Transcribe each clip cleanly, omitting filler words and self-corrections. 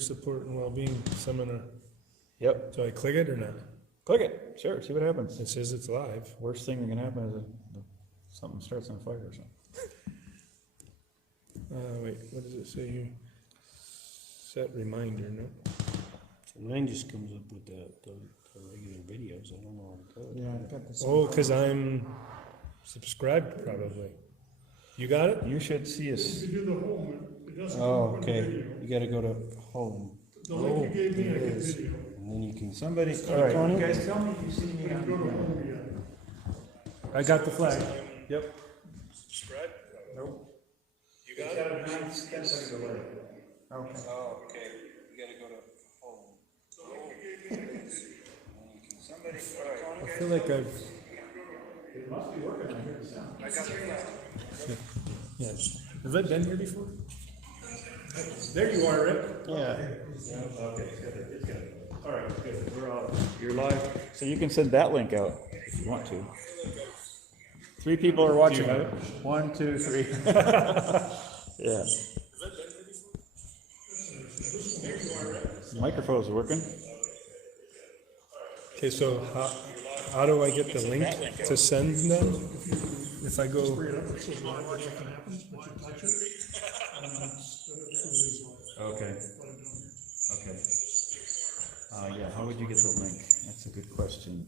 Support and Wellbeing Seminar. Yep, Do I click it or not? click it, sure, see what happens. It says it's live. Worst thing that can happen is that something starts on fire or something. Wait, what does it say here? Set reminder, no? Mine just comes up with the regular videos, I don't know how to do it. Yeah, I got this. Oh, because I'm subscribed probably. You got it? You should see us. If you do the home, it doesn't. Oh, come up with okay, video. you gotta go to home, The link you gave me, I get is. video. and then you can. Somebody, Start all right, Tony? you guys tell me if you see me Go to on. home again. I got the flag. Yep. Subscribed? Nope. You got it? Okay. Oh, okay, you gotta go to home. Somebody, I feel like I've. It must be working, I hear the sound. I got the flag. Yes. Have I been here before? There you are, Rick. yeah. Okay, it's good. All right, good, we're all, you're live, so you can send that link out if you want to. 3 people are watching. have it? 1, 2, 3. Yeah. Microphone's working. Okay, so how do I get the link to send them? If I go, Okay. Okay. Yeah, how would you get the link? That's a good question.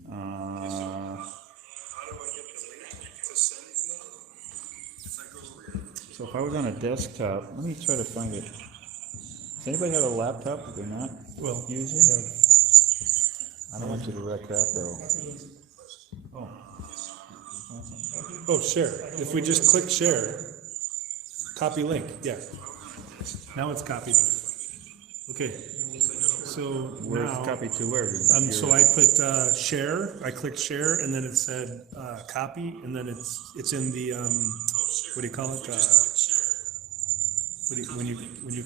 So if I was on a desktop, let me try to find it. Does anybody have a laptop that they're not well, using? I don't want you to wreck that though. Oh. oh, share. If we just click share, copy link, yeah. Now it's copied. Okay, so Where's now, copy to where? so I put share, I clicked share, and then it said copy, and then it's in the, what do you call it? When you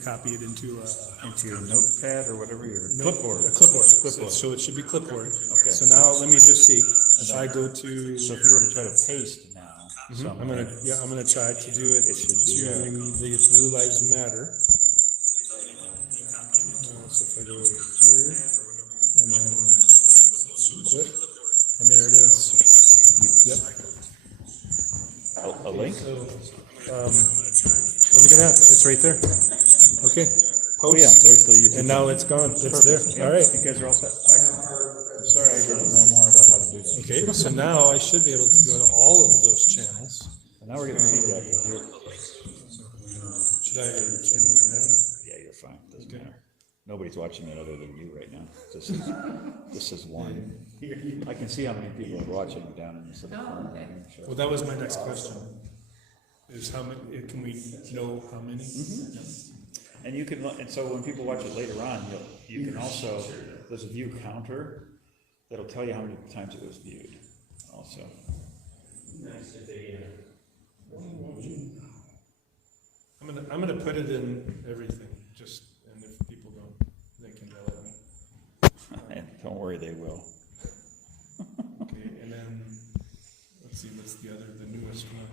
copy it into Into your notepad or whatever, your no, clipboard. a clipboard. So it should be clipboard. Okay. So now let me just see. If I go to, So if you were to try to paste now, I'm gonna try to do it It should do to the Blue Lives Matter. So if I go here and then click, and there it is. Yep. a link? So, look at that. It's right there. Okay. Oh, yeah. Post. So you And now it's gone. It's there. All right. You guys are all set. Excellent. Sorry, I didn't know more about how to do this. Okay. So now I should be able to go to all of those channels. And now we're getting feedback. 'Cause Should I turn it down? yeah, you're fine. Doesn't matter. Nobody's watching it other than you right now. This is one. I can see how many people are watching down in the corner. Well, that was my next question. Is how many? Can we know how many? And you can, and so when people watch it later on, you can also, there's a view counter that'll tell you how many times it was viewed also. I'm gonna put it in everything. Just and if people don't, they can yell at me. And don't worry, they will. Okay, and then let's see what's the newest one.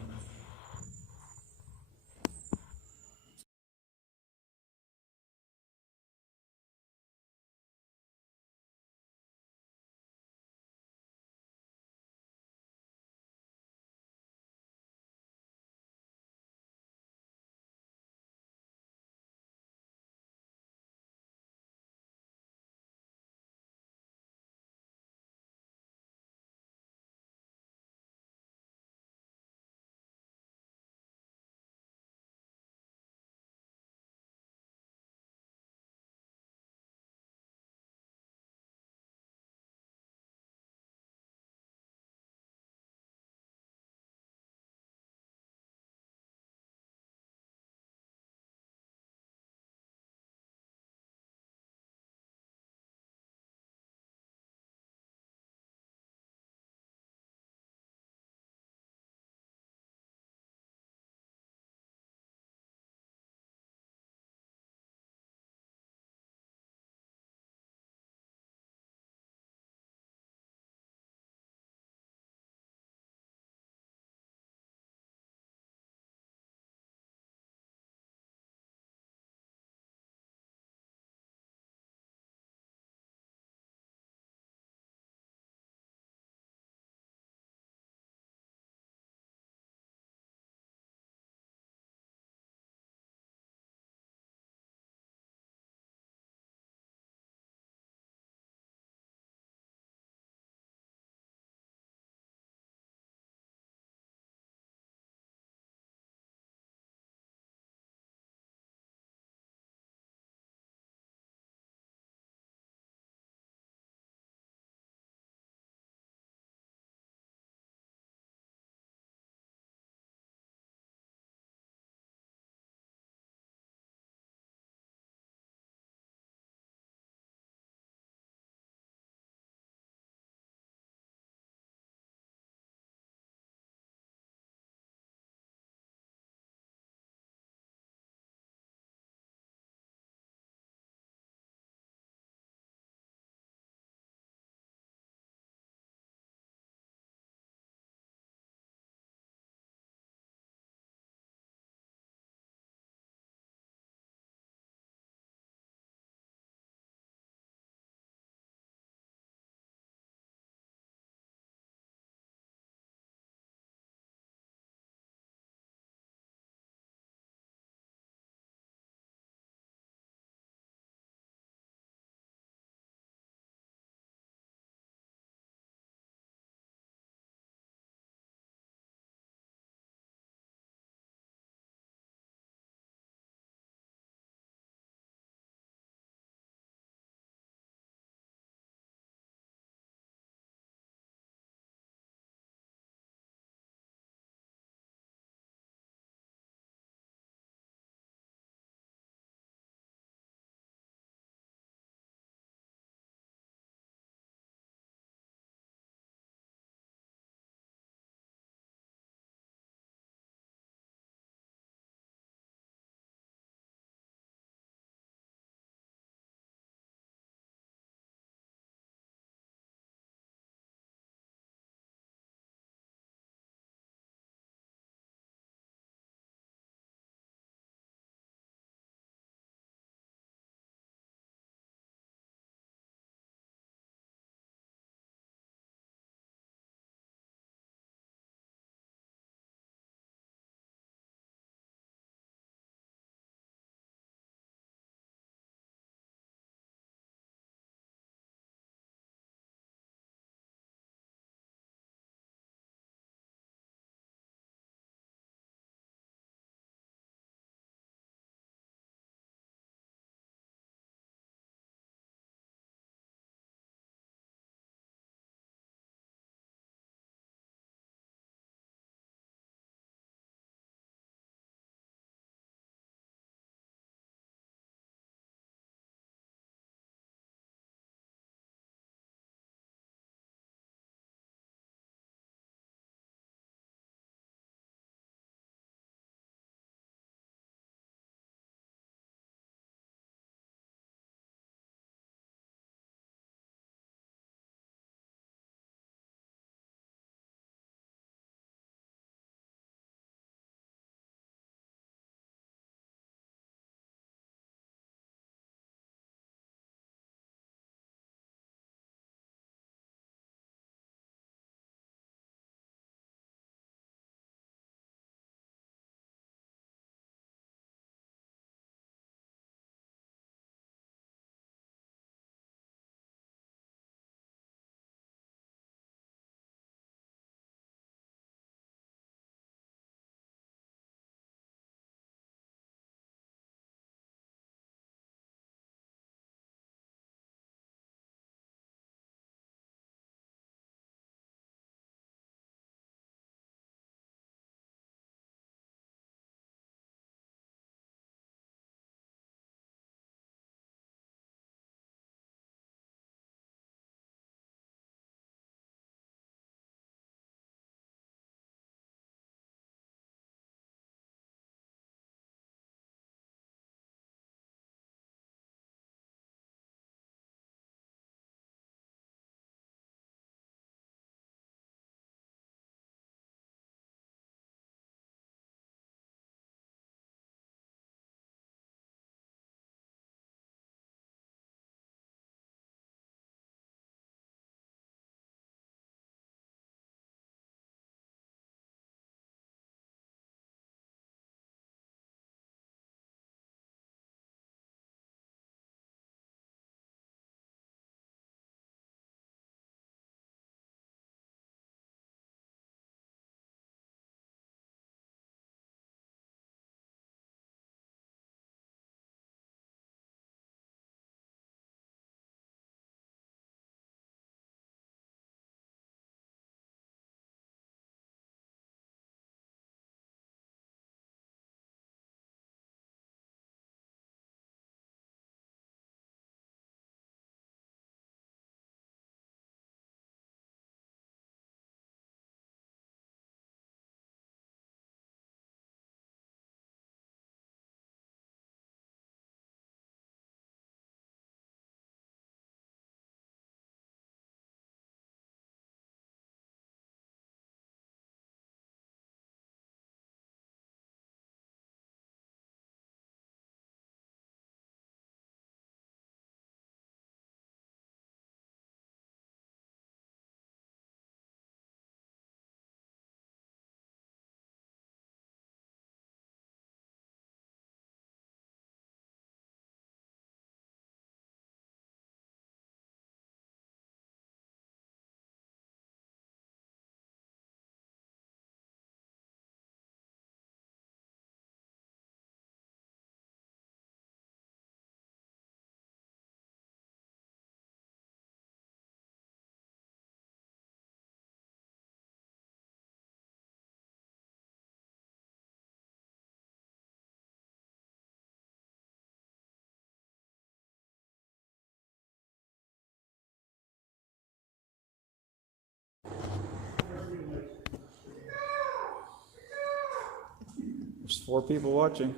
There's 4 people watching.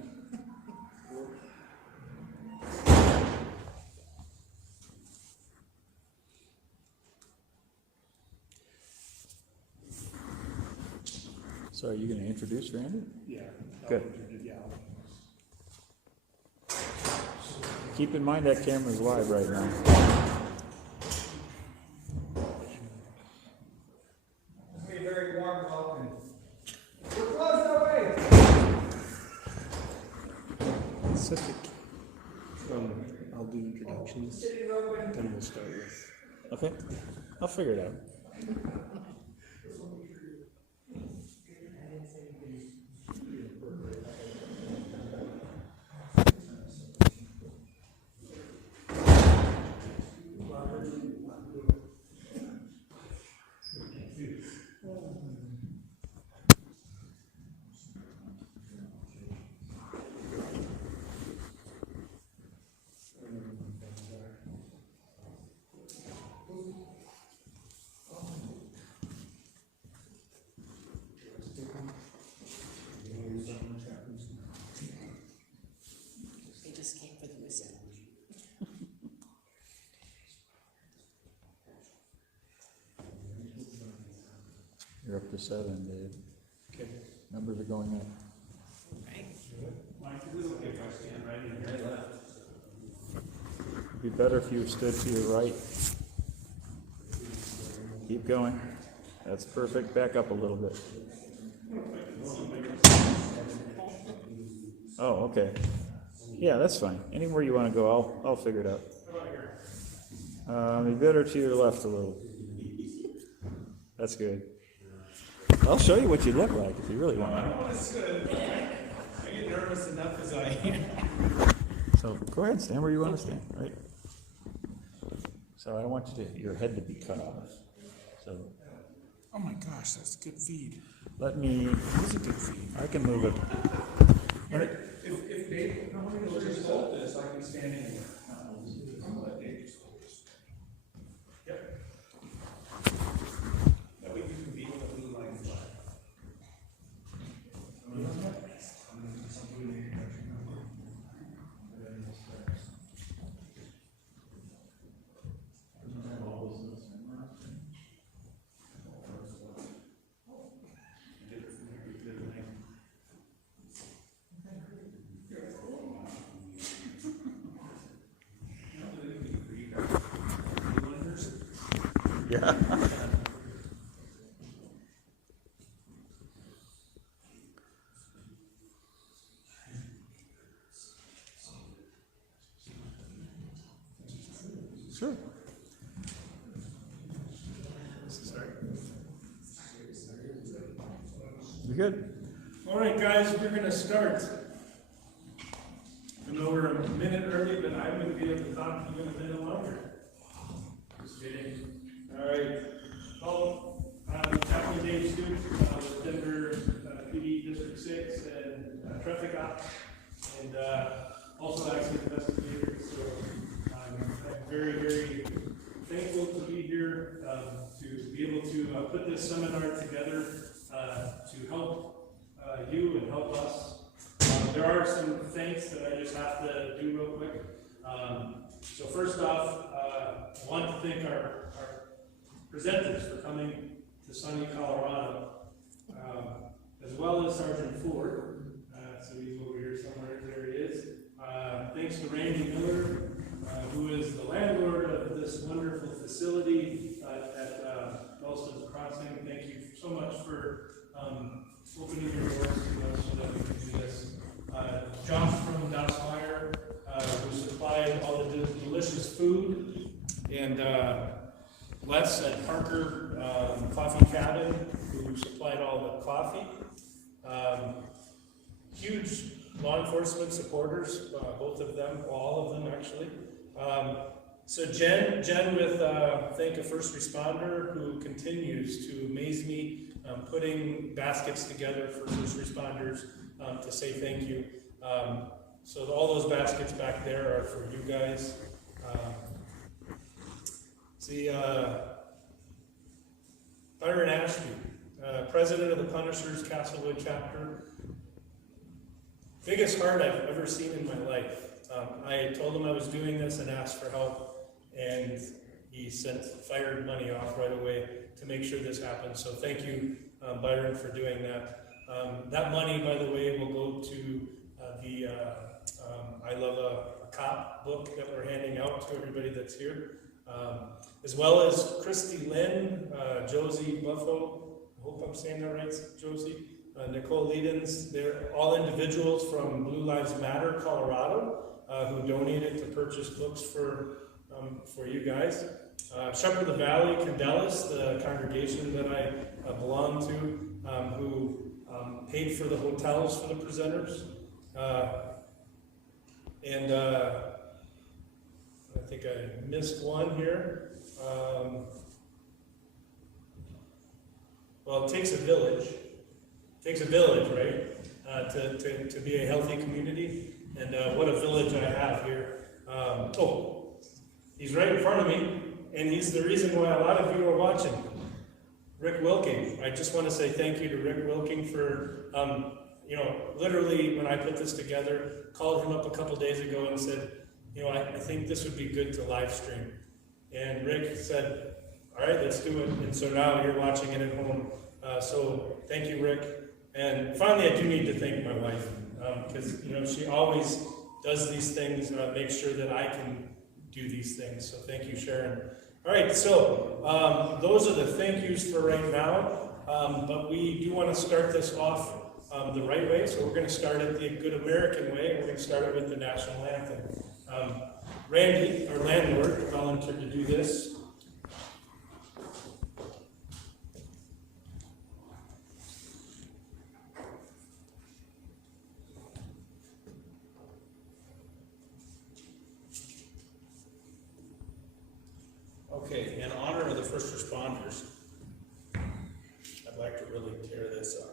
So are you going to introduce Randy? Yeah. Good. Yeah. Keep in mind that camera's live right now. Be very warm welcome. We're close away. Such a, I'll do introductions, then we'll start with. Okay, I'll figure it out. They just came for the whistle. You're up to 7, Dave. Okay. Numbers are going up. Right? Mike, this is okay if I stand right in here. It'd be better if you stood to your right. Keep going. That's perfect. Back up a little bit. Oh, okay. Yeah, that's fine. Anywhere you want to go, I'll figure it out. Be better to your left a little. That's good. I'll show you what you look like if you really want. I get nervous enough as I am. So go ahead, stand where you want to stand, right? So I don't want your head to be cut off. So Oh my gosh, that's a good feed. let me, That is a good feed. I can move it. If Dave, no one knows where to hold this, I can stand anywhere. I'm gonna let Dave just hold this. Yep. That way you can be with a blue line flag. Yeah. Sure. Sorry. You good? All right, guys, we're gonna start. I know we're a minute early, but I'm gonna be able to talk even a minute longer. Just kidding. All right. Well, Chaplain Dave Stewart, with Denver PD District 6 and traffic op, and also accident investigator. So I'm very, very thankful to be here, to be able to put this seminar together to help you and help us. There are some thanks that I just have to do real quick. So first off, I want to thank our presenters for coming to sunny Colorado, as well as Sergeant Ford. So he's over here somewhere. There he is. Thanks to Randy Miller, who is the landlord of this wonderful facility at Wellstone's Crossing. Thank you so much for opening your doors to us so that we can do this. Josh from Dossmeyer, who supplied all the delicious food, and Les at Parker Coffee Cabin, who supplied all the coffee. Huge law enforcement supporters, both of them, all of them actually. So Jen with Thank a First Responder, who continues to amaze me, putting baskets together for first responders to say thank you. So all those baskets back there are for you guys. Byron Ashby, president of the Punishers Castlewood chapter. biggest heart I've ever seen in my life. I told him I was doing this and asked for help, and he fired money off right away to make sure this happened. So thank you, Byron, for doing that. That money, by the way, will go to the I Love a Cop book that we're handing out to everybody that's here, as well as Christy Lynn, Josie Buffo, I hope I'm saying that right, Josie, Nicole Leedens. They're all individuals from Blue Lives Matter, Colorado, who donated to purchase books for you guys. Shepherd of the Valley, Candelas, the congregation that I belong to, who paid for the hotels for the presenters. And I think I missed one here. Well, it takes a village. It takes a village, right, to be a healthy community. And what a village I have here. He's right in front of me, and he's the reason why a lot of you are watching. Rick Wilking. I just want to say thank you to Rick Wilking for, literally when I put this together, called him up a couple days ago and said, I think this would be good to live stream. And Rick said, all right, let's do it. And so now you're watching it at home. So thank you, Rick. And finally, I do need to thank my wife, because she always does these things, makes sure that I can do these things. So thank you, Sharon. All right, so those are the thank yous for right now, but we do want to start this off the right way, so we're going to start it the good American way, and we're going to start it with the National Anthem. Randy, our landlord, volunteered to do this. Okay, in honor of the first responders, I'd like to really tear this up.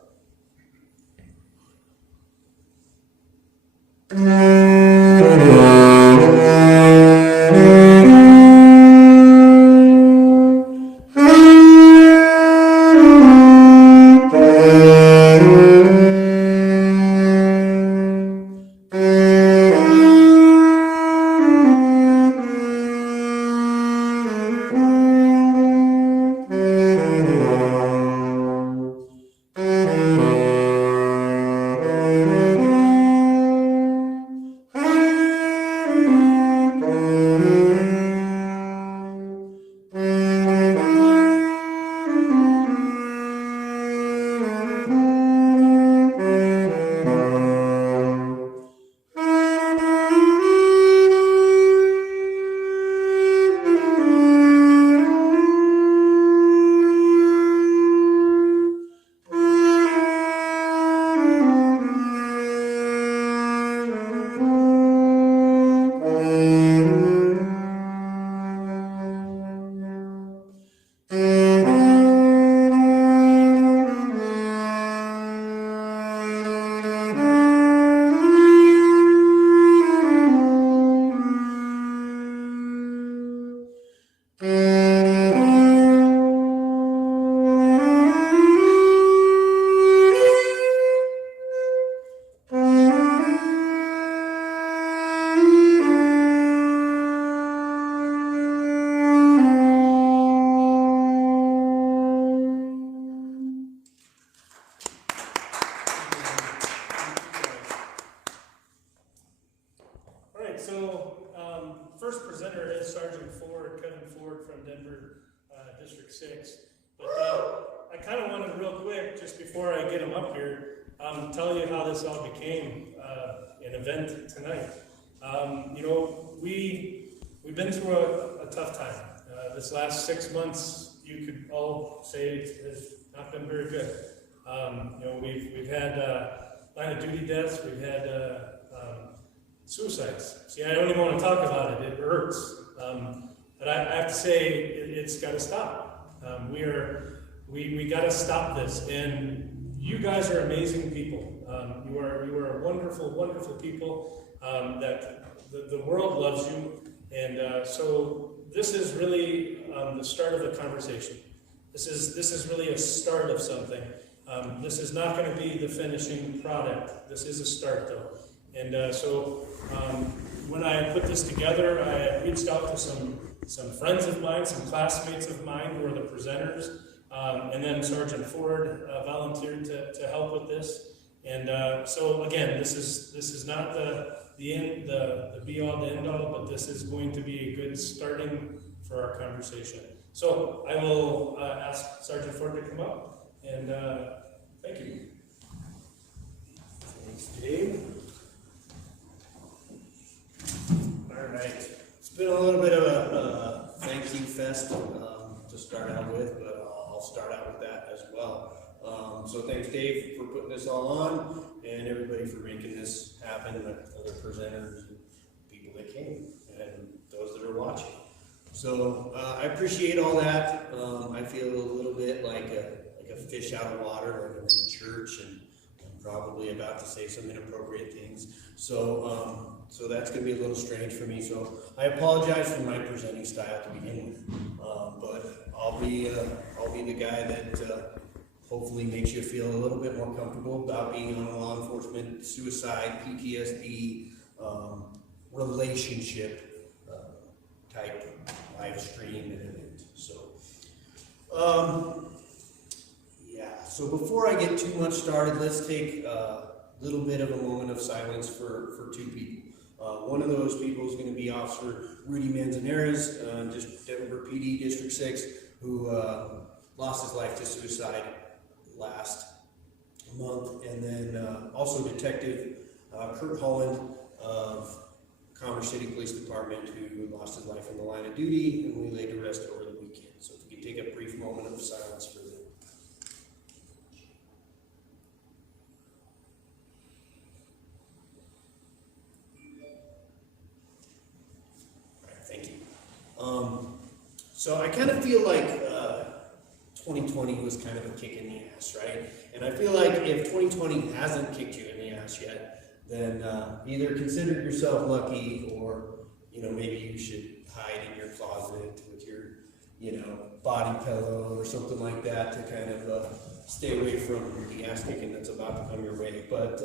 First presenter is Sergeant Ford, Kevin Ford from Denver District 6. But I kind of wanted real quick, just before I get him up here, tell you how this all became an event tonight. We've been through a tough time. This last 6 months, you could all say has not been very good. We've had line of duty deaths, we've had suicides. See, I don't even want to talk about it. It hurts. But I have to say, it's got to stop. We got to stop this. And you guys are amazing people. You are wonderful, wonderful people that the world loves you. And so this is really the start of the conversation. This is really a start of something. This is not going to be the finishing product. This is a start, though. And so when I put this together, I reached out to some friends of mine, some classmates of mine who are the presenters, and then Sergeant Ford volunteered to help with this. And so again, this is not the be all, the end all, but this is going to be a good starting for our conversation. So I will ask Sergeant Ford to come up, and thank you. Thanks, Dave. All right. It's been a little bit of a thank you fest to start out with, but I'll start out with that as well. So thanks, Dave, for putting this all on, and everybody for making this happen, the other presenters and people that came, and those that are watching. So I appreciate all that. I feel a little bit like a fish out of water, like I'm in church, and I'm probably about to say some inappropriate things. So so that's going to be a little strange for me. So I apologize for my presenting style to begin with, but I'll be the guy that hopefully makes you feel a little bit more comfortable about being on a law enforcement, suicide, PTSD, relationship type live stream and event. So, yeah. So before I get too much started, let's take a little bit of a moment of silence for two people. One of those people is going to be Officer Rudy Manzanares, just Denver PD District 6, who lost his life to suicide last month, and then also Detective Kurt Holland of Commerce City Police Department, who lost his life in the line of duty and we laid to rest over the weekend. So if we can take a brief moment of silence for them. All right, thank you. So I kind of feel like 2020 was kind of a kick in the ass, right? And I feel like if 2020 hasn't kicked you in the ass yet, then either consider yourself lucky, or maybe you should hide in your closet with your body pillow or something like that to kind of stay away from the ass kicking that's about to come your way. But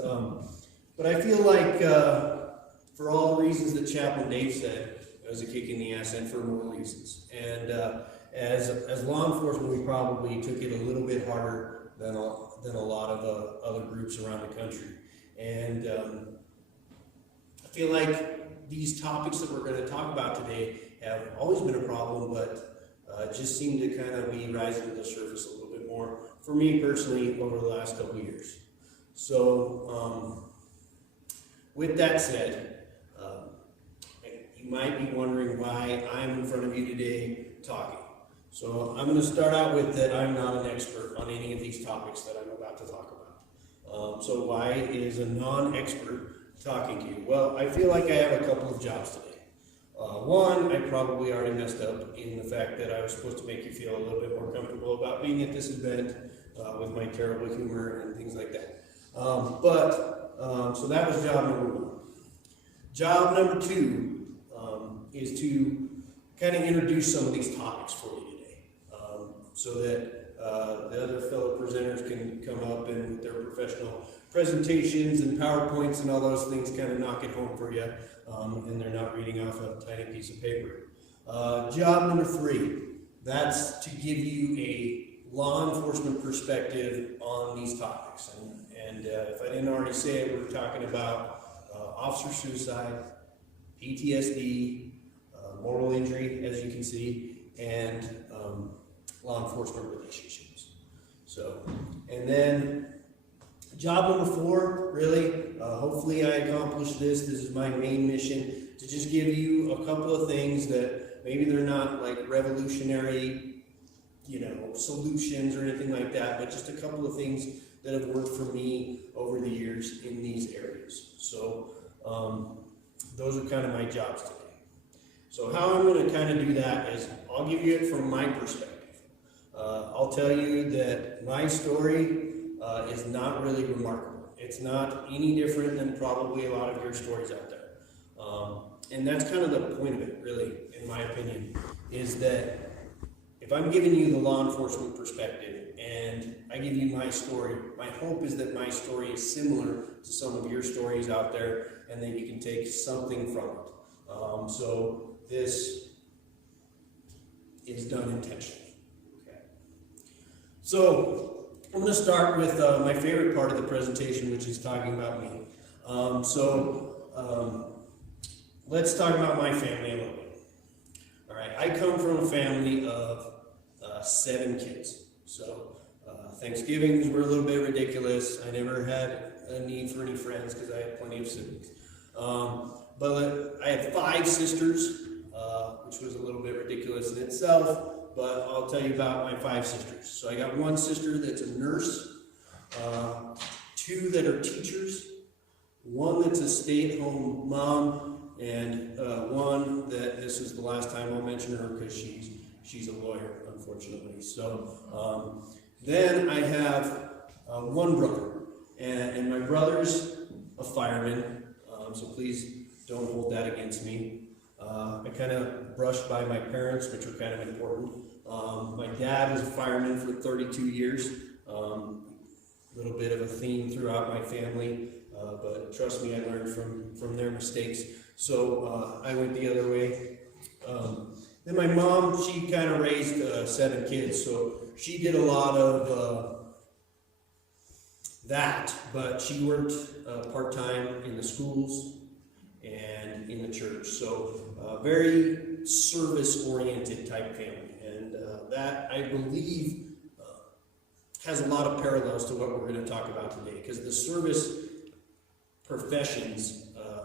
I feel like for all the reasons that Chaplain Dave said, it was a kick in the ass, and for more reasons. And as law enforcement, we probably took it a little bit harder than a lot of other groups around the country. And I feel like these topics that we're going to talk about today have always been a problem, but just seem to kind of be rising to the surface a little bit more for me personally over the last couple of years. So with that said, you might be wondering why I'm in front of you today talking. So I'm going to start out with that I'm not an expert on any of these topics that I'm about to talk about. So why is a non-expert talking to you? Well, I feel like I have a couple of jobs today. One, I probably already messed up in the fact that I was supposed to make you feel a little bit more comfortable about being at this event with my terrible humor and things like that. So that was job number one. Job number two is to kind of introduce some of these topics for you today, so that the other fellow presenters can come up and with their professional presentations and PowerPoints and all those things kind of knock it home for you, and they're not reading off a tiny piece of paper. Job number three, that's to give you a law enforcement perspective on these topics. And if I didn't already say it, we're talking about officer suicide, PTSD, moral injury, as you can see, and law enforcement relationships. So, and then job number four, really, hopefully I accomplished this. This is my main mission, to just give you a couple of things that maybe they're not like revolutionary, solutions or anything like that, but just a couple of things that have worked for me over the years in these areas. So those are kind of my jobs today. So how I'm going to kind of do that is I'll give you it from my perspective. I'll tell you that my story is not really remarkable. It's not any different than probably a lot of your stories out there. And that's kind of the point of it, really, in my opinion, is that if I'm giving you the law enforcement perspective and I give you my story, my hope is that my story is similar to some of your stories out there and that you can take something from it. So this is done intentionally. Okay. So I'm going to start with my favorite part of the presentation, which is talking about me. Let's talk about my family a little bit. All right, I come from a family of 7 kids. So Thanksgivings were a little bit ridiculous. I never had a need for any friends because I had plenty of siblings. But I had 5 sisters, which was a little bit ridiculous in itself. But I'll tell you about my 5 sisters. So I got 1 sister that's a nurse, 2 that are teachers, 1 that's a stay-at-home mom, and 1 that this is the last time I'll mention her because she's a lawyer, unfortunately. So then I have 1 brother, and my brother's a fireman. So please don't hold that against me. I kind of brushed by my parents, which are kind of important. My dad was a fireman for 32 years. A little bit of a theme throughout my family, but trust me, I learned from their mistakes. So I went the other way. Then my mom, she kind of raised 7 kids, so she did a lot of that, but she worked part-time in the schools and in the church. So very service-oriented type family. And that, I believe, has a lot of parallels to what we're going to talk about today. Because the service professions,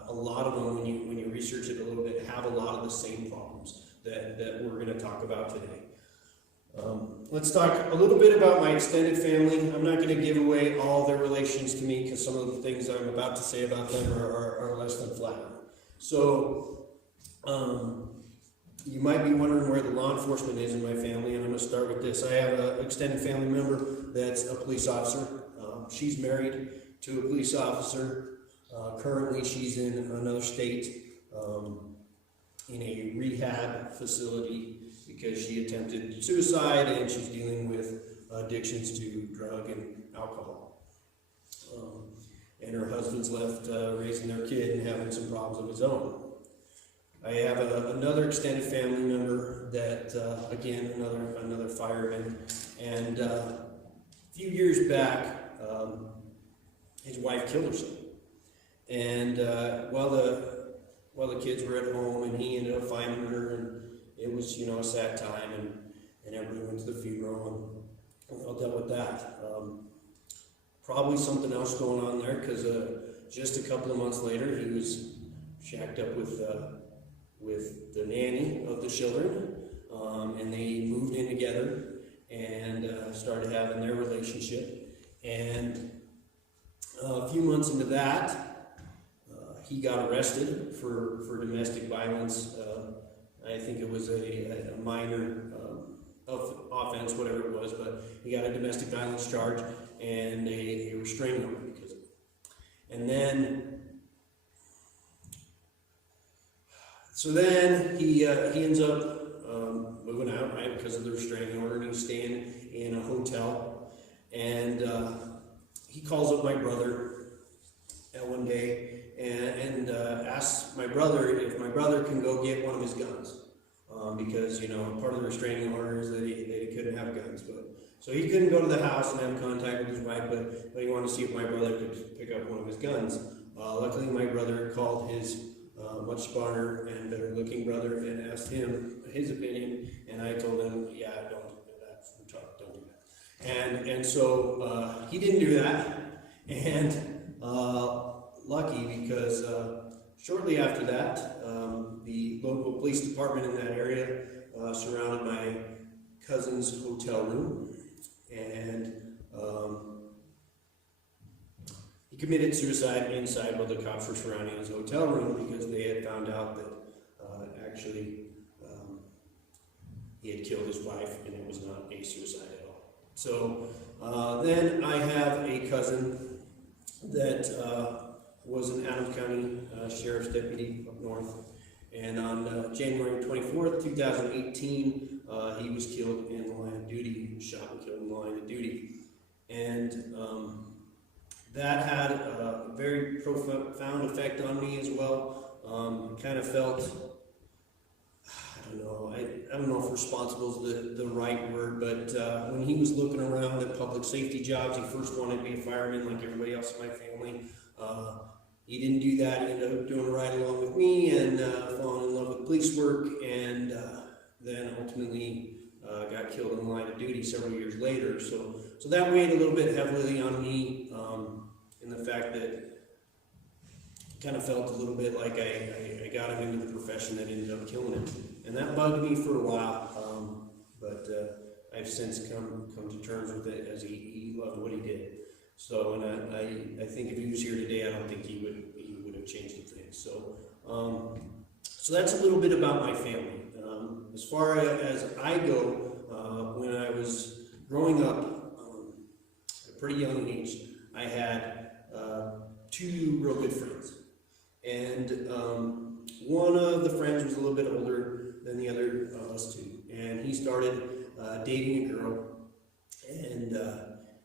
a lot of them, when you research it a little bit, have a lot of the same problems that we're going to talk about today. Let's talk a little bit about my extended family. I'm not going to give away all their relations to me because some of the things I'm about to say about them are less than flattering. So, you might be wondering where the law enforcement is in my family, and I'm going to start with this. I have an extended family member that's a police officer. She's married to a police officer. Currently, she's in another state in a rehab facility because she attempted suicide and she's dealing with addictions to drug and alcohol. And her husband's left raising their kid and having some problems of his own. I have another extended family member that, again, another fireman. And a few years back, his wife killed herself. And while the kids were at home, and he ended up finding her, and it was, a sad time, and everybody went to the funeral, and we all dealt with that. Probably something else going on there, because just a couple of months later, he was shacked up with the nanny of the children, and they moved in together and started having their relationship. And a few months into that, he got arrested for domestic violence. I think it was a minor offense, whatever it was, but he got a domestic violence charge and a restraining order because of it. And then, he ends up moving out, right, because of the restraining order, and he's staying in a hotel. And he calls up my brother one day and asks my brother if my brother can go get one of his guns. Because, part of the restraining order is that he couldn't have guns. So he couldn't go to the house and have contact with his wife, but he wanted to see if my brother could pick up one of his guns. Luckily, my brother called his much smarter and better looking brother and asked him his opinion, and I told him, yeah, don't do that. Don't do that. And so he didn't do that, and lucky because shortly after that, the local police department in that area surrounded my cousin's hotel room, and he committed suicide inside while the cops were surrounding his hotel room because they had found out that actually he had killed his wife, and it was not a suicide at all. So then I have a cousin that was an Adams County Sheriff's deputy up north. And on January 24th, 2018, he was killed in the line of duty, shot and killed in the line of duty. And that had a very profound effect on me as well. Kind of felt, I don't know if responsible is the right word, but when he was looking around at public safety jobs, he first wanted to be a fireman like everybody else in my family. He didn't do that. He ended up doing a ride along with me and falling in love with police work, and then ultimately got killed in the line of duty several years later. So that weighed a little bit heavily on me, in the fact that it kind of felt a little bit like I got him into the profession that ended up killing him. And that bugged me for a while, but I've since come to terms with it, as he loved what he did. So, and I think if he was here today, I don't think he would have changed a thing. So that's a little bit about my family. As far as I go, when I was growing up, at a pretty young age, I had two real good friends. And one of the friends was a little bit older than the other of us two. And he started dating a girl. And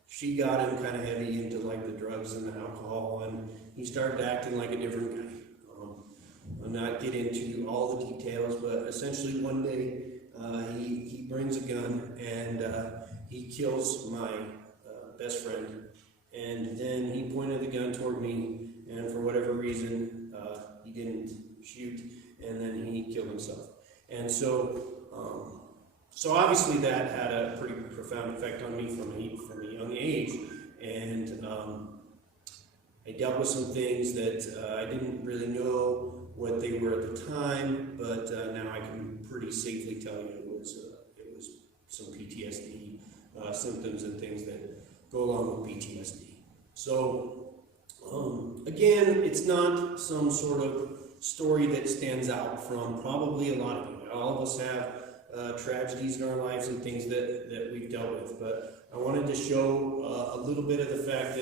she got him kind of heavy into like the drugs and the alcohol. And he started acting like a different guy. I'll not get into all the details, but essentially one day he brings a gun and he kills my best friend. And then he pointed the gun toward me, and for whatever reason, he didn't shoot, and then he killed himself. And so obviously that had a pretty profound effect on me from a young age, and I dealt with some things that I didn't really know what they were at the time, but now I can pretty safely tell you it was some PTSD symptoms and things that go along with PTSD. So again, it's not some sort of story that stands out from probably a lot of you. All of us have tragedies in our lives and things that we've dealt with, but I wanted to show a little bit of the fact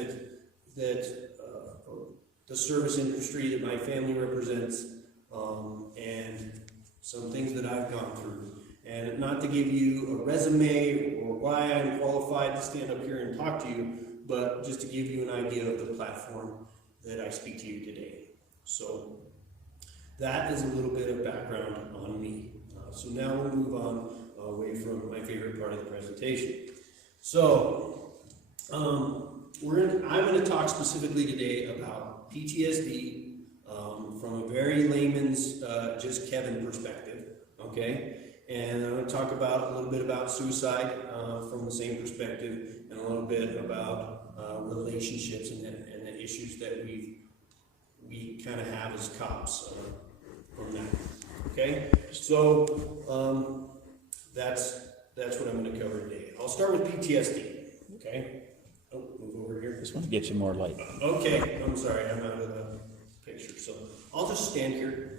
that the service industry that my family represents, and some things that I've gone through. And not to give you a resume or why I'm qualified to stand up here and talk to you, but just to give you an idea of the platform that I speak to you today. So that is a little bit of background on me. So now we'll move on away from my favorite part of the presentation. So I'm going to talk specifically today about PTSD from a very layman's, just Kevin perspective, okay? And I'm going to talk about a little bit about suicide from the same perspective, and a little bit about relationships and the issues that we kind of have as cops from that. Okay, so that's what I'm going to cover today. I'll start with PTSD. Okay. Oh, move over here. This one gets you more light. Okay, I'm sorry, I'm out of the picture, so I'll just stand here.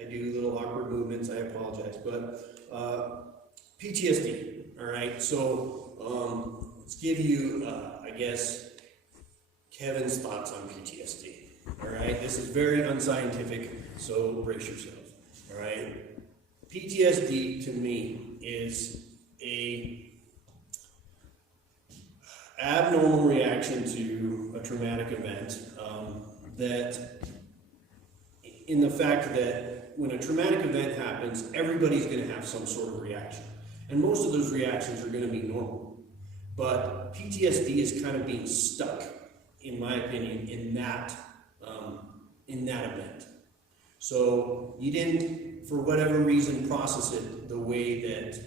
I do little awkward movements, I apologize, but PTSD, all right, so let's give you, I guess, Kevin's thoughts on PTSD, all right? This is very unscientific, so brace yourself, all right? PTSD, to me, is a abnormal reaction to a traumatic event that, in the fact that when a traumatic event happens, everybody's going to have some sort of reaction. And most of those reactions are going to be normal. But PTSD is kind of being stuck, in my opinion, in that event. So you didn't, for whatever reason, process it the way that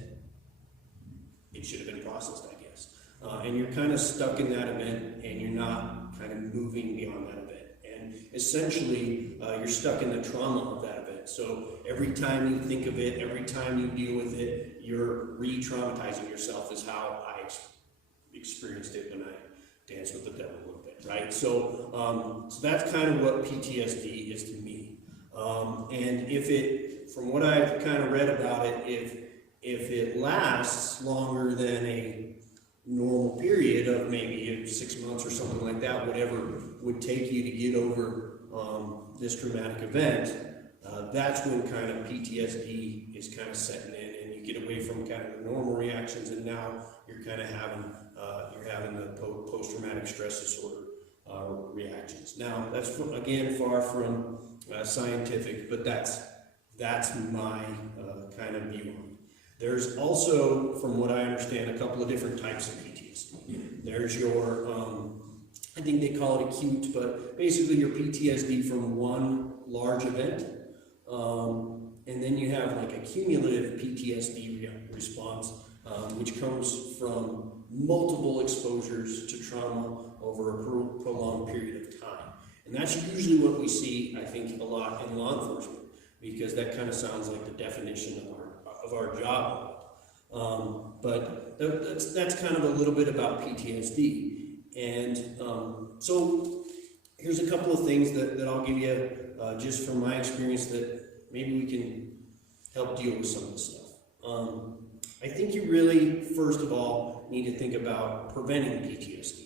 it should have been processed, I guess. And you're kind of stuck in that event, and you're not kind of moving beyond that event. And essentially, you're stuck in the trauma of that event. So every time you think of it, every time you deal with it, you're re-traumatizing yourself, is how I experienced it when I danced with the devil a little bit, right? So that's kind of what PTSD is to me. And if it, from what I've kind of read about it, if it lasts longer than a normal period of maybe 6 months or something like that, whatever would take you to get over this traumatic event, that's when kind of PTSD is kind of setting in, and you get away from kind of the normal reactions, and now you're kind of having the post-traumatic stress disorder reactions. Now, that's again far from scientific, but that's my kind of view on it. There's also, from what I understand, a couple of different types of PTSD. There's your, I think they call it acute, but basically your PTSD from one large event. And then you have like a cumulative PTSD response, which comes from multiple exposures to trauma over a prolonged period of time. And that's usually what we see, I think, a lot in law enforcement, because that kind of sounds like the definition of our job. But that's kind of a little bit about PTSD. And so here's a couple of things that I'll give you just from my experience that maybe we can help deal with some of this stuff. I think you really, first of all, need to think about preventing PTSD.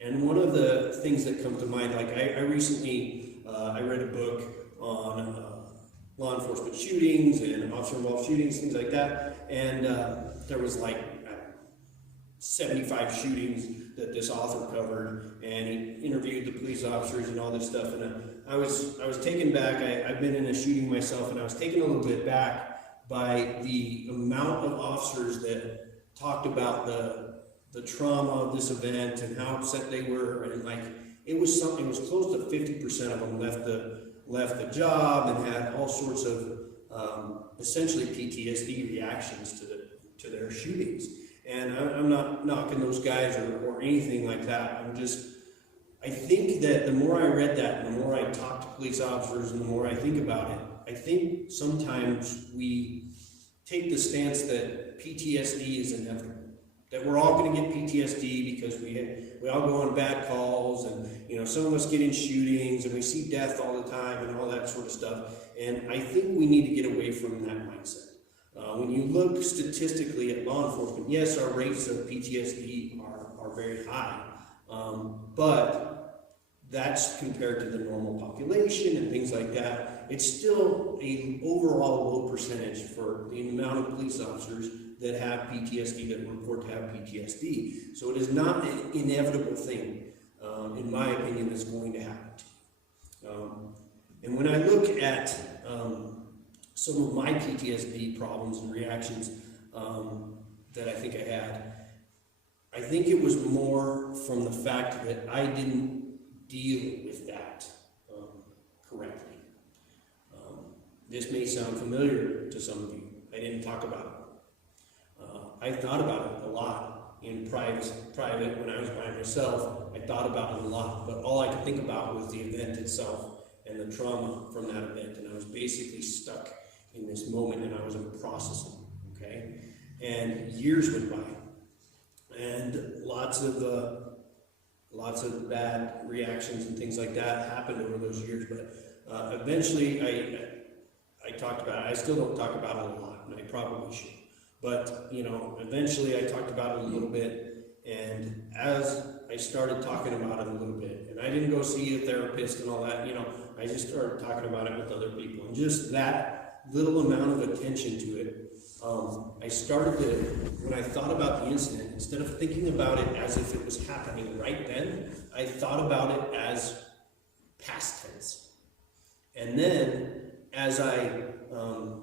And one of the things that comes to mind, like I recently, I read a book on law enforcement shootings and officer-involved shootings, things like that, and there was like 75 shootings that this author covered, and he interviewed the police officers and all this stuff, and I was taken back. I've been in a shooting myself, and I was taken a little bit back by the amount of officers that talked about the trauma of this event and how upset they were, and like it was close to 50% of them left the job and had all sorts of essentially PTSD reactions to their shootings. And I'm not knocking those guys or anything like that. I think that the more I read that, and the more I talk to police officers, and the more I think about it, I think sometimes we take the stance that PTSD is inevitable. That we're all going to get PTSD because we all go on bad calls, and some of us get in shootings, and we see death all the time, and all that sort of stuff. And I think we need to get away from that mindset. When you look statistically at law enforcement, yes, our rates of PTSD are very high, but that's compared to the normal population and things like that. It's still an overall low percentage for the amount of police officers that have PTSD, that report to have PTSD. So it is not an inevitable thing, in my opinion, that's going to happen to you. And when I look at some of my PTSD problems and reactions that I think I had, I think it was more from the fact that I didn't deal with that correctly. This may sound familiar to some of you. I didn't talk about it. I thought about it a lot in private when I was by myself. I thought about it a lot, but all I could think about was the event itself and the trauma from that event, and I was basically stuck in this moment, and I was processing, okay? And years went by, and lots of bad reactions and things like that happened over those years, but eventually I talked about it. I still don't talk about it a lot, and I probably should. But, eventually I talked about it a little bit, and as I started talking about it a little bit, and I didn't go see a therapist and all that, I just started talking about it with other people, and just that little amount of attention to it, I started to, when I thought about the incident, instead of thinking about it as if it was happening right then, I thought about it as past tense. And then, as I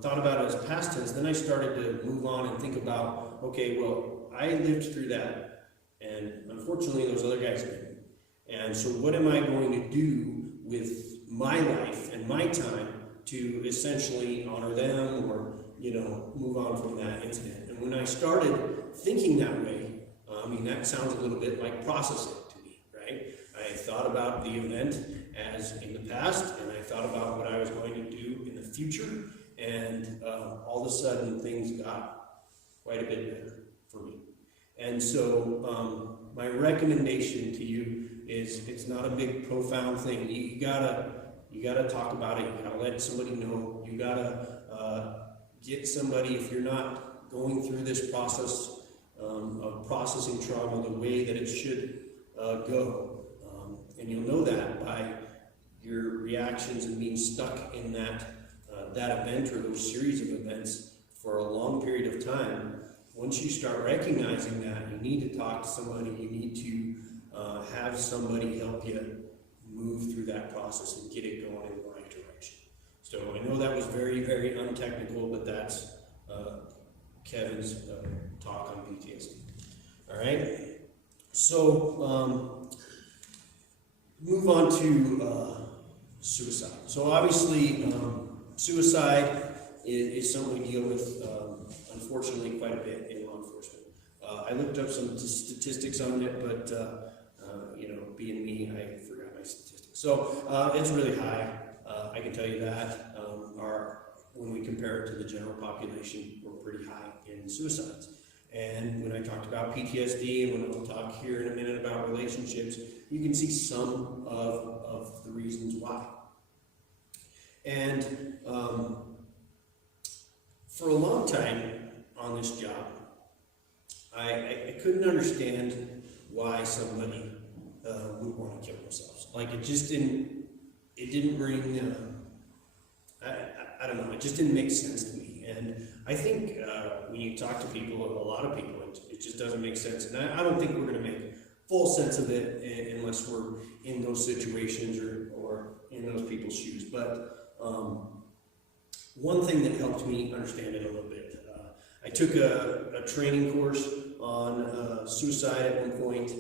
thought about it as past tense, then I started to move on and think about, okay, well, I lived through that, and unfortunately those other guys didn't. And so what am I going to do with my life and my time to essentially honor them or, move on from that incident? And when I started thinking that way, that sounds a little bit like processing to me, right? I thought about the event as in the past, and I thought about what I was going to do in the future, and all of a sudden things got quite a bit better for me. And so my recommendation to you is, it's not a big profound thing. You gotta talk about it. You gotta let somebody know. You gotta get somebody, if you're not going through this process of processing trauma the way that it should go. And you'll know that by your reactions and being stuck in that event or those series of events for a long period of time, once you start recognizing that, you need to talk to somebody, you need to have somebody help you move through that process and get it going in the right direction. So I know that was very, very untechnical, but that's Kevin's talk on PTSD. All right, so move on to suicide. So obviously, suicide is something we deal with, unfortunately, quite a bit in law enforcement. I looked up some statistics on it, but you know, being me, I forgot my statistics. So it's really high. I can tell you that. When we compare it to the general population, we're pretty high in suicides. And when I talked about PTSD, and when we'll talk here in a minute about relationships, you can see some of the reasons why. And for a long time on this job, I couldn't understand why somebody would want to kill themselves. Like, it didn't ring, I don't know, it just didn't make sense to me. And I think when you talk to people, a lot of people, it just doesn't make sense. And I don't think we're going to make full sense of it unless we're in those situations or in those people's shoes. But one thing that helped me understand it a little bit, I took a training course on suicide at one point,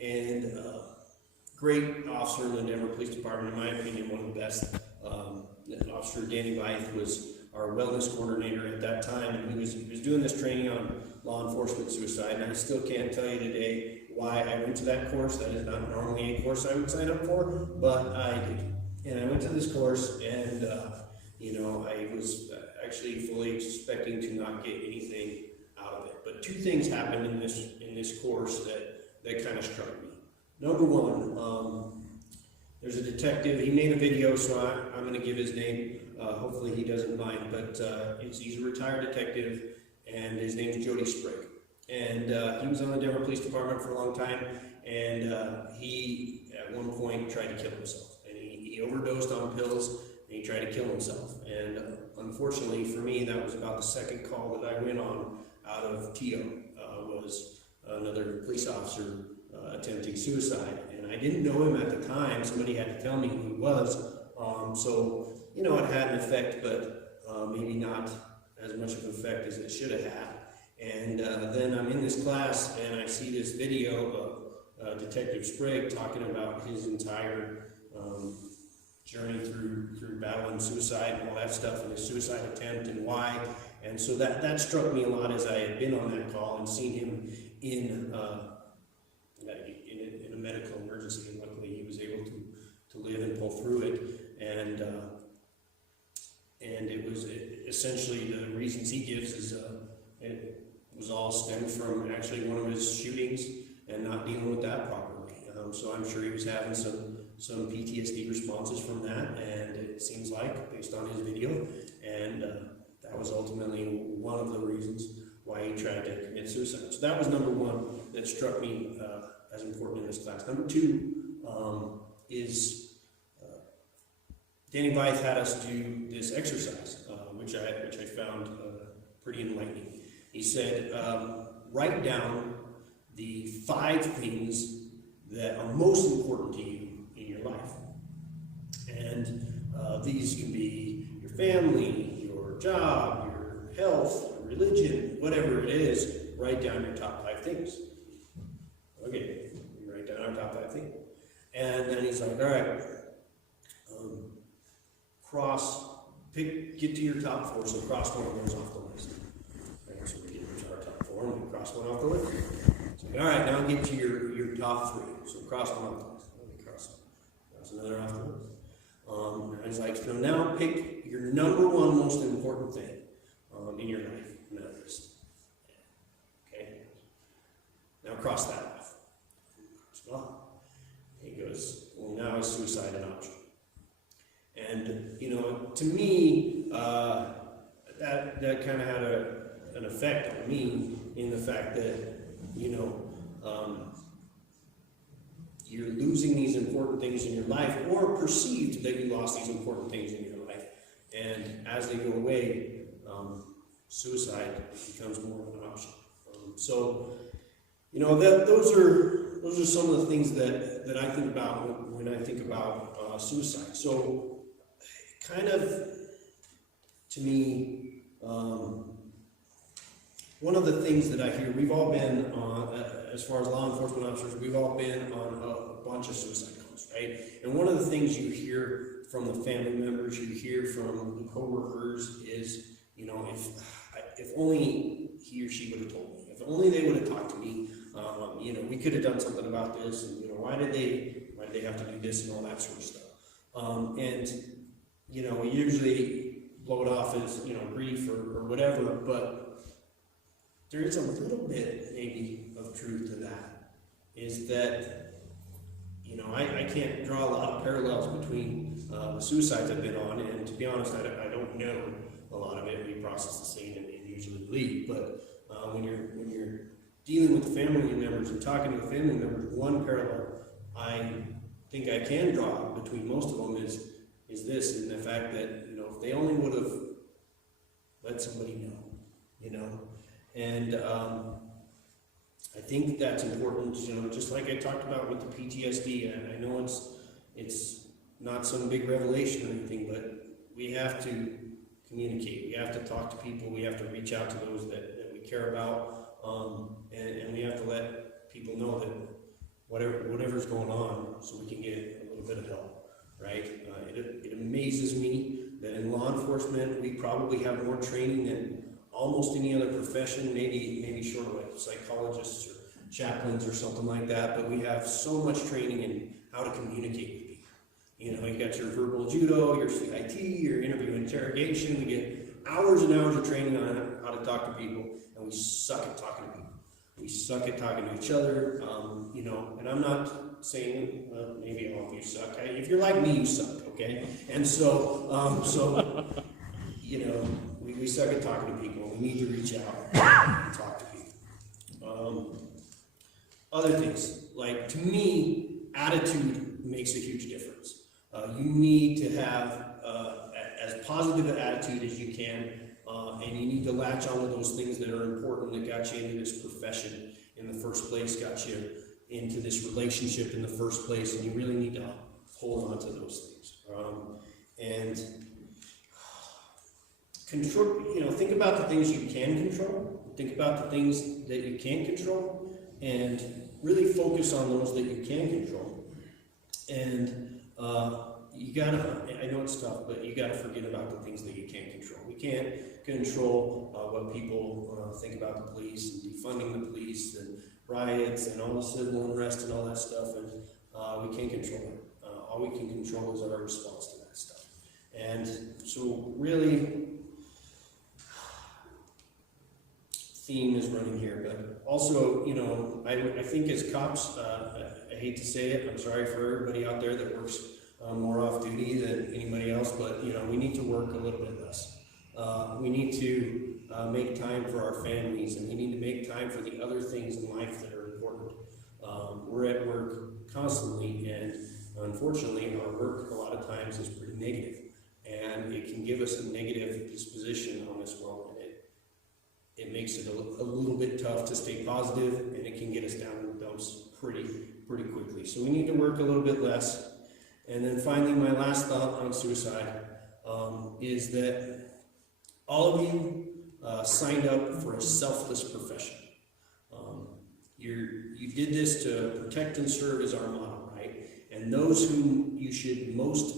and great officer in the Denver Police Department, in my opinion, one of the best. Officer Danny Byth was our wellness coordinator at that time, and he was doing this training on law enforcement suicide, and I still can't tell you today why I went to that course. That is not normally a course I would sign up for, but I did. And I went to this course, and you know, I was actually fully expecting to not get anything out of it. But two things happened in this course that kind of struck me. Number one, there's a detective. He made a video, so I'm going to give his name. Hopefully he doesn't mind, but he's a retired detective, and his name is Jody Sprague. And he was on the Denver Police Department for a long time, and he, at one point, tried to kill himself. And he overdosed on pills, and he tried to kill himself. And unfortunately for me, that was about the second call that I went on out of TO, was another police officer attempting suicide. And I didn't know him at the time. Somebody had to tell me who he was. So, you know, it had an effect, but maybe not as much of an effect as it should have had. And then I'm in this class, and I see this video of Detective Sprague talking about his entire journey through battling suicide and all that stuff, and his suicide attempt and why. And so that struck me a lot, as I had been on that call and seen him in a medical emergency, and luckily he was able to live and pull through it. And it was essentially, the reasons he gives is it was all stemmed from actually one of his shootings and not dealing with that properly. So I'm sure he was having some PTSD responses from that, and it seems like, based on his video, and that was ultimately one of the reasons why he tried to commit suicide. So that was number one that struck me as important in this class. Number two is Danny Byth had us do this exercise, which I found pretty enlightening. He said, write down the 5 things that are most important to you in your life. And these can be your family, your job, your health, your religion, whatever it is. Write down your top 5 things. Okay, we write down our top 5 things. And then he's like, all right, get to your top 4, so cross one of those off the list. Right, so we get to our top 4, and we cross one off the list. So, all right, now get to your top 3, so cross one off the list. Let me cross another off the list. And he's like, so now pick your number 1 most important thing in your life on that list. Okay? Now cross that off. Well, he goes, well, now is suicide an option? And, you know, to me, that kind of had an effect on me, in the fact that, you know, you're losing these important things in your life, or perceived that you lost these important things in your life. And as they go away, suicide becomes more of an option. So, you know, those are some of the things that I think about when I think about suicide. So, kind of, to me, one of the things that I hear, we've all been on, as far as law enforcement officers, we've all been on a bunch of suicide calls, right? And one of the things you hear from the family members, you hear from the coworkers is, you know, if only he or she would have told me, if only they would have talked to me, you know, we could have done something about this, and, you know, why did they have to do this and all that sort of stuff. And, you know, we usually blow it off as, you know, grief or whatever, but there is a little bit, maybe, of truth to that, is that, you know, I can't draw a lot of parallels between the suicides I've been on, and to be honest, I don't know a lot of it. We process the scene and usually leave, but when you're dealing with the family members and talking to the family members, one parallel I think I can draw between most of them is this, and the fact that, you know, if they only would have let somebody know, you know. And I think that's important, you know, just like I talked about with the PTSD. I know it's not some big revelation or anything, but we have to communicate. We have to talk to people. We have to reach out to those that we care about, and we have to let people know that whatever's going on, so we can get a little bit of help, right? It amazes me that in law enforcement we probably have more training than almost any other profession, maybe short of like psychologists or chaplains or something like that, but we have so much training in how to communicate with people. You know, you got your verbal judo, your CIT, your interview interrogation. We get hours and hours of training on how to talk to people, and we suck at talking to people. We suck at talking to each other, you know, and I'm not saying, maybe all of you suck. If you're like me, you suck, okay? And so, you know, we suck at talking to people. We need to reach out and talk to people. Other things, like, to me, attitude makes a huge difference. You need to have as positive an attitude as you can, and you need to latch on to those things that are important, that got you into this profession in the first place, got you into this relationship in the first place, and you really need to hold on to those things. And control, you know, think about the things you can control, think about the things that you can't control, and really focus on those that you can control. And you gotta, I know it's tough, but you gotta forget about the things that you can't control. We can't control what people think about the police and defunding the police and riots and all the civil unrest and all that stuff, and we can't control it. All we can control is our response to that stuff. And so really, theme is running here, but also, you know, I think as cops, I hate to say it, I'm sorry for everybody out there that works more off duty than anybody else, but, you know, we need to work a little bit less. We need to make time for our families, and we need to make time for the other things in life that are important. We're at work constantly, and unfortunately our work a lot of times is pretty negative, and it can give us a negative disposition on this world, and it makes it a little bit tough to stay positive, and it can get us down in the dumps pretty quickly. So we need to work a little bit less. And then finally, my last thought on suicide is that all of you signed up for a selfless profession. You did this to protect and serve is our motto, right? And those whom you should most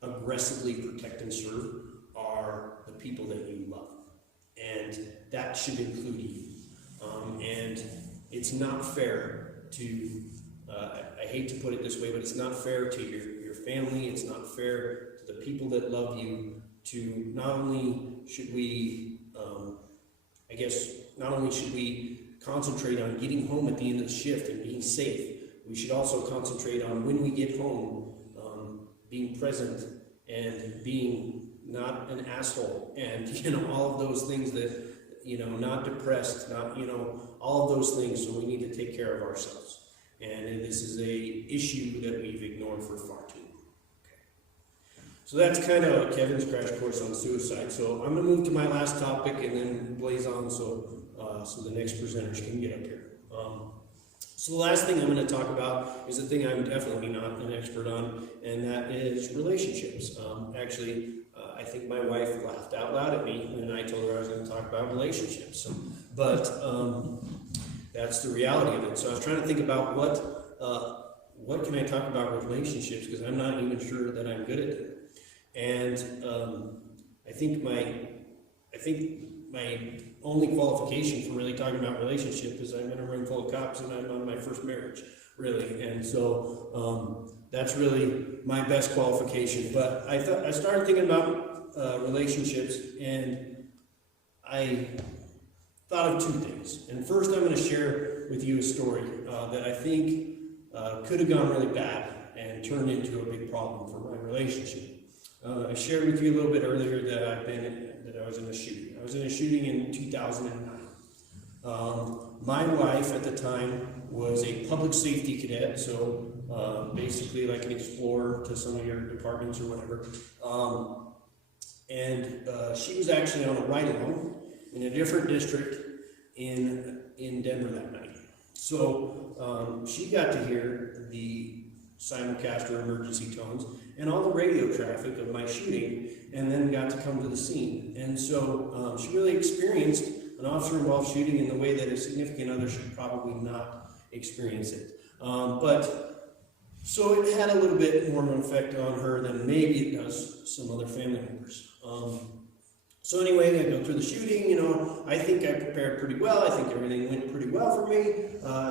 aggressively protect and serve are the people that you love. And that should include you. And it's not fair to, I hate to put it this way, but it's not fair to your family, it's not fair to the people that love you, to not only should we, not only should we concentrate on getting home at the end of the shift and being safe, we should also concentrate on when we get home, being present and being not an asshole, and, you know, all of those things that, you know, not depressed, not, you know, all of those things. So we need to take care of ourselves. And this is a issue that we've ignored for far too long. Okay. So that's kind of Kevin's crash course on suicide. So I'm going to move to my last topic and then blaze on so the next presenters can get up here. So the last thing I'm going to talk about is the thing I'm definitely not an expert on, and that is relationships. I think my wife laughed out loud at me when I told her I was going to talk about relationships. But that's the reality of it. So I was trying to think about what can I talk about with relationships, because I'm not even sure that I'm good at it. And I think my only qualification for really talking about relationship is I'm in a room full of cops and I'm on my first marriage, really. And so that's really my best qualification. But I started thinking about relationships, and I thought of two things. And first, I'm going to share with you a story that I think could have gone really bad and turned into a big problem for my relationship. I shared with you a little bit earlier that I was in a shooting. I was in a shooting in 2009. My wife at the time was a public safety cadet, so basically like an explorer to some of your departments or whatever. She was actually on a ride-along in a different district in Denver that night. So she got to hear the simulcast or emergency tones and all the radio traffic of my shooting, and then got to come to the scene. And so she really experienced an officer-involved shooting in the way that a significant other should probably not experience it. So it had a little bit more of an effect on her than maybe it does some other family members. So anyway, I go through the shooting, I think I prepared pretty well. I think everything went pretty well for me,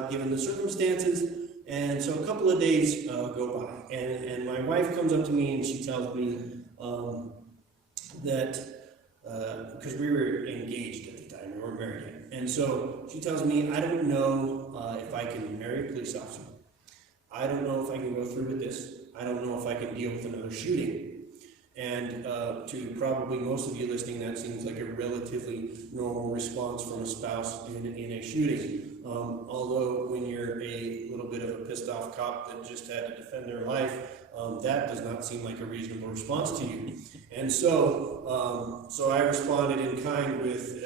given the circumstances. And so a couple of days go by, and my wife comes up to me and she tells me that, because we were engaged at the time, we weren't married yet. And so she tells me, I don't know if I can marry a police officer. I don't know if I can go through with this. I don't know if I can deal with another shooting. And to probably most of you listening, that seems like a relatively normal response from a spouse in a shooting. Although when you're a little bit of a pissed off cop that just had to defend their life, that does not seem like a reasonable response to you. And so I responded in kind with,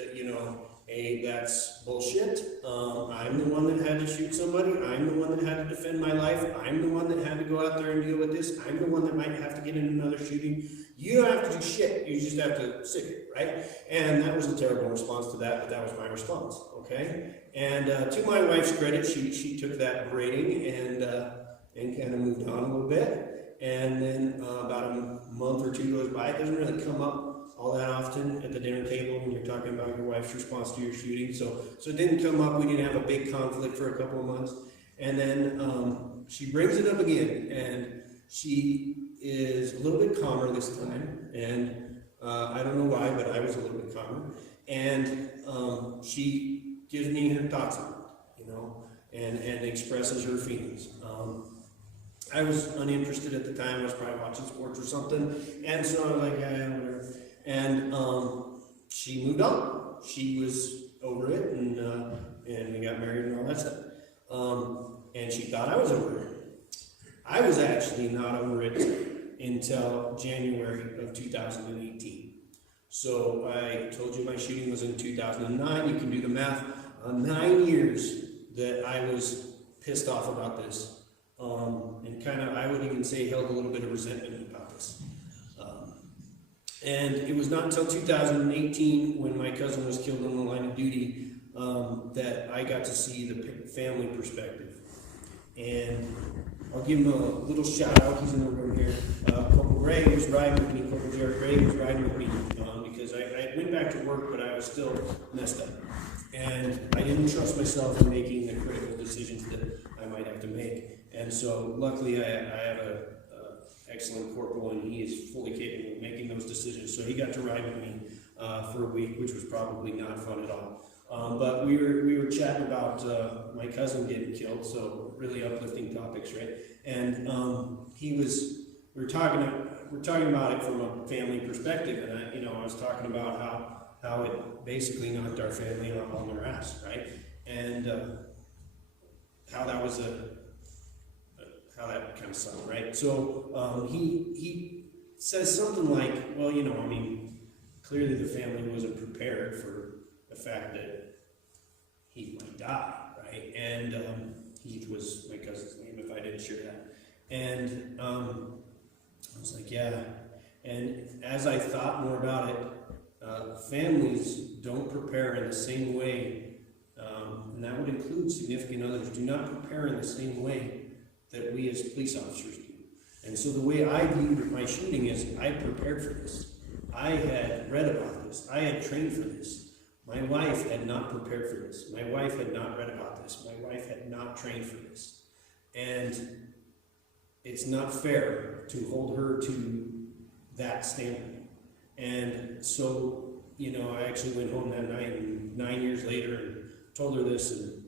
that's bullshit. I'm the one that had to shoot somebody. I'm the one that had to defend my life. I'm the one that had to go out there and deal with this. I'm the one that might have to get in another shooting. You don't have to do shit. You just have to sit here, right? And that was a terrible response to that, but that was my response, okay? And to my wife's credit, she took that berating and kind of moved on a little bit. And then about a month or two goes by. It doesn't really come up all that often at the dinner table when you're talking about your wife's response to your shooting. So it didn't come up. We didn't have a big conflict for a couple of months. And then she brings it up again, and she is a little bit calmer this time. And I don't know why, but I was a little bit calmer. And she gives me her thoughts on it, and expresses her feelings. I was uninterested at the time. I was probably watching sports or something. And so I was like, yeah, whatever. And she moved on. She was over it, and we got married and all that stuff. And she thought I was over it. I was actually not over it until January of 2018. So I told you my shooting was in 2009. You can do the math. 9 years that I was pissed off about this. And kind of, I would even say, held a little bit of resentment about this. And it was not until 2018, when my cousin was killed on the line of duty, that I got to see the family perspective. And I'll give him a little shout out. He's in the room here. Corporal Gray was riding with me. Corporal Jared Gray was riding with me because I went back to work, but I was still messed up. And I didn't trust myself in making the critical decisions that I might have to make. And so luckily I have an excellent corporal, and he is fully capable of making those decisions. So he got to ride with me for a week, which was probably not fun at all. But we were chatting about my cousin getting killed, so really uplifting topics, right? And we were talking about it from a family perspective, and I was talking about how it basically knocked our family on their ass, right? And how that kind of sucked, right? So he says something like, well, you know, I mean, clearly the family wasn't prepared for the fact that Heath might die, right? And Heath was my cousin's name, if I didn't share that. And I was like, yeah. And as I thought more about it, families don't prepare in the same way, and that would include significant others, do not prepare in the same way that we as police officers do. And so the way I viewed my shooting is I prepared for this. I had read about this. I had trained for this. My wife had not prepared for this. My wife had not read about this. My wife had not trained for this. And it's not fair to hold her to that standard. And so, you know, I actually went home that night, and 9 years later, and told her this, and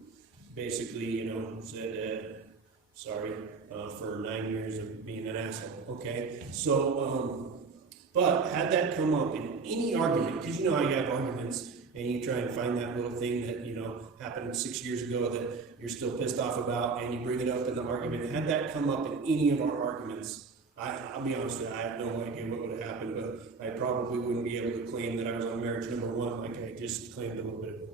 basically, you know, said, sorry for 9 years of being an asshole, okay? So, but had that come up in any argument, because you know how you have arguments, and you try and find that little thing that, you know, happened 6 years ago that you're still pissed off about, and you bring it up in the argument. Had that come up in any of our arguments, I'll be honest with you, I have no idea what would have happened, but I probably wouldn't be able to claim that I was on marriage number 1 like I just claimed a little bit ago.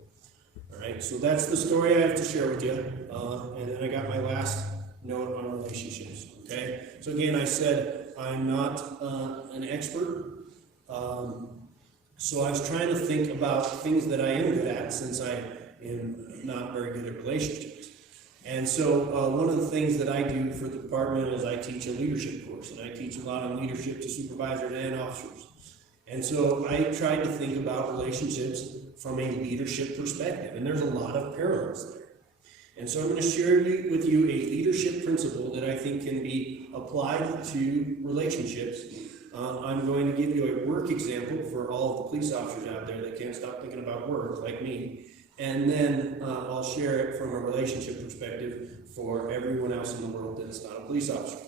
All right, so that's the story I have to share with you. And then I got my last note on relationships, okay? So again, I said I'm not an expert. So I was trying to think about things that I am good at, since I am not very good at relationships. And so one of the things that I do for the department is I teach a leadership course, and I teach a lot on leadership to supervisors and officers. And so I tried to think about relationships from a leadership perspective, and there's a lot of parallels there. And so I'm going to share with you a leadership principle that I think can be applied to relationships. I'm going to give you a work example for all of the police officers out there that can't stop thinking about work, like me. And then I'll share it from a relationship perspective for everyone else in the world that is not a police officer.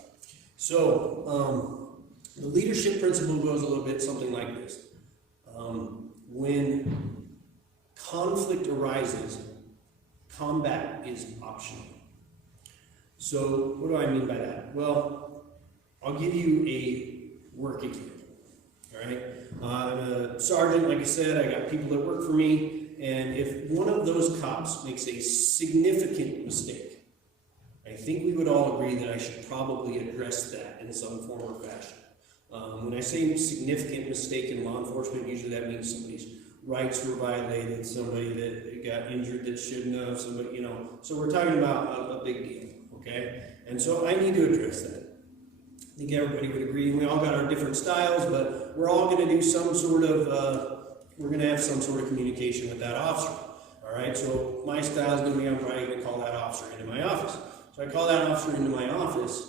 So the leadership principle goes a little bit something like this. When conflict arises, combat is optional. So what do I mean by that? Well, I'll give you a work example. All right, I'm a sergeant, like I said. I got people that work for me. And if one of those cops makes a significant mistake, I think we would all agree that I should probably address that in some form or fashion. When I say significant mistake in law enforcement, usually that means somebody's rights were violated, somebody that got injured that shouldn't have, somebody, you know. So we're talking about a big deal, okay? And so I need to address that. I think everybody would agree. We all got our different styles, but we're all going to do some sort of we're going to have some sort of communication with that officer. All right, so my style is going to be, I'm probably going to call that officer into my office. So I call that officer into my office.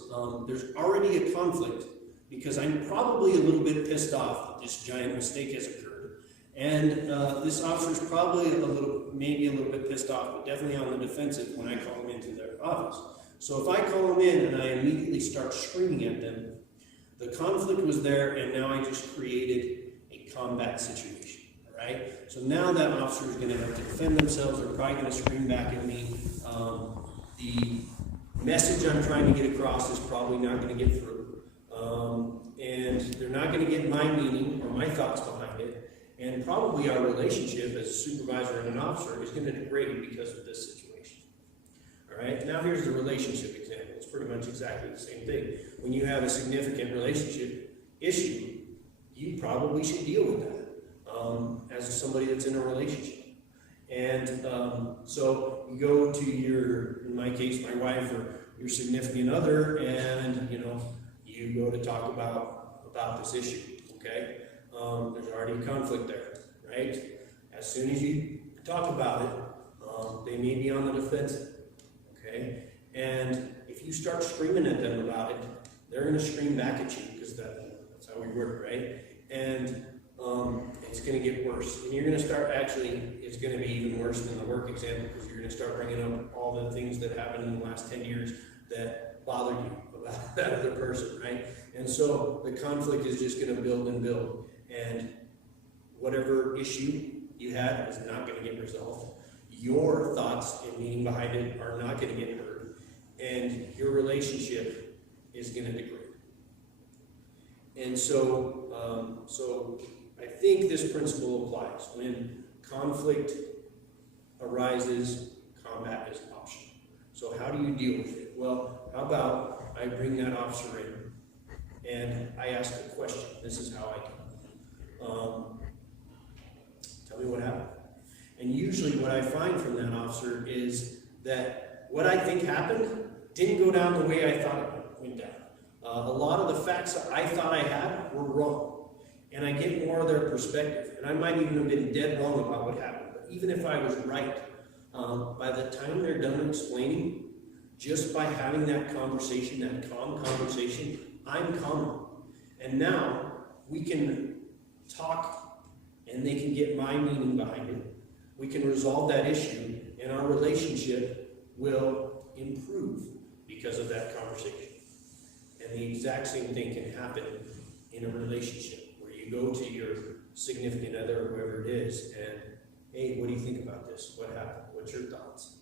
There's already a conflict because I'm probably a little bit pissed off that this giant mistake has occurred. And this officer's probably maybe a little bit pissed off, but definitely on the defensive when I call him into their office. So if I call them in and I immediately start screaming at them, the conflict was there, and now I just created a combat situation. Right? So now that officer is going to have to defend themselves. They're probably going to scream back at me. The message I'm trying to get across is probably not going to get through. And they're not going to get my meaning or my thoughts behind it. And probably our relationship as a supervisor and an officer is going to degrade because of this situation. All right? Now here's the relationship example. It's pretty much exactly the same thing. When you have a significant relationship issue, you probably should deal with that. As somebody that's in a relationship. And so you go to in my case, my wife or your significant other, and you go to talk about this issue, okay? There's already a conflict there, right? As soon as you talk about it, they may be on the defensive, okay? And if you start screaming at them about it, they're going to scream back at you because that's how we work, right? And it's going to get worse. And you're going to start, it's going to be even worse than the work example because you're going to start bringing up all the things that happened in the last 10 years that bothered you about that other person, right? And so the conflict is just going to build and build. And whatever issue you had is not going to get resolved. Your thoughts and meaning behind it are not going to get heard. And your relationship is going to degrade. And so I think this principle applies. When conflict arises, combat is optional. So how do you deal with it? Well, how about I bring that officer in and I ask a question. This is how I do. Tell me what happened. And usually what I find from that officer is that what I think happened didn't go down the way I thought it went down. A lot of the facts that I thought I had were wrong. And I get more of their perspective. And I might even have been dead wrong about what happened. But even if I was right, by the time they're done explaining, just by having that conversation, that calm conversation, I'm calmer. And now we can talk and they can get my meaning behind it. We can resolve that issue and our relationship will improve because of that conversation. And the exact same thing can happen in a relationship where you go to your significant other or whoever it is and, hey, what do you think about this? What happened? What's your thoughts?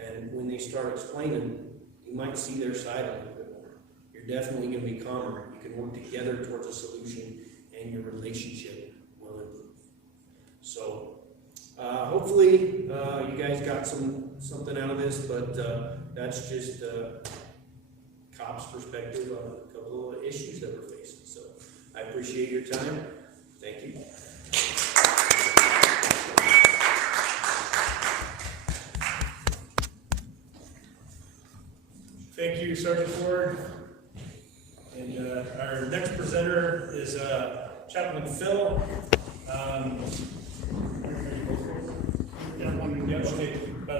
And when they start explaining, you might see their side a little bit more. You're definitely going to be calmer. You can work together towards a solution and your relationship will improve. So hopefully you guys got something out of this, but that's just COP's perspective on a couple of issues that we're facing. So I appreciate your time. Thank you. Thank you, Sergeant Ford. And our next presenter is Chaplain Phil.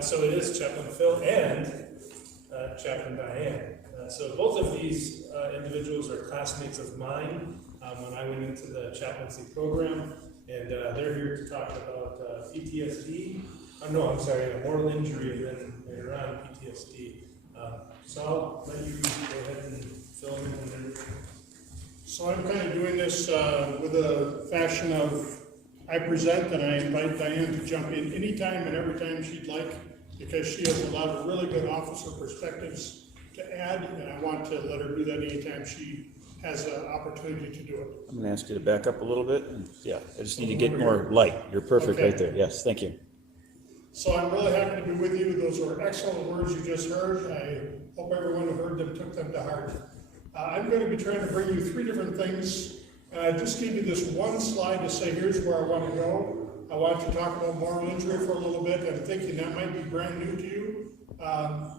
So it is Chaplain Phil and Chaplain Diane. So both of these individuals are classmates of mine when I went into the chaplaincy program, and they're here to talk about PTSD. A moral injury and around PTSD. So I'll let you go ahead and fill in and everything. So I'm kind of doing this with a fashion of I present and I invite Diane to jump in anytime and every time she'd like, because she has a lot of really good officer perspectives to add, and I want to let her do that anytime she has an opportunity to do it. I'm going to ask you to back up a little bit. Yeah, I just need to get more light. You're perfect right there. Yes, thank you. So I'm really happy to be with you. Those were excellent words you just heard. I hope everyone who heard them took them to heart. I'm going to be trying to bring you three different things. I just gave you this one slide to say here's where I want to go. I want to talk about moral injury for a little bit. I'm thinking that might be brand new to you.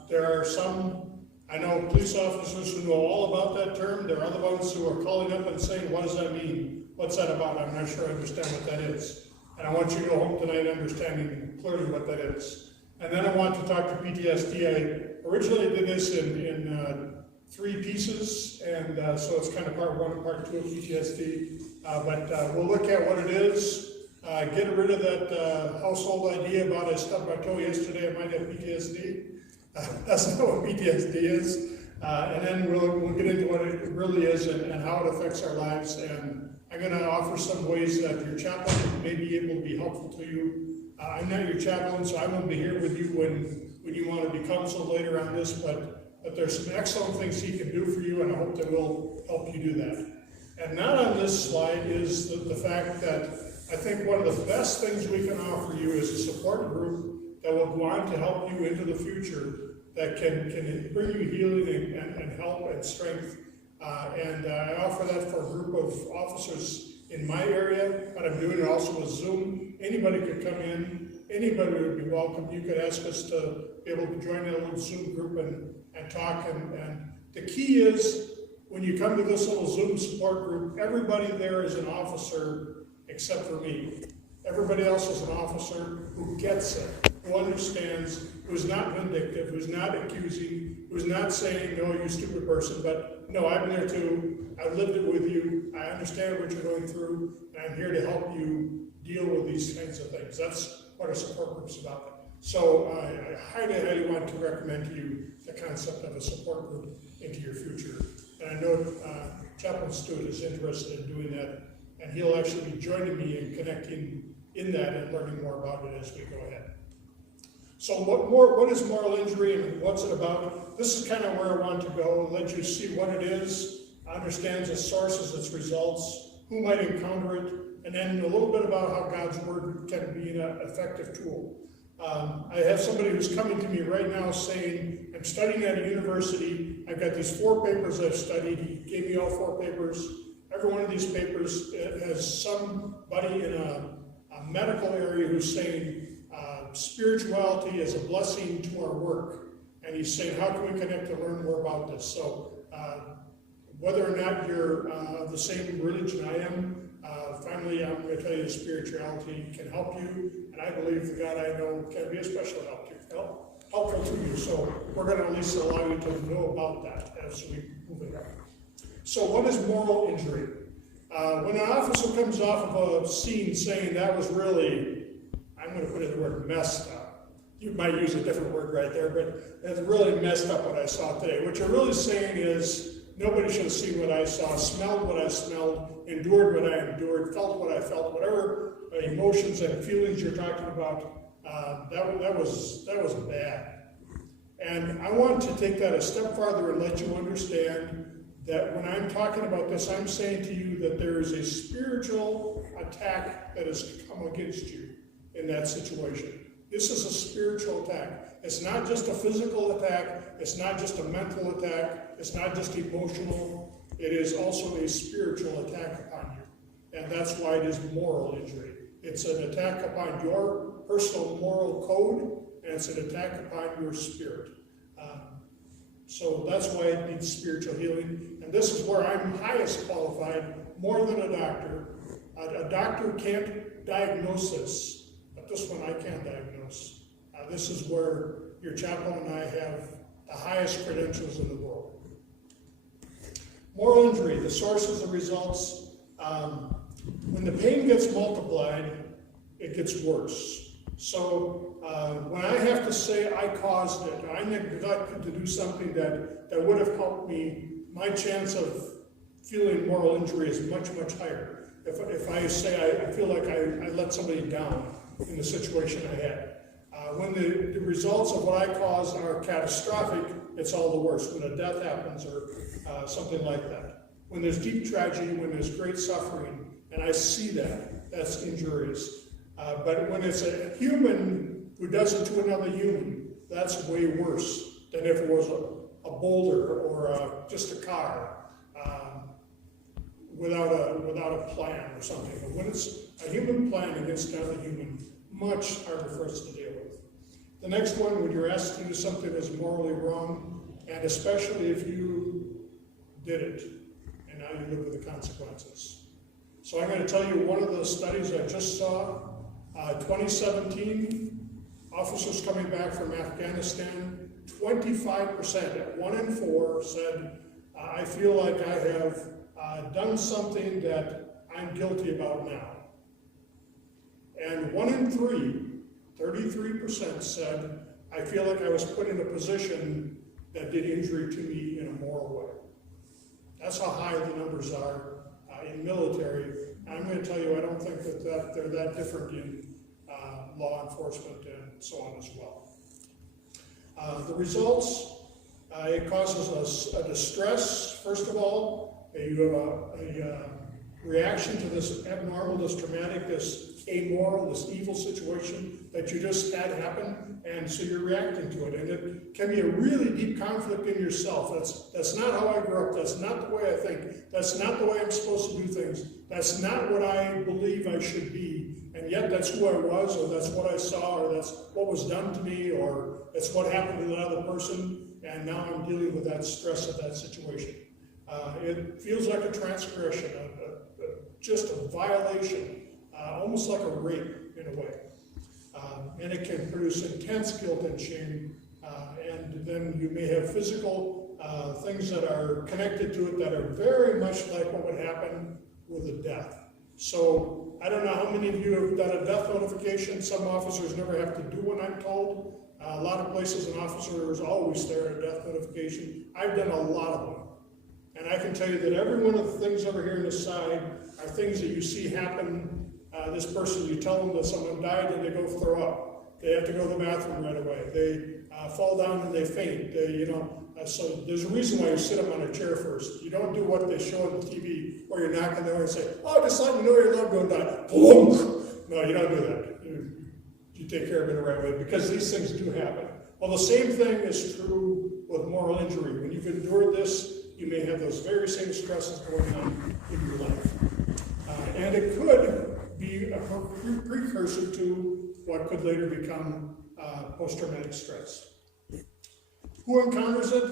There are some, I know, police officers who know all about that term. There are other ones who are calling up and saying, what does that mean? What's that about? I'm not sure I understand what that is. And I want you to go home tonight understanding clearly what that is. And then I want to talk to PTSD. I originally did this in 3 pieces, and so it's kind of part 1 and part 2 of PTSD. But we'll look at what it is, get rid of that household idea about I stubbed my toe yesterday, I might have PTSD. That's not what PTSD is. And then we'll get into what it really is and how it affects our lives. And I'm going to offer some ways that your chaplain may be able to be helpful to you. I'm not your chaplain, so I won't be here with you when you want to be counseled later on this, but there's some excellent things he can do for you, and I hope that will help you do that. And not on this slide is the fact that I think one of the best things we can offer you is a support group that will go on to help you into the future, that can bring you healing and help and strength. And I offer that for a group of officers in my area, but I'm doing it also with Zoom. Anybody could come in, anybody would be welcome. You could ask us to be able to join in a little Zoom group and talk. And the key is, when you come to this little Zoom support group, everybody there is an officer except for me. Everybody else is an officer who gets it, who understands, who's not vindictive, who's not accusing, who's not saying, no, you stupid person, but no, I'm there too. I've lived it with you. I understand what you're going through, and I'm here to help you deal with these kinds of things. That's what a support group is about. So I highly, highly want to recommend to you the concept of a support group into your future. And I know Chaplain Stewart is interested in doing that, and he'll actually be joining me in connecting in that and learning more about it as we go ahead. So what is moral injury and what's it about? This is kind of where I want to go and let you see what it is. understands its sources, its results, who might encounter it, and then a little bit about how God's Word can be an effective tool. I have somebody who's coming to me right now saying, I'm studying at a university, I've got these 4 papers I've studied, he gave me all 4 papers. Every one of these papers has somebody in a medical area who's saying spirituality is a blessing to our work. And he's saying, how can we connect and learn more about this? So whether or not you're the same religion I am, finally I'm going to tell you that spirituality can help you. And I believe the God I know can be a special helpful to you. So we're going to at least allow you to know about that as we move ahead. So what is moral injury? When an officer comes off of a scene saying that was really, I'm going to put in the word messed up. You might use a different word right there, but it's really messed up what I saw today. What you're really saying is nobody should have seen what I saw, smelled what I smelled, endured what I endured, felt what I felt, whatever emotions and feelings you're talking about, that was bad. And I want to take that a step farther and let you understand that when I'm talking about this, I'm saying to you that there is a spiritual attack that has come against you in that situation. This is a spiritual attack. It's not just a physical attack. It's not just a mental attack. It's not just emotional. It is also a spiritual attack upon you. And that's why it is moral injury. It's an attack upon your personal moral code, and it's an attack upon your spirit. So that's why it needs spiritual healing. And this is where I'm highest qualified, more than a doctor. A doctor can't diagnose this, but this one I can diagnose. This is where your chaplain and I have the highest credentials in the world. Moral injury, the sources and results. When the pain gets multiplied, it gets worse. So when I have to say I caused it, I neglected to do something that would have helped me, my chance of feeling moral injury is much, much higher. If I say I feel like I let somebody down in the situation I had. When the results of what I caused are catastrophic, it's all the worse. When a death happens or something like that. When there's deep tragedy, when there's great suffering, and I see that, that's injurious. But when it's a human who does it to another human, that's way worse than if it was a boulder or just a car without a plan or something. But when it's a human plan against another human, much harder for us to deal with. The next one, when you're asked to do something that's morally wrong, and especially if you did it, and now you live with the consequences. So I'm going to tell you one of the studies I just saw. 2017, officers coming back from Afghanistan, 25%, 1 in 4 said, I feel like I have done something that I'm guilty about now. And 1 in 3, 33% said, I feel like I was put in a position that did injury to me in a moral way. That's how high the numbers are in military. I'm going to tell you, I don't think that they're that different in law enforcement and so on as well. The results, it causes us a distress, first of all. You have a reaction to this abnormal, this traumatic, this amoral, this evil situation that you just had happen, and so you're reacting to it. And it can be a really deep conflict in yourself. That's not how I grew up. That's not the way I think. That's not the way I'm supposed to do things. That's not what I believe I should be. And yet that's who I was, or that's what I saw, or that's what was done to me, or that's what happened to that other person, and now I'm dealing with that stress of that situation. It feels like a transgression, just a violation, almost like a rape in a way. And it can produce intense guilt and shame, and then you may have physical things that are connected to it that are very much like what would happen with a death. So I don't know how many of you have done a death notification. Some officers never have to do one, I'm told. A lot of places an officer is always there at a death notification. I've done a lot of them. And I can tell you that every one of the things over here on the side are things that you see happen. This person, you tell them that someone died and they go throw up. They have to go to the bathroom right away. They fall down and they faint. So there's a reason why you sit them on a chair first. You don't do what they show on the TV, where you're knocking there and say, "Oh, just let me know your loved one died." No, you don't do that. You take care of it the right way, because these things do happen. Well, the same thing is true with moral injury. When you've endured this, you may have those very same stresses going on in your life. And it could be a precursor to what could later become post-traumatic stress. Who encounters it?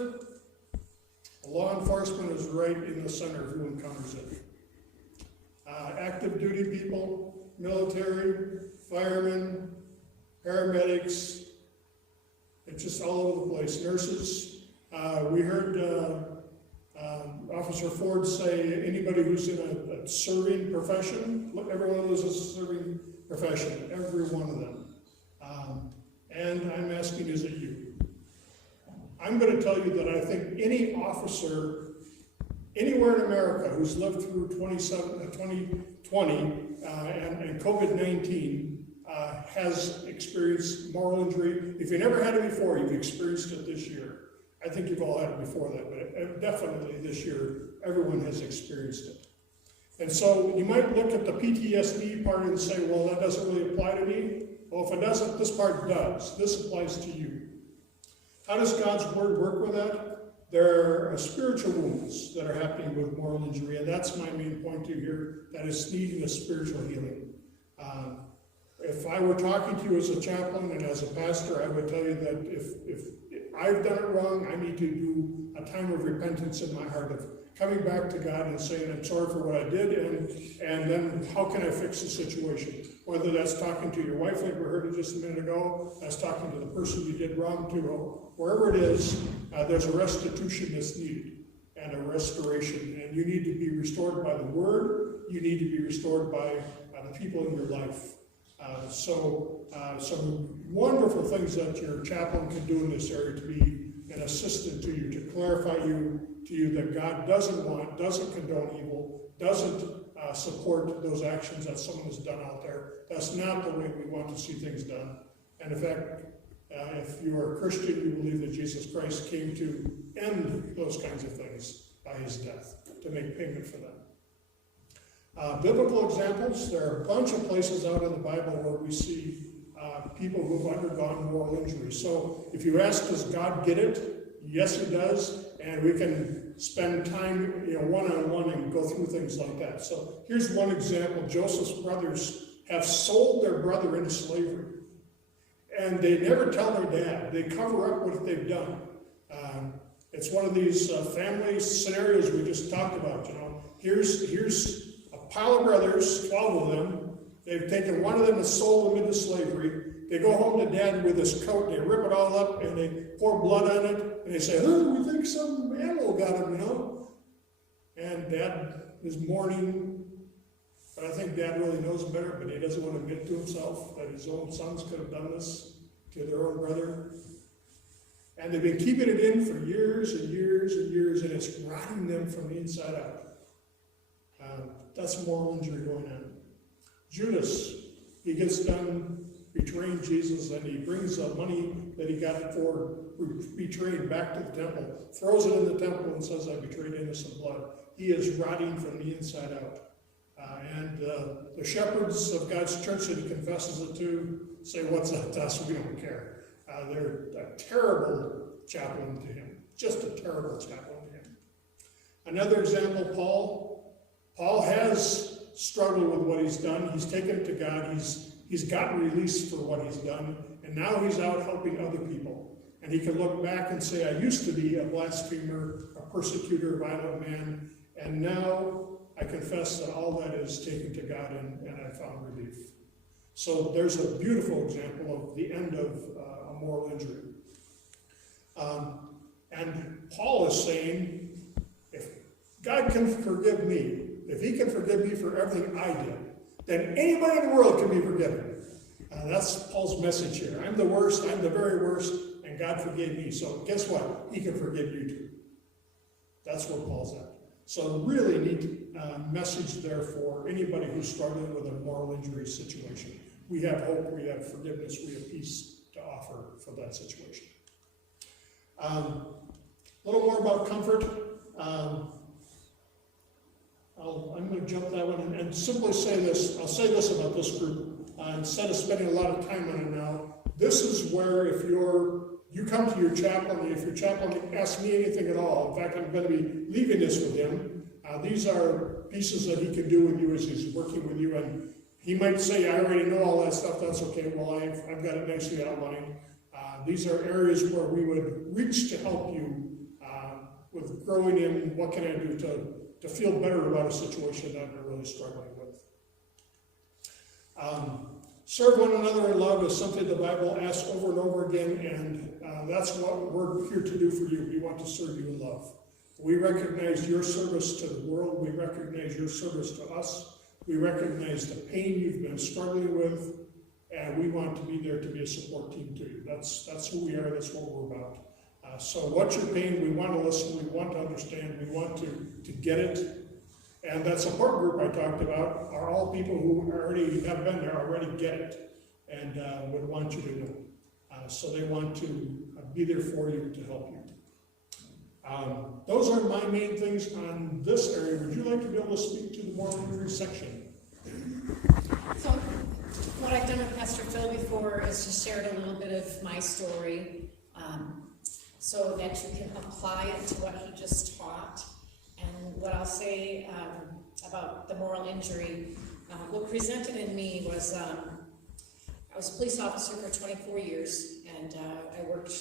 Law enforcement is right in the center of who encounters it. Active duty people, military, firemen, paramedics, it's just all over the place. Nurses. We heard Officer Ford say anybody who's in a serving profession, every one of those is a serving profession, every one of them. And I'm asking, is it you? I'm going to tell you that I think any officer anywhere in America who's lived through 2020 and COVID-19 has experienced moral injury. If you never had it before, you've experienced it this year. I think you've all had it before that, but definitely this year, everyone has experienced it. And so you might look at the PTSD part and say, well, that doesn't really apply to me. Well, if it doesn't, this part does. This applies to you. How does God's word work with that? There are spiritual wounds that are happening with moral injury, and that's my main point to you here, that is needing a spiritual healing. If I were talking to you as a chaplain and as a pastor, I would tell you that if I've done it wrong, I need to do a time of repentance in my heart, of coming back to God and saying, I'm sorry for what I did, and then how can I fix the situation? Whether that's talking to your wife, like we heard just a minute ago, that's talking to the person you did wrong to, wherever it is, there's a restitution that's needed, and a restoration, and you need to be restored by the word, you need to be restored by the people in your life. So some wonderful things that your chaplain can do in this area to be an assistant to you, to clarify to you that God doesn't condone evil, doesn't support those actions that someone has done out there. That's not the way we want to see things done. And in fact, if you are a Christian, you believe that Jesus Christ came to end those kinds of things by his death, to make payment for them. Biblical examples, there are a bunch of places out in the Bible where we see people who've undergone moral injury. So if you ask, does God get it? Yes, he does. And we can spend time, one-on-one and go through things like that. So here's one example. Joseph's brothers have sold their brother into slavery. And they never tell their dad. They cover up what they've done. It's one of these family scenarios we just talked about. Here's a pile of brothers, 12 of them. They've taken one of them and sold them into slavery. They go home to dad with his coat, they rip it all up, and they pour blood on it, and they say, oh, we think some animal got him, And dad is mourning, but I think dad really knows better, but he doesn't want to admit to himself that his own sons could have done this to their own brother. And they've been keeping it in for years and years and years, and it's rotting them from the inside out. That's moral injury going on. Judas, he gets done betraying Jesus, and he brings the money that he got for betraying back to the temple, throws it in the temple and says, I betrayed innocent blood. He is rotting from the inside out. And the shepherds of God's church that he confesses it to say, what's that to us? We don't care. They're a terrible chaplain to him. Just a terrible chaplain to him. Another example, Paul. Paul has struggled with what he's done. He's taken it to God. He's gotten released for what he's done. And now he's out helping other people. And he can look back and say, I used to be a blasphemer, a persecutor, a violent man. And now I confess that all that is taken to God, and I found relief. So there's a beautiful example of the end of a moral injury. And Paul is saying, if God can forgive me, if he can forgive me for everything I did, then anybody in the world can be forgiven. That's Paul's message here. I'm the worst, I'm the very worst, and God forgave me. So guess what? He can forgive you too. That's where Paul's at. So really neat message there for anybody who's struggling with a moral injury situation. We have hope, we have forgiveness, we have peace to offer for that situation. little more about comfort. I'm going to jump that one and simply say this. I'll say this about this group. Instead of spending a lot of time on it now, this is where if you come to your chaplain, if your chaplain asks me anything at all, in fact, I'm going to be leaving this with him. These are pieces that he can do with you as he's working with you, and he might say, I already know all that stuff, that's okay, well, I've got it nicely outlined. These are areas where we would reach to help you with growing in what can I do to feel better about a situation that we're really struggling with. Serve one another in love is something the Bible asks over and over again, and that's what we're here to do for you. We want to serve you in love. We recognize your service to the world. We recognize your service to us. We recognize the pain you've been struggling with, and we want to be there to be a support team to you. That's who we are. That's what we're about. So what's your pain? We want to listen. We want to understand. We want to get it. And that support group I talked about are all people who already have been there, already get it, and would want you to know. So they want to be there for you to help you. Those are my main things on this area. Would you like to be able to speak to the moral injury section? So what I've done with Pastor Phil before is just shared a little bit of my story so that you can apply it to what he just taught. And what I'll say about the moral injury, what presented in me was, I was a police officer for 24 years, and I worked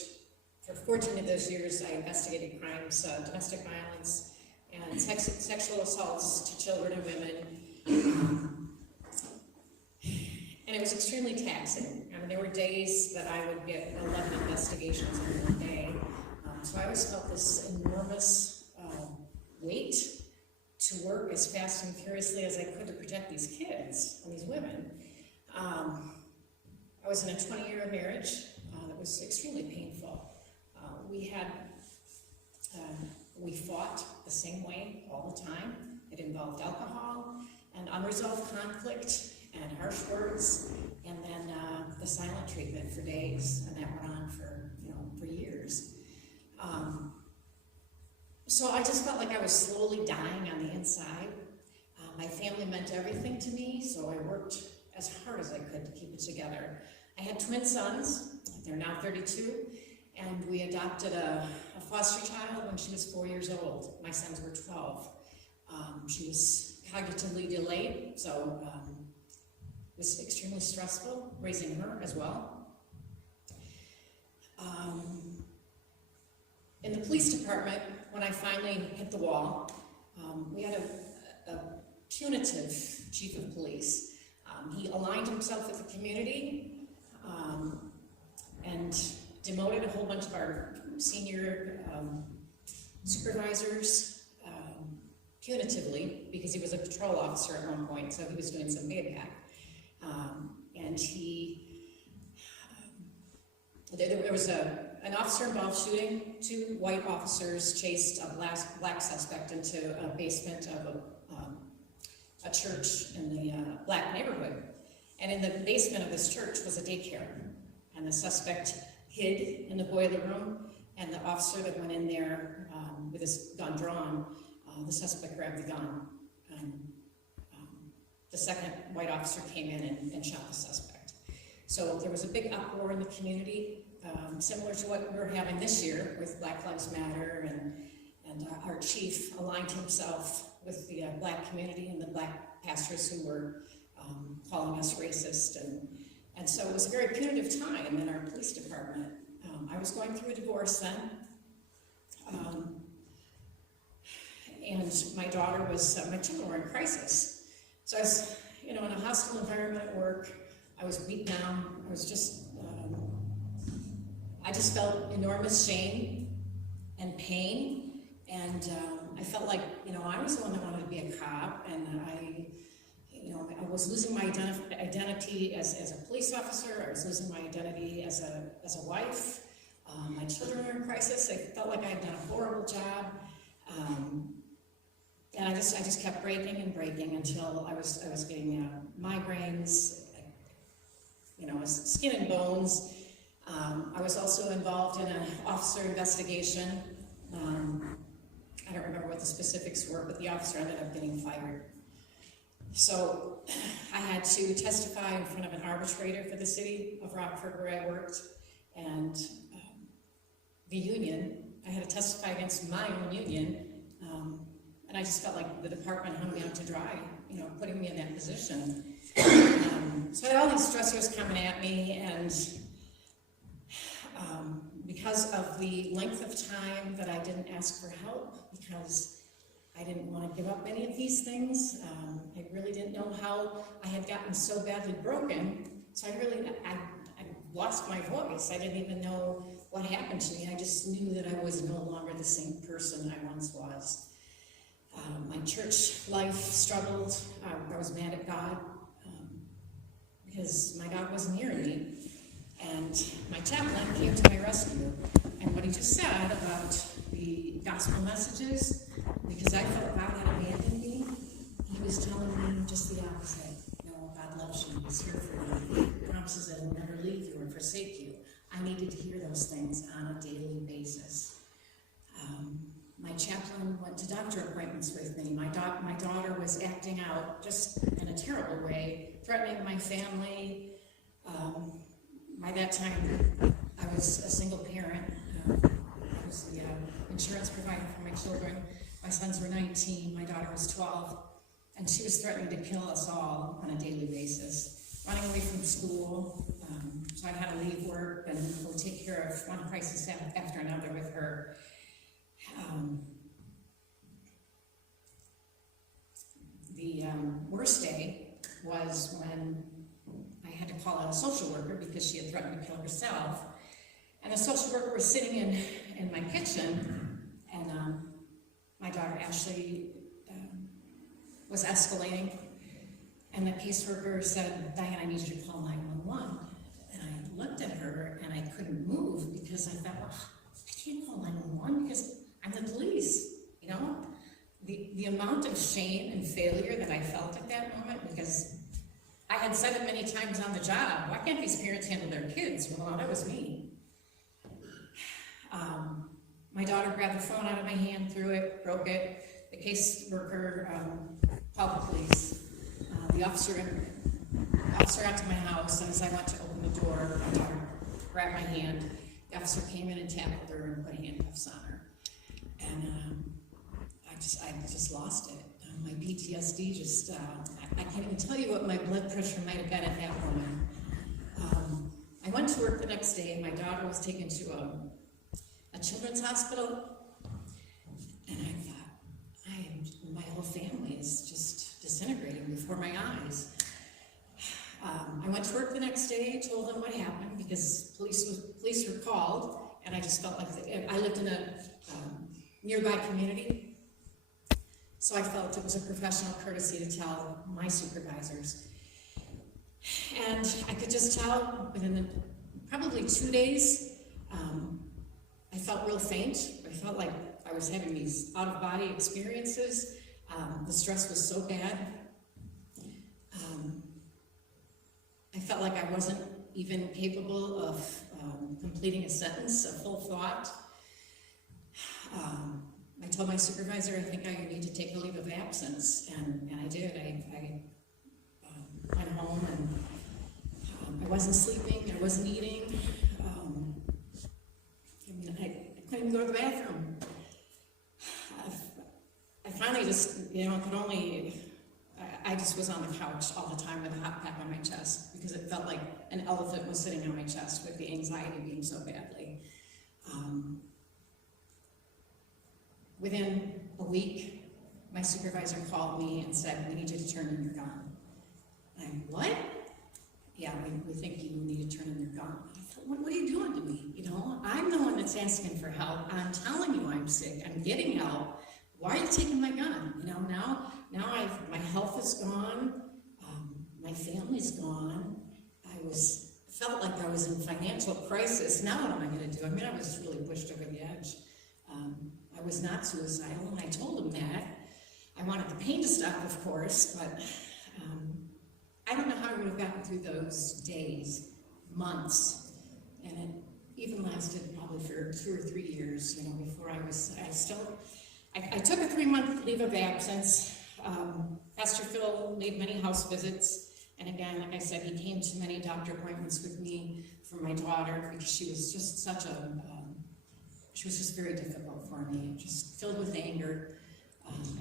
for 14 of those years. I investigated crimes, domestic violence, and sexual assaults to children and women. And it was extremely taxing. I mean, there were days that I would get 11 investigations in one day. So I always felt this enormous weight to work as fast and furiously as I could to protect these kids and these women. I was in a 20-year marriage that was extremely painful. We fought the same way all the time. It involved alcohol and unresolved conflict and harsh words, and then the silent treatment for days, and that went on for years. So I just felt like I was slowly dying on the inside. My family meant everything to me, so I worked as hard as I could to keep it together. I had twin sons. They're now 32, and we adopted a foster child when she was 4 years old. My sons were 12. She was cognitively delayed, so it was extremely stressful raising her as well. In the police department, when I finally hit the wall, we had a punitive chief of police. He aligned himself with the community and demoted a whole bunch of our senior supervisors punitively, because he was a patrol officer at one point, so he was doing some payback. And there was an officer-involved shooting. 2 white officers chased a black suspect into a basement of a church in the black neighborhood. And in the basement of this church was a daycare. And the suspect hid in the boiler room, and the officer that went in there with his gun drawn, the suspect grabbed the gun. The second white officer came in and shot the suspect. So there was a big uproar in the community, similar to what we're having this year with Black Lives Matter, and our chief aligned himself with the black community and the black pastors who were calling us racist, and so it was a very punitive time in our police department. I was going through a divorce then, and my daughter was, my children were in crisis. So I was, in a hostile environment at work. I was beat down. I was just, I just felt enormous shame and pain, and I felt like, I was the one that wanted to be a cop, and I was losing my identity as a police officer. I was losing my identity as a wife. My children were in crisis. I felt like I had done a horrible job, and I just kept breaking and breaking until I was getting migraines, skin and bones. I was also involved in an officer investigation what the specifics were, but the officer ended up getting fired. So I had to testify in front of an arbitrator for the city of Rockford where I worked, and the union, I had to testify against my own union, and I just felt like the department hung me out to dry, you know, putting me in that position. So I had all these stressors coming at me, and because of the length of time that I didn't ask for help, because I didn't want to give up any of these things, I really didn't know how I had gotten so badly broken, so I lost my voice. I didn't even know what happened to me. I just knew that I was no longer the same person I once was. My church life struggled. I was mad at God because my God wasn't near me. And my chaplain came to my rescue. And what he just said about the gospel messages, because I felt God had abandoned me, he was telling me just the opposite. No, God loves you. He's here for you. He promises that he'll never leave you or forsake you. I needed to hear those things on a daily basis. My chaplain went to doctor appointments with me. My daughter was acting out just in a terrible way, threatening my family. By that time, I was a single parent. I was the insurance provider for my children. My sons were 19, my daughter was 12, and she was threatening to kill us all on a daily basis, running away from school. So I had to leave work and go take care of one crisis after another with her. The worst day was when I had to call out a social worker because she had threatened to kill herself. And the social worker was sitting in my kitchen, and my daughter Ashley was escalating. And the caseworker said, "Diane, I need you to call 911. And I looked at her and I couldn't move because I thought, well, I can't call 911 because I'm the police, you know? The amount of shame and failure that I felt at that moment, because I had said it many times on the job, why can't these parents handle their kids? Well, that was me. My daughter grabbed the phone out of my hand, threw it, broke it. The caseworker called the police. The officer got to my house, and as I went to open the door, my daughter grabbed my hand. The officer came in and tackled her and put handcuffs on her. And I just lost it. My PTSD just, I can't even tell you what my blood pressure might have been at that moment. I went to work the next day, and my daughter was taken to a children's hospital, and I thought, my whole family is just disintegrating before my eyes. I went to work the next day, told them what happened, because police were called, and I just felt like I lived in a nearby community, so I felt it was a professional courtesy to tell my supervisors. And I could just tell within probably 2 days, I felt real faint. I felt like I was having these out-of-body experiences. The stress was so bad. I felt like I wasn't even capable of completing a sentence, a full thought. I told my supervisor, I think I need to take a leave of absence, and I did. I went home, and I wasn't sleeping, I wasn't eating. I couldn't even go to the bathroom. I finally just, I just was on the couch all the time with a hot pack on my chest, because it felt like an elephant was sitting on my chest with the anxiety being so badly. Within a week, my supervisor called me and said, "We need you to turn in your gun." I'm, what? Yeah, we think you need to turn in your gun. I thought, what are you doing to me? I'm the one that's asking for help. I'm telling you I'm sick. I'm getting help. Why are you taking my gun? Now my health is gone. My family's gone. Felt like I was in financial crisis. Now what am I going to do? I was really pushed over the edge. I was not suicidal, and I told him that. I wanted the pain to stop, of course, but I don't know how I would have gotten through those days, months, and it even lasted probably for 2 or 3 years, before I I took a 3-month leave of absence. Pastor Phil made many house visits, and again, like I said, he came to many doctor appointments with me for my daughter, because she was just she was just very difficult for me, just filled with anger.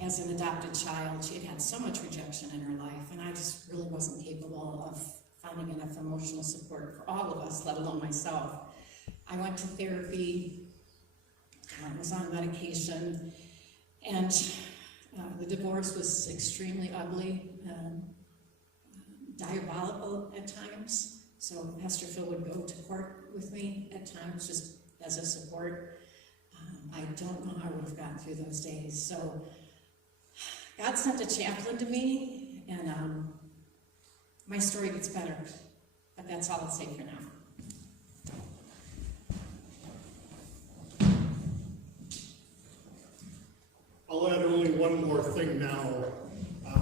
As an adopted child, she had had so much rejection in her life, and I just really wasn't capable of finding enough emotional support for all of us, let alone myself. I went to therapy, was on medication, and the divorce was extremely ugly, diabolical at times. So Pastor Phil would go to court with me at times, just as a support. I don't know how I would have gotten through those days. So God sent a chaplain to me, and my story gets better. But that's all I'll say for now. I'll add only one more thing now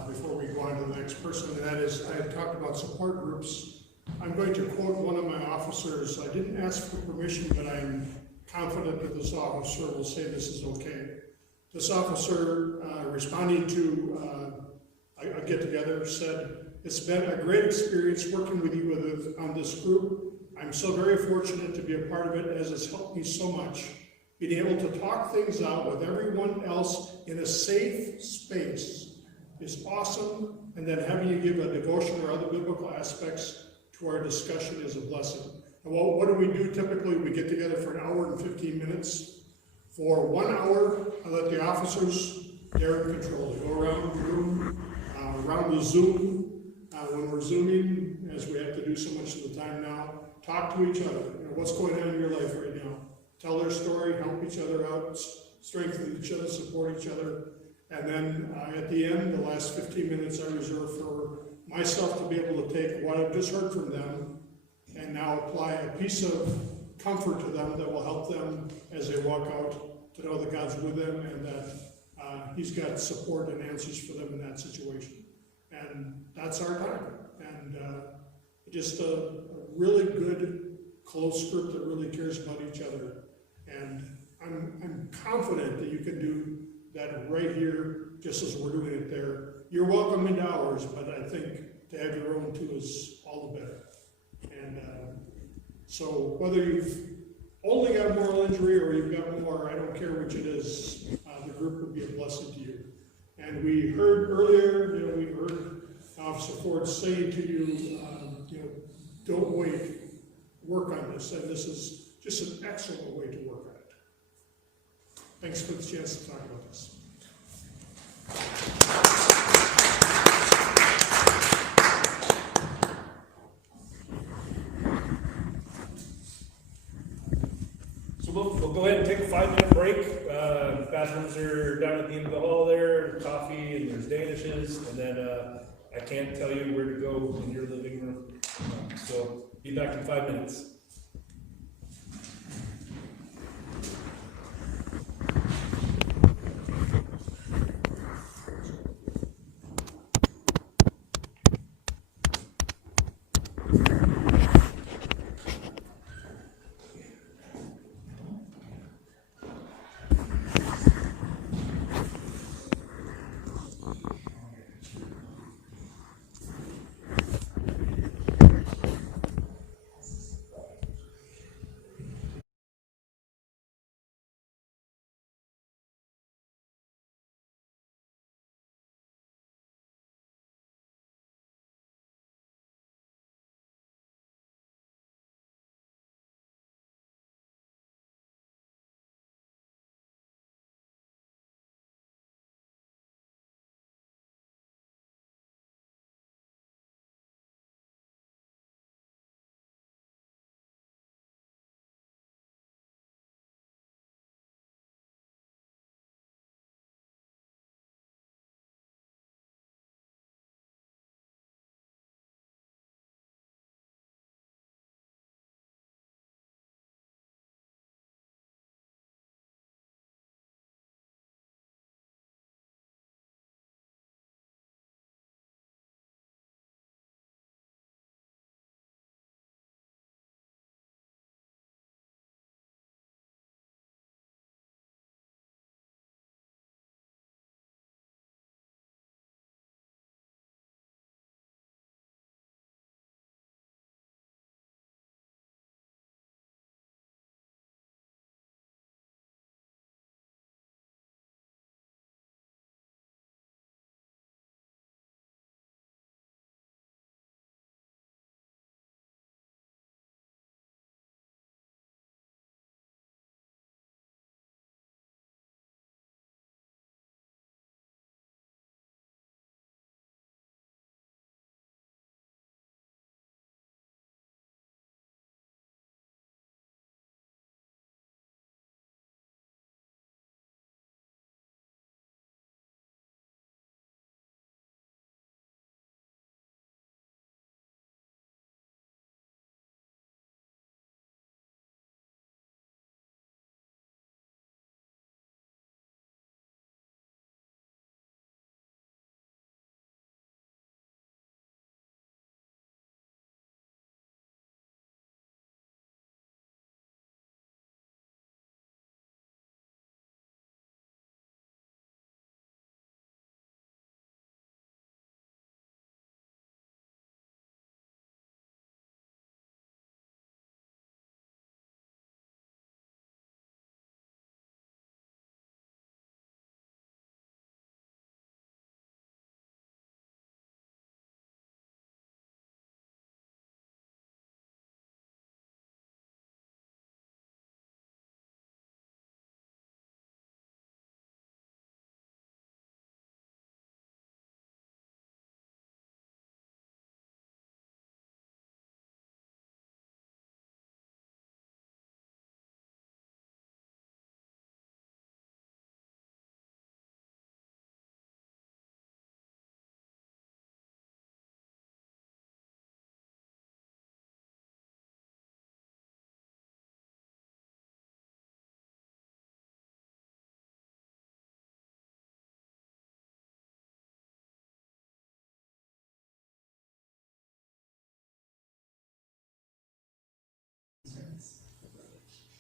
before we go on to the next person, and that is, I had talked about support groups. I'm going to quote one of my officers. I didn't ask for permission, but I'm confident that this officer will say this is okay. This officer, responding to a get-together, said, "It's been a great experience working with you on this group. I'm so very fortunate to be a part of it, as it's helped me so much. Being able to talk things out with everyone else in a safe space is awesome, and then having you give a devotion or other biblical aspects to our discussion is a blessing." And what do we do typically? We get together for an hour and 15 minutes. For 1 hour, I let the officers, they're in control. They go around the room, around the Zoom, when we're Zooming, as we have to do so much of the time now, talk to each other. You know, what's going on in your life right now? Tell their story, help each other out, strengthen each other, support each other. And then at the end, the last 15 minutes I reserve for myself to be able to take what I've just heard from them and now apply a piece of comfort to them that will help them as they walk out to know that God's with them and that He's got support and answers for them in that situation. And that's our time. And just a really good, close group that really cares about each other. And I'm confident that you can do that right here, just as we're doing it there. You're welcome into ours, but I think to have your own too is all the better. And so whether you've only got moral injury or you've got more, I don't care which it is, the group would be a blessing to you. And we heard earlier, we heard Officer Ford saying to you, don't wait, work on this. And this is just an excellent way to work on it. Thanks for the chance to talk about this. So we'll go ahead and take a 5-minute break. Bathrooms are down at the end of the hall there, coffee, and there's danishes, and then I can't tell you where to go in your living room. So be back in 5 minutes.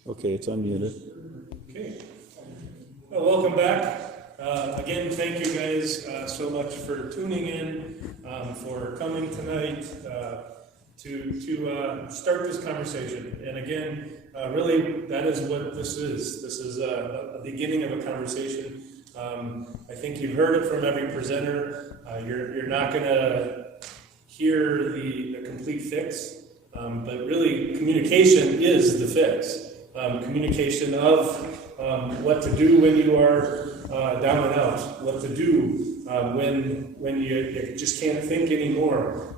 Okay, it's unmuted. Okay. Well, welcome back. Again, thank you guys so much for tuning in, for coming tonight to start this conversation. And again, really, that is what this is. This is a beginning of a conversation. I think you've heard it from every presenter. You're not going to hear the complete fix, but really, communication is the fix. Communication of what to do when you are down and out, what to do when you just can't think anymore,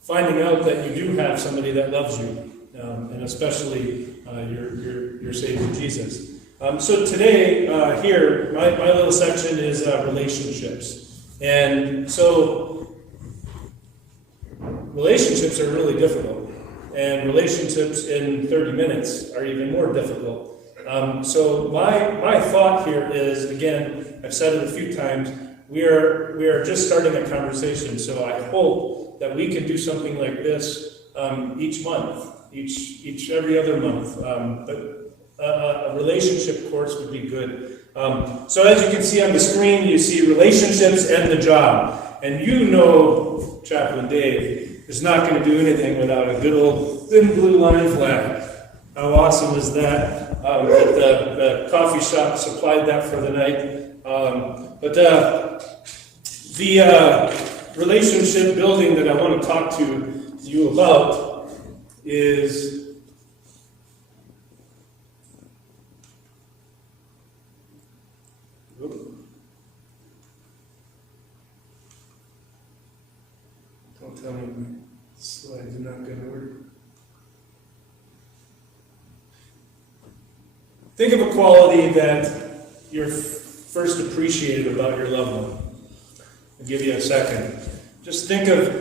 finding out that you do have somebody that loves you, and especially your Savior Jesus. So today, here, my little section is relationships. And so, relationships are really difficult. And relationships in 30 minutes are even more difficult. So my thought here is, again, I've said it a few times, we are just starting a conversation. So I hope that we can do something like this each month, every other month. But a relationship course would be good. So as you can see on the screen, you see relationships and the job. And you know Chaplain Dave is not going to do anything without a good old thin blue line flag. How awesome is that? The coffee shop supplied that for the night. But the relationship building that I want to talk to you about is don't tell me my slides are not going to work. Think of a quality that you're first appreciated about your loved one. I'll give you a second. Just think of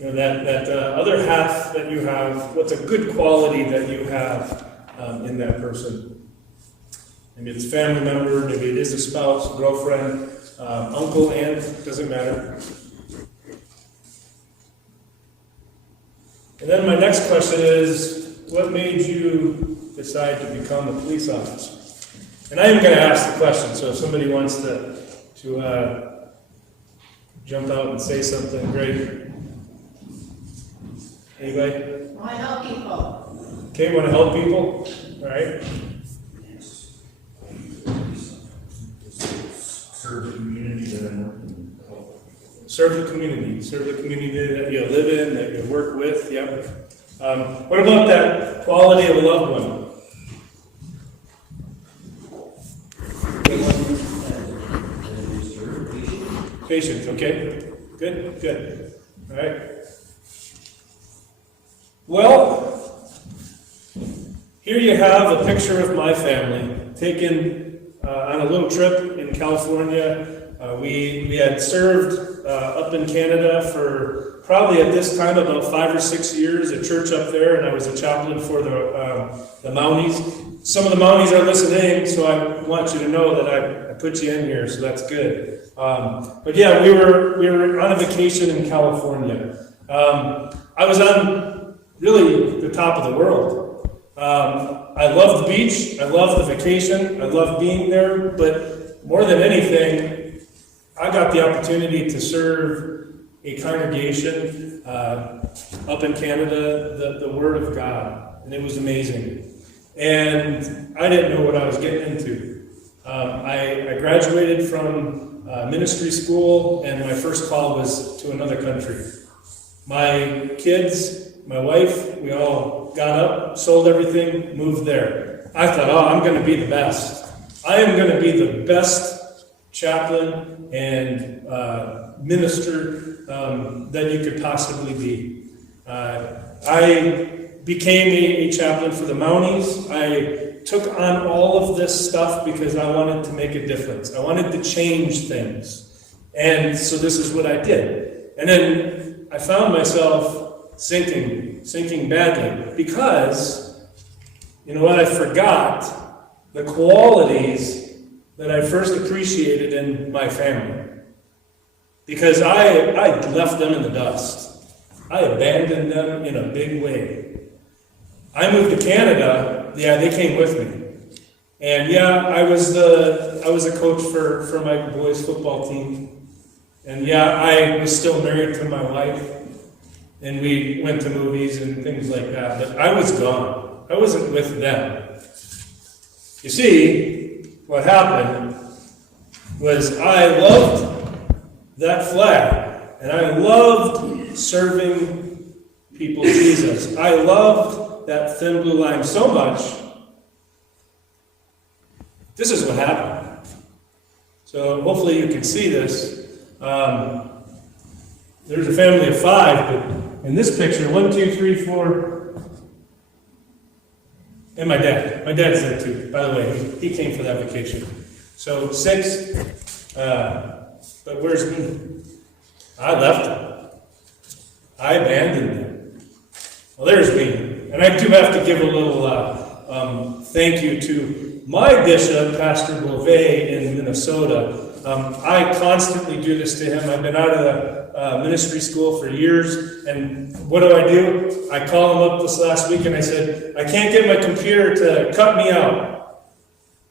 that other half that you have. What's a good quality that you have in that person? Maybe it's a family member, maybe it is a spouse, girlfriend, uncle, aunt, doesn't matter. And then my next question is, what made you decide to become a police officer? And I am going to ask the question, so if somebody wants to jump out and say something, great. Anybody? I want to help people. Okay, want to help people? All right. Serve the community that I'm working with. Serve the community that you live in, that you work with. Yep. What about that quality of a loved one? Patient, okay. Good. All right. Well, here you have a picture of my family taken on a little trip in California. We had served up in Canada for probably at this time about 5 or 6 years, a church up there, and I was a chaplain for the Mounties. Some of the Mounties are listening, so I want you to know that I put you in here, so that's good. But yeah, we were on a vacation in California. I was on really the top of the world. I love the beach, I love the vacation, I love being there, but more than anything, I got the opportunity to serve a congregation up in Canada, the Word of God, and it was amazing. And I didn't know what I was getting into. I graduated from ministry school, and my first call was to another country. My kids, my wife, we all got up, sold everything, moved there. I thought, I'm going to be the best. I am going to be the best chaplain and minister that you could possibly be. I became a chaplain for the Mounties. I took on all of this stuff because I wanted to make a difference. I wanted to change things. And so this is what I did. And then I found myself sinking badly because, you know what, I forgot the qualities that I first appreciated in my family. Because I left them in the dust. I abandoned them in a big way. I moved to Canada, yeah, they came with me. And yeah, I was a coach for my boys' football team. And yeah, I was still married to my wife. And we went to movies and things like that. But I was gone. I wasn't with them. You see, what happened was I loved that flag. And I loved serving people Jesus. I loved that thin blue line so much. This is what happened. So hopefully you can see this. There's a family of 5, but in this picture, 1, 2, 3, 4, and my dad. My dad's there too, by the way. He came for that vacation. So 6, but where's me? I left him. I abandoned him. Well, there's me. And I do have to give a little thank you to my bishop, Pastor Beauvais in Minnesota. I constantly do this to him. I've been out of the ministry school for years, and what do? I call him up this last week and I said, I can't get my computer to cut me out.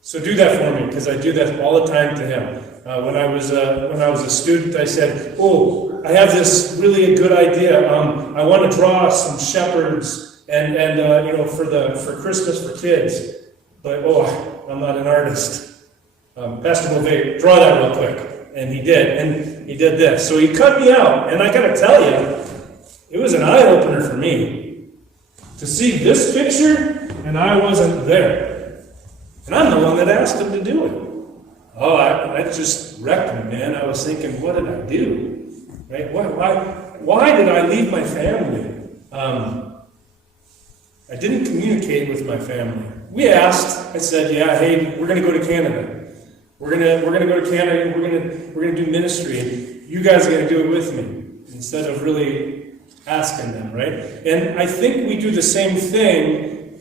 So do that for me, because I do that all the time to him. When I was a student, I said, oh, I have this really good idea. I want to draw some shepherds and for Christmas for kids. But, I'm not an artist. Pastor Beauvais, draw that real quick. And he did. And he did this. So he cut me out. And I got to tell you, it was an eye-opener for me to see this picture, and I wasn't there. And I'm the one that asked him to do it. Oh, I just wrecked me, man. I was thinking, what did I do? Right? Why did I leave my family? I didn't communicate with my family. We asked. I said, "Yeah, hey, we're going to go to Canada. We're gonna go to Canada. We're gonna do ministry. And you guys are going to do it with me." Instead of really asking them, right? And I think we do the same thing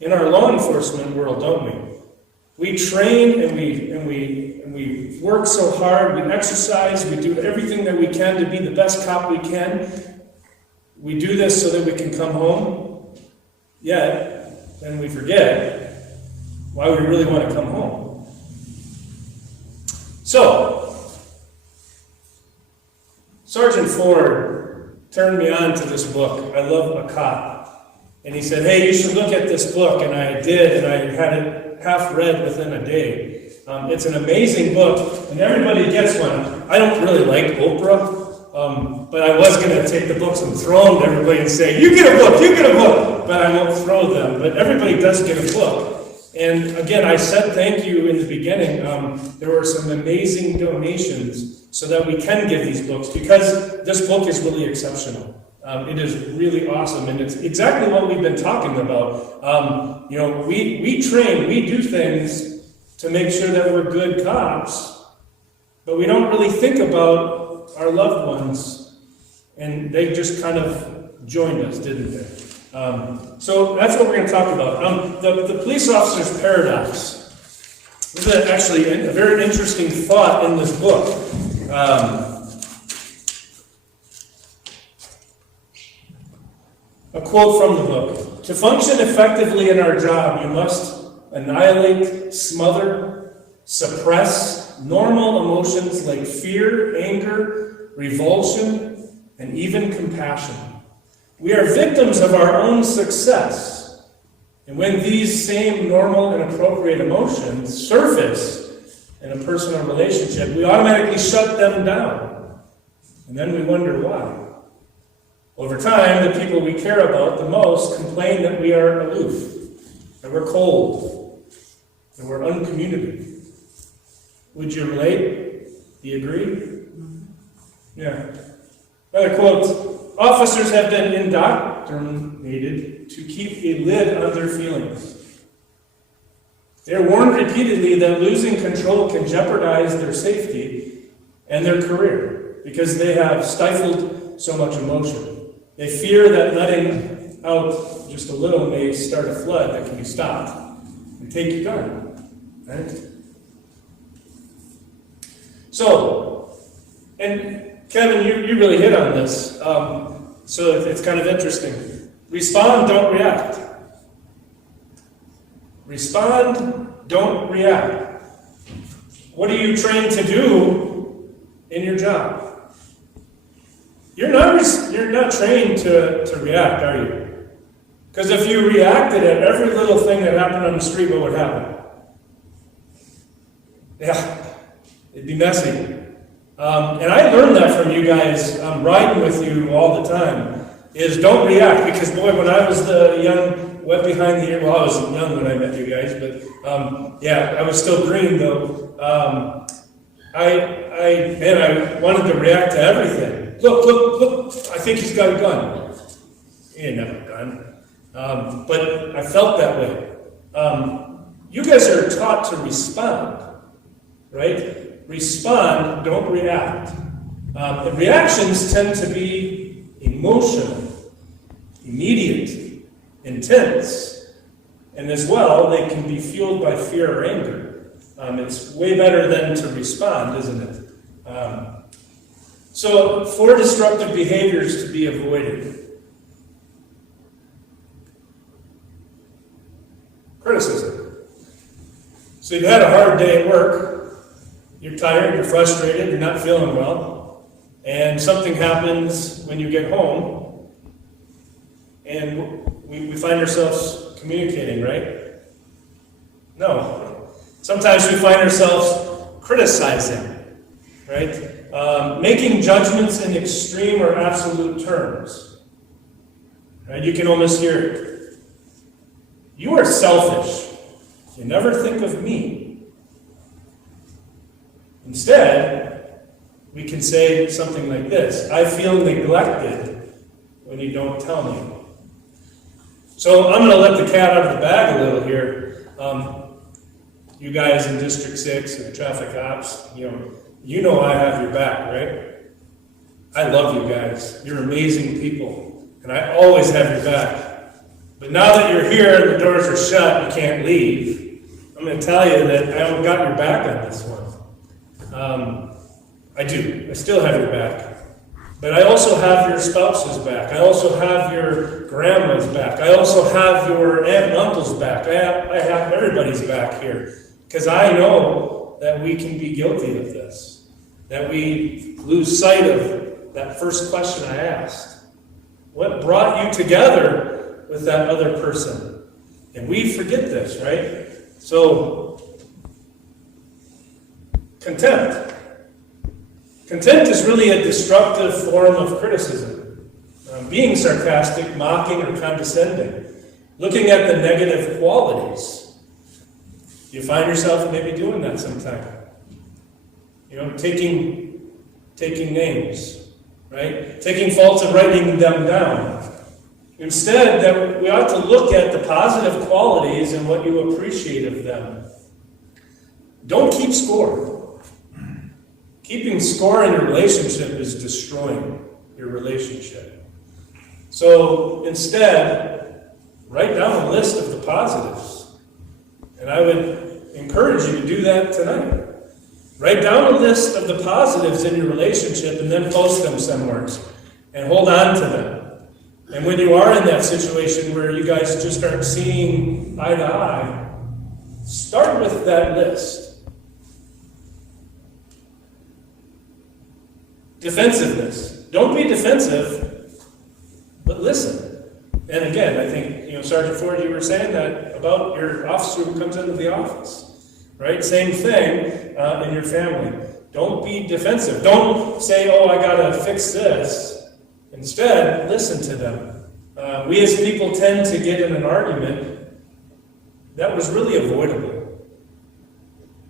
in our law enforcement world, don't we? We train and we work so hard. We exercise. We do everything that we can to be the best cop we can. We do this so that we can come home. Yet, then we forget why we really want to come home. So, Sergeant Ford turned me on to this book, I Love a Cop. And he said, hey, you should look at this book. And I did, and I had it half read within a day. It's an amazing book, and everybody gets one. I don't really like Oprah, but I was going to take the books and throw them to everybody and say, you get a book, you get a book. But I won't throw them. But everybody does get a book. And again, I said thank you in the beginning. There were some amazing donations so that we can give these books, because this book is really exceptional. It is really awesome, and it's exactly what we've been talking about. We train, we do things to make sure that we're good cops, but we don't really think about our loved ones, and they just kind of joined us, didn't they? So that's what we're going to talk about. The police officer's paradox. This is actually a very interesting thought in this book. A quote from the book. To function effectively in our job, you must annihilate, smother, suppress normal emotions like fear, anger, revulsion, and even compassion. We are victims of our own success. And when these same normal and appropriate emotions surface in a personal relationship, we automatically shut them down. And then we wonder why. Over time, the people we care about the most complain that we are aloof, that we're cold, that we're uncommunicative. Would you relate? Do you agree? Yeah. Another quote. Officers have been indoctrinated to keep a lid on their feelings. They are warned repeatedly that losing control can jeopardize their safety and their career because they have stifled so much emotion. They fear that letting out just a little may start a flood that can be stopped and take your gun. Right? So, and Kevin, you really hit on this. So it's kind of interesting. Respond, don't react. Respond, don't react. What are you trained to do in your job? You're not trained to react, are you? Because if you reacted at every little thing that happened on the street, what would happen? Yeah, it'd be messy. And I learned that from you guys. I'm riding with you all the time. Is don't react, because boy, when I was the young, wet behind the ear, well, I was young when I met you guys, but yeah, I was still green though. I wanted to react to everything. Look, I think he's got a gun. He didn't have a gun. But I felt that way. You guys are taught to respond, right? Respond, don't react. The reactions tend to be emotional, immediate, intense, and as well, they can be fueled by fear or anger. It's way better than to respond, isn't it? So, 4 destructive behaviors to be avoided. Criticism. So you've had a hard day at work, you're tired, you're frustrated, you're not feeling well, and something happens when you get home, and we find ourselves communicating, right? No. Sometimes we find ourselves criticizing, right? Making judgments in extreme or absolute terms. Right? You can almost hear it. You are selfish. You never think of me. Instead, we can say something like this: I feel neglected when you don't tell me. So I'm going to let the cat out of the bag a little here. You guys in District 6 and traffic ops, you know I have your back, right? I love you guys. You're amazing people, and I always have your back. But now that you're here and the doors are shut, you can't leave, I'm going to tell you that I don't got your back on this one. I do. I still have your back. But I also have your spouse's back. I also have your grandma's back. I also have your aunt and uncle's back. I have everybody's back here. Because I know that we can be guilty of this. That we lose sight of that first question I asked. What brought you together with that other person? And we forget this, right? So, contempt. Contempt is really a destructive form of criticism. Being sarcastic, mocking, or condescending. Looking at the negative qualities. You find yourself maybe doing that sometime. Taking names, right? Taking faults and writing them down. Instead, that we ought to look at the positive qualities and what you appreciate of them. Don't keep score. Keeping score in your relationship is destroying your relationship. So instead, write down a list of the positives. And I would encourage you to do that tonight. Write down a list of the positives in your relationship and then post them somewhere. And hold on to them. And when you are in that situation where you guys just aren't seeing eye to eye, start with that list. Defensiveness. Don't be defensive, but listen. And again, I think, Sergeant Ford, you were saying that about your officer who comes into the office, right? Same thing in your family. Don't be defensive. Don't say, I got to fix this. Instead, listen to them. We as people tend to get in an argument that was really avoidable.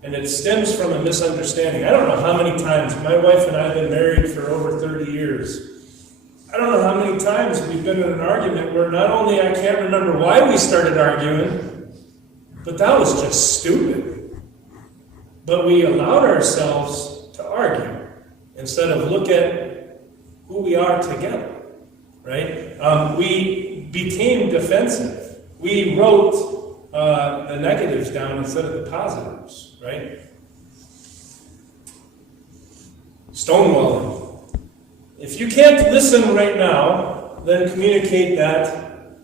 And it stems from a misunderstanding. I don't know how many times, my wife and I have been married for over 30 years. I don't know how many times we've been in an argument where not only I can't remember why we started arguing, but that was just stupid. But we allowed ourselves to argue instead of look at who we are together, right? We became defensive. We wrote the negatives down instead of the positives, right? Stonewalling. If you can't listen right now, then communicate that.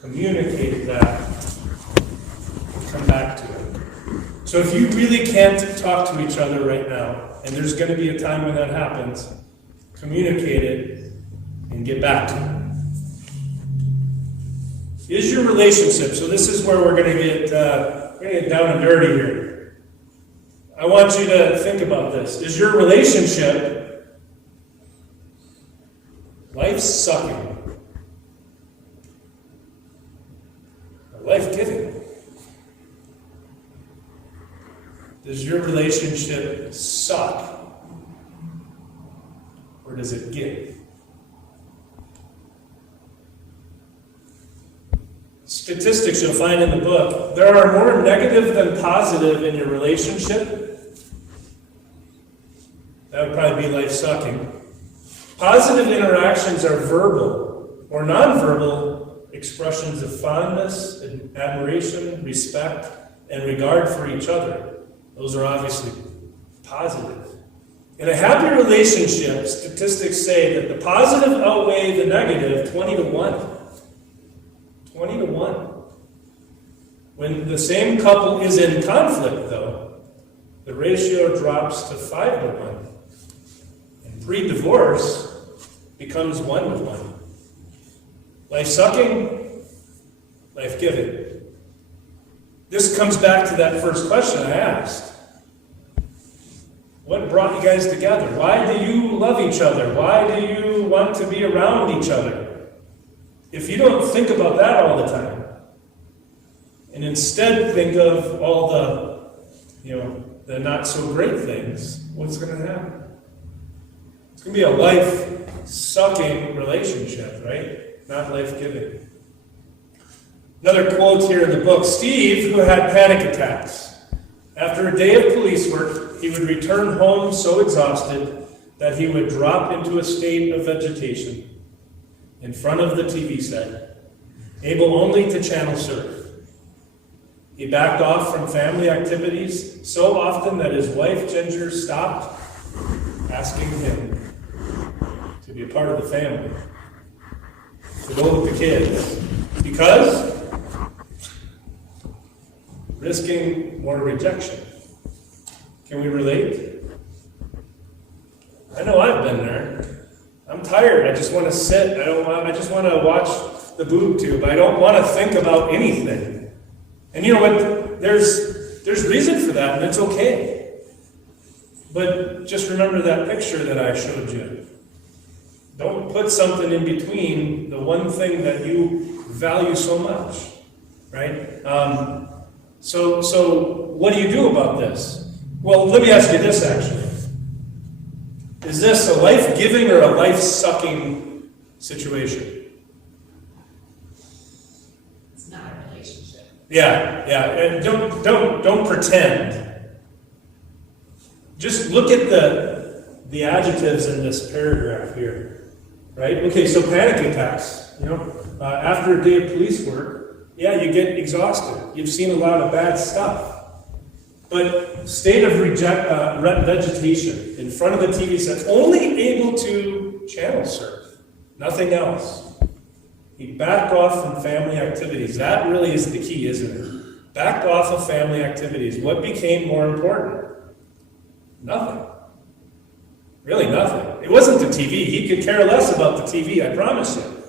Communicate that. come back to it. So if you really can't talk to each other right now, and there's going to be a time when that happens, communicate it and get back to it. Is your relationship, so this is where we're going to get down and dirty here. I want you to think about this. Is your relationship life-sucking or life-giving? Does your relationship suck or does it give? Statistics you'll find in the book, there are more negative than positive in your relationship. That would probably be life-sucking. Positive interactions are verbal or nonverbal expressions of fondness, admiration, respect, and regard for each other. Those are obviously positive. In a happy relationship, statistics say that the positive outweigh the negative 20-1. 20-1. When the same couple is in conflict, though, the ratio drops to 5-1. And pre-divorce becomes 1-1. Life-sucking, life-giving. This comes back to that first question I asked. What brought you guys together? Why do you love each other? Why do you want to be around each other? If you don't think about that all the time, and instead think of all the not so great things, what's going to happen? It's going to be a life-sucking relationship, right? Not life-giving. Another quote here in the book, Steve, who had panic attacks. After a day of police work, he would return home so exhausted that he would drop into a state of vegetation in front of the TV set, able only to channel surf. He backed off from family activities so often that his wife, Ginger, stopped asking him to be a part of the family, to go with the kids, because risking more rejection. Can we relate? I know I've been there. I'm tired. I just want to sit. I just want to watch the boob tube. I don't want to think about anything. And you know what? There's reason for that, and it's okay. But just remember that picture that I showed you. Don't put something in between the one thing that you value so much, right? So what do you do about this? Well, let me ask you this, actually. Is this a life-giving or a life-sucking situation? It's not a relationship. Yeah. And don't pretend. Just look at the adjectives in this paragraph here, right? Okay, so panic attacks. After a day of police work, yeah, you get exhausted. You've seen a lot of bad stuff. But state of vegetation in front of the TV set, only able to channel surf, nothing else. He backed off from family activities. That really is the key, isn't it? Backed off of family activities. What became more important? Nothing. Really nothing. It wasn't the TV. He could care less about the TV, I promise you.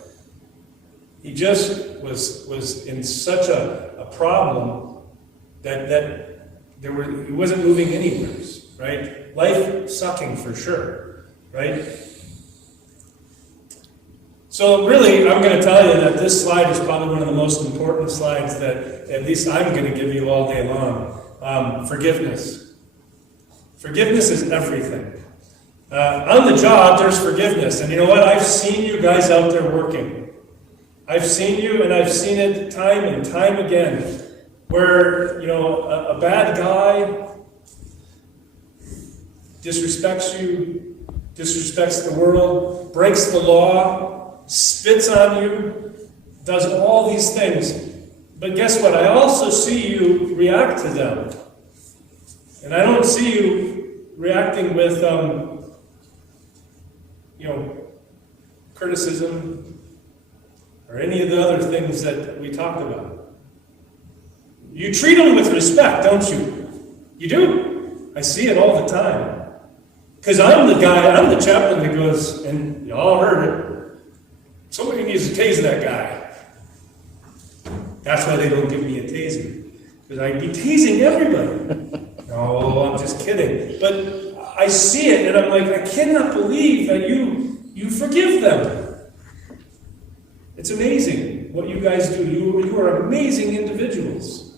He just was in such a problem that he wasn't moving anywhere, right? Life sucking for sure, right? So really, I'm going to tell you that this slide is probably one of the most important slides that at least I'm going to give you all day long. Forgiveness. Forgiveness is everything. On the job, there's forgiveness. And you know what? I've seen you guys out there working. I've seen you, and I've seen it time and time again, where, a bad guy disrespects you, disrespects the world, breaks the law, spits on you, does all these things. But guess what? I also see you react to them. And I don't see you reacting with, criticism or any of the other things that we talked about. You treat them with respect, don't you? You do. I see it all the time. Because I'm the chaplain that goes, and you all heard it, somebody needs to tase that guy. That's why they don't give me a taser. Because I'd be tasing everybody. No, I'm just kidding. But I see it, and I'm like, I cannot believe that you forgive them. It's amazing what you guys do. You are amazing individuals.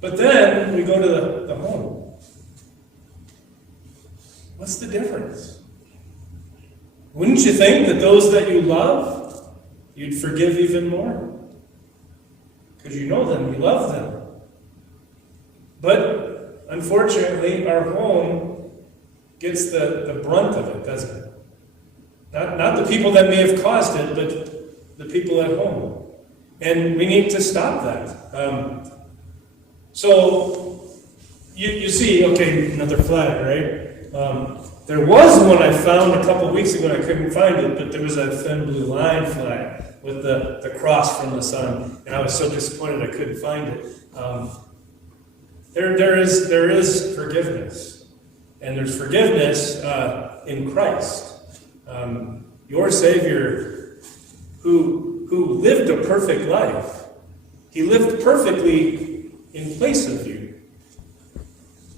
But then we go to the home. What's the difference? Wouldn't you think that those that you love, you'd forgive even more? Because you know them, you love them. But unfortunately, our home gets the brunt of it, doesn't it? Not the people that may have caused it, but the people at home. And we need to stop that. So, you see, okay, another flag, right? There was one I found a couple weeks ago, and I couldn't find it, but there was a thin blue line flag with the cross from the sun, and I was so disappointed I couldn't find it. There is forgiveness, and there's forgiveness in Christ. Your Savior, who lived a perfect life, he lived perfectly in place of you.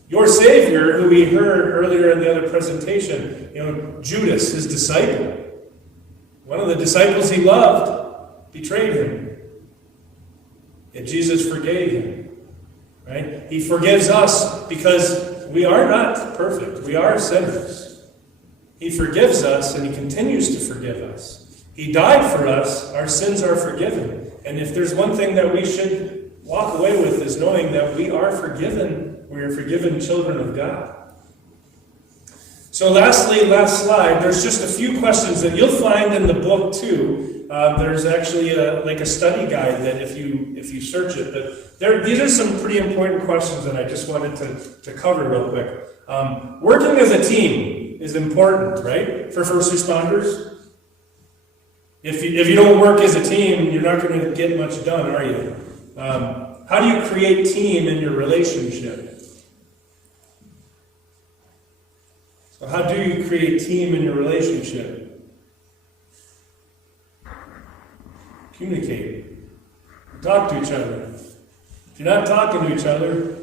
Your Savior, who we heard earlier in the other presentation, Judas, his disciple, one of the disciples he loved, betrayed him. Yet Jesus forgave him, right? He forgives us because we are not perfect. We are sinners. He forgives us, and he continues to forgive us. He died for us. Our sins are forgiven. And if there's one thing that we should walk away with is knowing that we are forgiven. We are forgiven children of God. So lastly, last slide, there's just a few questions that you'll find in the book too. There's actually like a study guide that if you search it, but these are some pretty important questions that I just wanted to cover real quick. Working as a team is important, right, for first responders? If you don't work as a team, you're not going to get much done, are you? How do you create team in your relationship? So how do you create team in your relationship? Communicate. Talk to each other. If you're not talking to each other,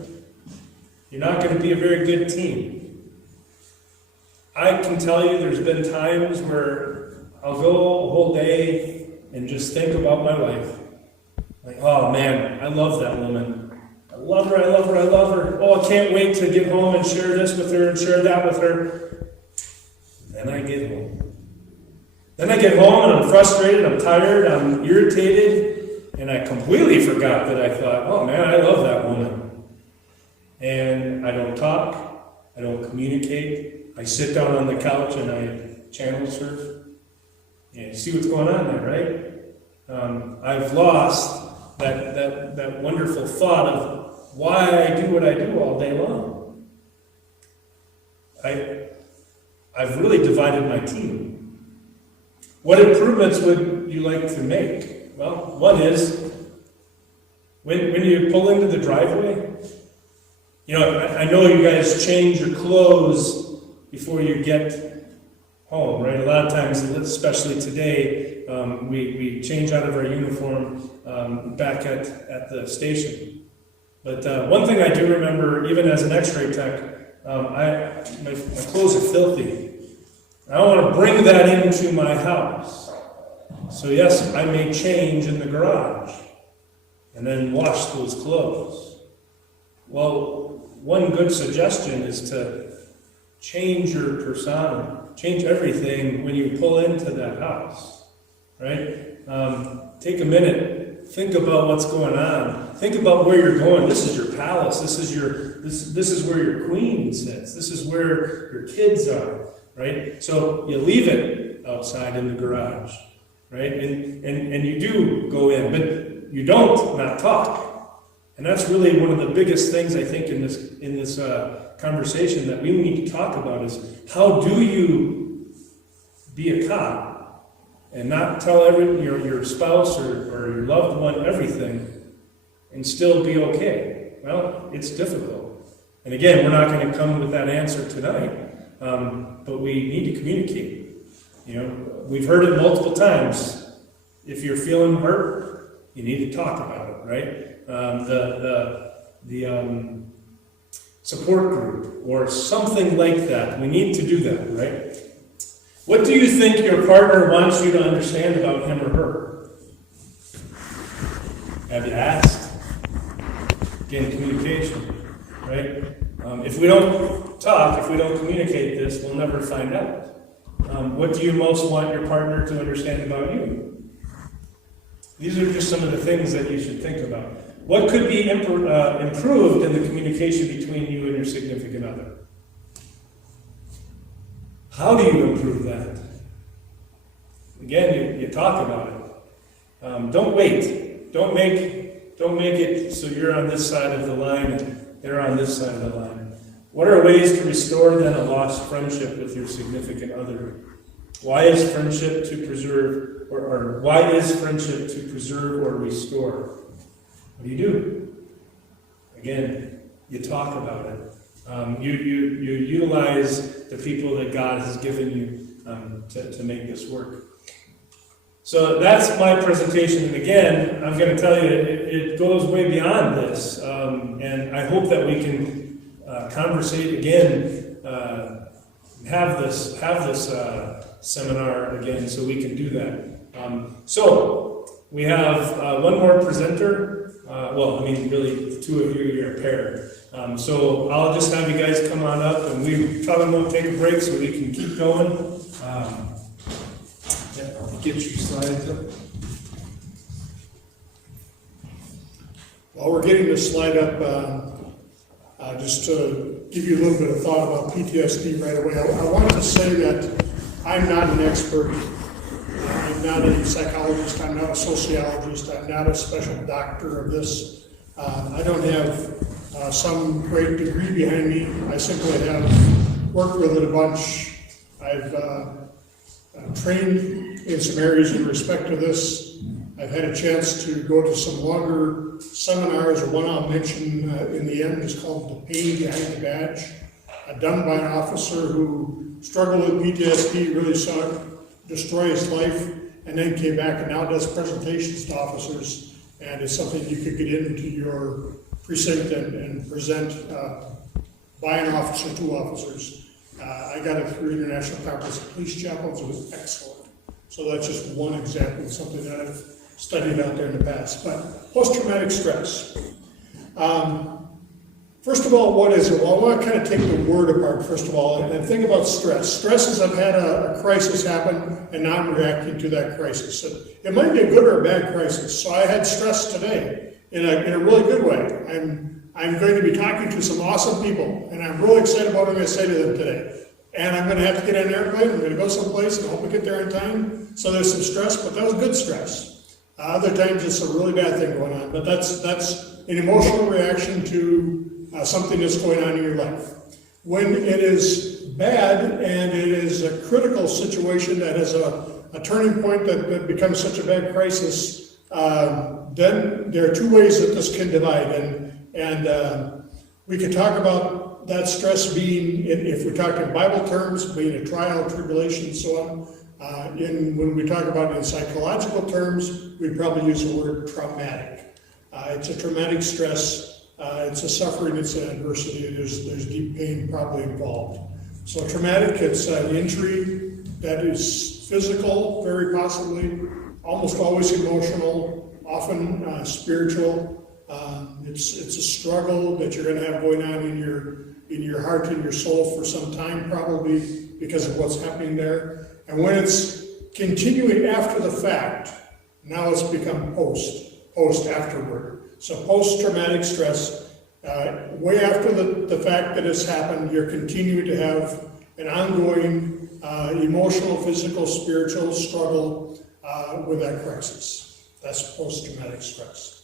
you're not going to be a very good team. I can tell you there's been times where I'll go a whole day and just think about my wife. Like, oh man, I love that woman. I love her, I love her, I love her. Oh, I can't wait to get home and share this with her and share that with her. Then I get home. Then I get home and I'm frustrated, I'm tired, I'm irritated, and I completely forgot that I thought, oh man, I love that woman. And I don't talk, I don't communicate, I sit down on the couch and I channel surf. And you see what's going on there, right? I've lost that wonderful thought of why I do what I do all day long. I've really divided my team. What improvements would you like to make? Well, one is, when you pull into the driveway, I know you guys change your clothes before you get home, right? A lot of times, especially today, we change out of our uniform back at the station. But one thing I do remember, even as an x-ray tech, my clothes are filthy. I don't want to bring that into my house. So yes, I may change in the garage and then wash those clothes. Well, one good suggestion is to change your persona, change everything when you pull into that house, right? Take a minute, think about what's going on. Think about where you're going. This is your palace. This is where your queen sits. This is where your kids are, right? So you leave it outside in the garage, right? And you do go in, but you don't not talk. And that's really one of the biggest things I think in this conversation that we need to talk about is how do you be a cop and not tell your spouse or your loved one everything, and still be okay? Well, it's difficult. And again, we're not going to come with that answer tonight, but we need to communicate. You know, we've heard it multiple times. If you're feeling hurt, you need to talk about it, right? The support group or something like that. We need to do that, right? What do you think your partner wants you to understand about him or her? Have you asked? Again, communication, right? If we don't talk, if we don't communicate this, we'll never find out. What do you most want your partner to understand about you? These are just some of the things that you should think about. What could be improved in the communication between you and your significant other? How do you improve that? Again, you talk about it. Don't wait. Don't make it so you're on this side of the line and they're on this side of the line. What are ways to restore then a lost friendship with your significant other? Why is friendship to preserve, or why is friendship to preserve or restore? What do? Again, you talk about it. You utilize the people that God has given you to make this work. So that's my presentation, and again, I'm going to tell you, it goes way beyond this, and I hope that we can conversate again, have this seminar again, so we can do that. So we have one more presenter. Really, the two of you, you're a pair. So I'll just have you guys come on up, and we probably won't take a break, so we can keep going. Get your slides up. While we're getting this slide up, just to give you a little bit of thought about PTSD right away, I wanted to say that I'm not an expert. I'm not a psychologist. I'm not a sociologist. I'm not a special doctor of this. I don't have some great degree behind me. I simply have worked with it a bunch. I've trained in some areas in respect to this. I've had a chance to go to some longer seminars. One I'll mention in the end is called The Pain Behind the Badge, done by an officer who struggled with PTSD, really saw it destroy his life, and then came back and now does presentations to officers, and it's something you could get into your precinct and present by an officer to officers. I got it through International Conference of Police Chaplains. It was excellent. So that's just one example of something that I've studied out there in the past. But post-traumatic stress. First of all, what is it? Well, I want to kind of take the word apart, first of all, and think about stress. Stress is I've had a crisis happen, and now I'm reacting to that crisis. So it might be a good or a bad crisis. So I had stress today in a really good way. I'm going to be talking to some awesome people, and I'm really excited about what I'm going to say to them today. And I'm going to have to get on an airplane. I'm going to go someplace and hope we get there in time. So there's some stress, but that was good stress. Other times it's a really bad thing going on, but that's an emotional reaction to something that's going on in your life. When it is bad and it is a critical situation that is a turning point that becomes such a bad crisis, then there are two ways that this can divide. And we can talk about that stress being, if we're talking Bible terms, being a trial, tribulation, and so on. When we talk about it in psychological terms, we probably use the word traumatic. It's a traumatic stress. It's a suffering. It's an adversity. There's deep pain probably involved. So traumatic, it's an injury that is physical, very possibly, almost always emotional, often spiritual. It's a struggle that you're going to have going on in your heart and your soul for some time, probably because of what's happening there. And when it's continuing after the fact, now it's become afterward. So post-traumatic stress, way after the fact that it's happened, you're continuing to have an ongoing emotional, physical, spiritual struggle with that crisis. That's post-traumatic stress.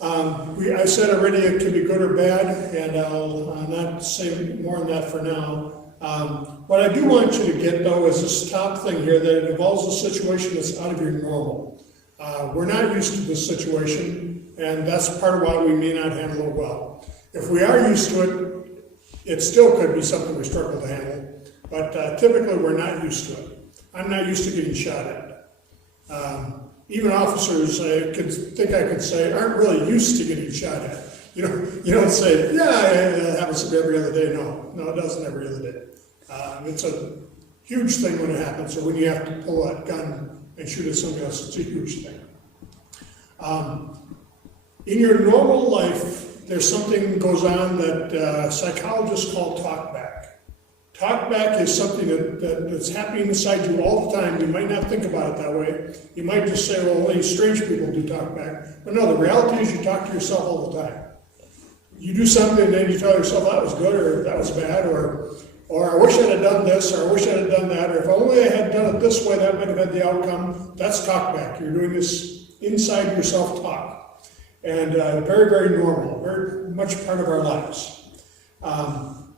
I said already it can be good or bad, and I'll not say more on that for now. What I do want you to get, though, is this top thing here, that it involves a situation that's out of your normal. We're not used to this situation, and that's part of why we may not handle it well. If we are used to it, it still could be something we struggle to handle, but typically we're not used to it. I'm not used to getting shot at. Even officers, I could say, aren't really used to getting shot at. You don't say, yeah, it happens to me every other day. No, it doesn't every other day. It's a huge thing when it happens, or when you have to pull that gun and shoot at somebody else, it's a huge thing. In your normal life, there's something that goes on that psychologists call talkback. Talkback is something that's happening inside you all the time. You might not think about it that way. You might just say, well, only strange people do talkback. But no, the reality is you talk to yourself all the time. You do something and then you tell yourself that was good or that was bad, or I wish I'd have done this, or I wish I'd have done that, or if only I had done it this way, that might have had the outcome. That's talkback. You're doing this inside yourself talk. And very, very normal, very much part of our lives.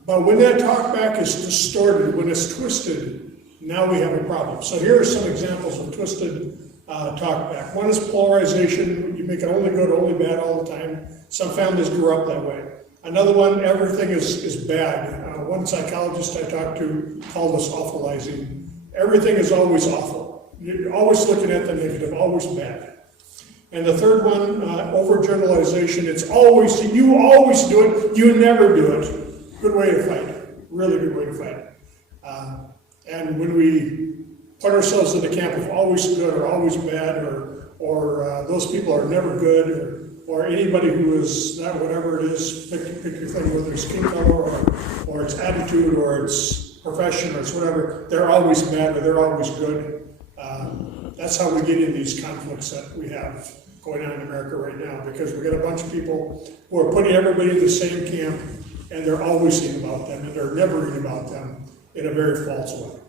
But when that talkback is distorted, when it's twisted, now we have a problem. So here are some examples of twisted talkback. One is polarization. You make it only good, only bad all the time. Some families grew up that way. Another one, everything is bad. One psychologist I talked to called this awfulizing. Everything is always awful. You're always looking at the negative, always bad. And the third one, overgeneralization. It's always, you always do it, you never do it. Good way to fight it. Really good way to fight it. And when we put ourselves in the camp of always good or always bad, or those people are never good, or anybody who is not whatever it is, pick your thing, whether it's skin color or it's attitude or it's profession or it's whatever, they're always bad or they're always good. That's how we get in these conflicts that we have going on in America right now, because we got a bunch of people who are putting everybody in the same camp, and they're always saying about them, and they're never reading about them in a very false way.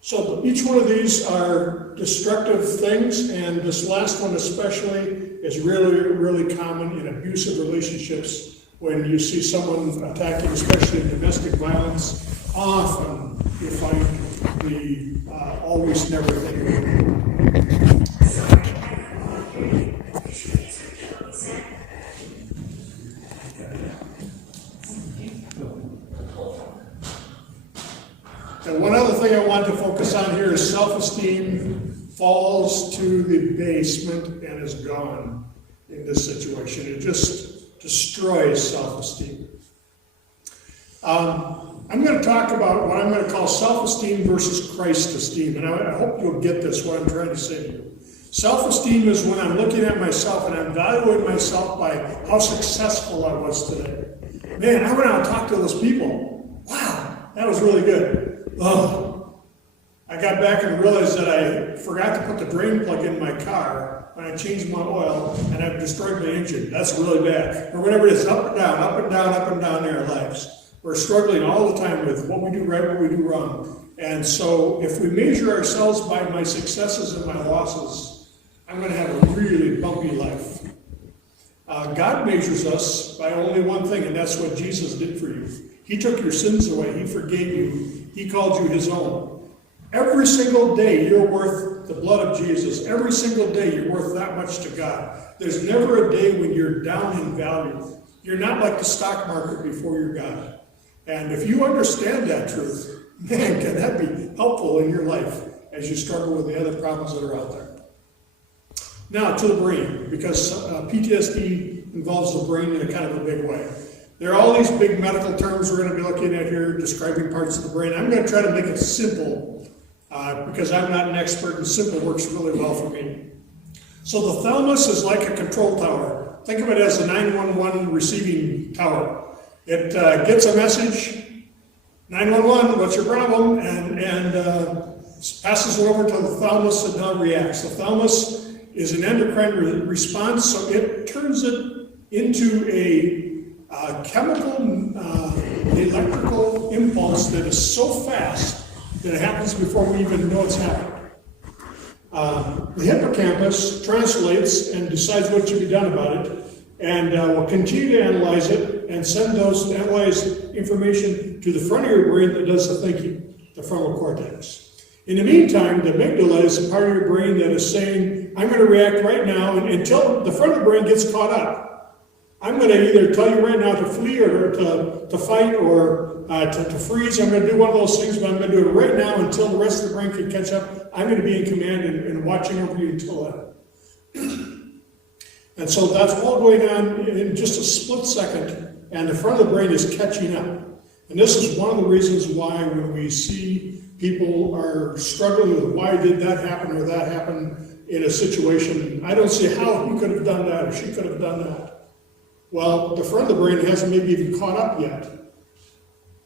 So each one of these are destructive things, and this last one especially is really, really common in abusive relationships. When you see someone attacking, especially in domestic violence, often you find the always never thing. And one other thing I want to focus on here is self-esteem falls to the basement and is gone in this situation. It just destroys self-esteem. I'm going to talk about what I'm going to call self-esteem versus Christ-esteem, and I hope you'll get this, what I'm trying to say to you. Self-esteem is when I'm looking at myself and I'm valuing myself by how successful I was today. Man, I went out and talked to those people. Wow, that was really good. Oh, I got back and realized that I forgot to put the drain plug in my car when I changed my oil, and I've destroyed my engine. That's really bad. Or whatever it is, up and down, up and down, up and down in our lives. We're struggling all the time with what we do right, what we do wrong. And so if we measure ourselves by my successes and my losses, I'm going to have a really bumpy life. God measures us by only one thing, and that's what Jesus did for you. He took your sins away. He forgave you. He called you his own. Every single day you're worth the blood of Jesus. Every single day you're worth that much to God. There's never a day when you're down in value. You're not like the stock market before your God. And if you understand that truth, man, can that be helpful in your life as you struggle with the other problems that are out there. Now to the brain, because PTSD involves the brain in a kind of a big way. There are all these big medical terms we're going to be looking at here, describing parts of the brain. I'm going to try to make it simple, because I'm not an expert, and simple works really well for me. So the thalamus is like a control tower. Think of it as a 911 receiving tower. It gets a message, 911, what's your problem? And passes it over to the thalamus that now reacts. The thalamus is an endocrine response, so it turns it into a chemical, electrical impulse that is so fast that it happens before we even know it's happened. The hippocampus translates and decides what should be done about it, and will continue to analyze it and send those analyzed information to the front of your brain that does the thinking, the frontal cortex. In the meantime, the amygdala is a part of your brain that is saying, I'm going to react right now, and until the front of the brain gets caught up, I'm going to either tell you right now to flee or to fight or to freeze. I'm going to do one of those things, but I'm going to do it right now until the rest of the brain can catch up. I'm going to be in command and watching over you until then. And so that's all going on in just a split second, and the front of the brain is catching up. And this is one of the reasons why when we see people are struggling with why did that happen or that happen in a situation, I don't see how he could have done that or she could have done that. Well, the front of the brain hasn't maybe even caught up yet.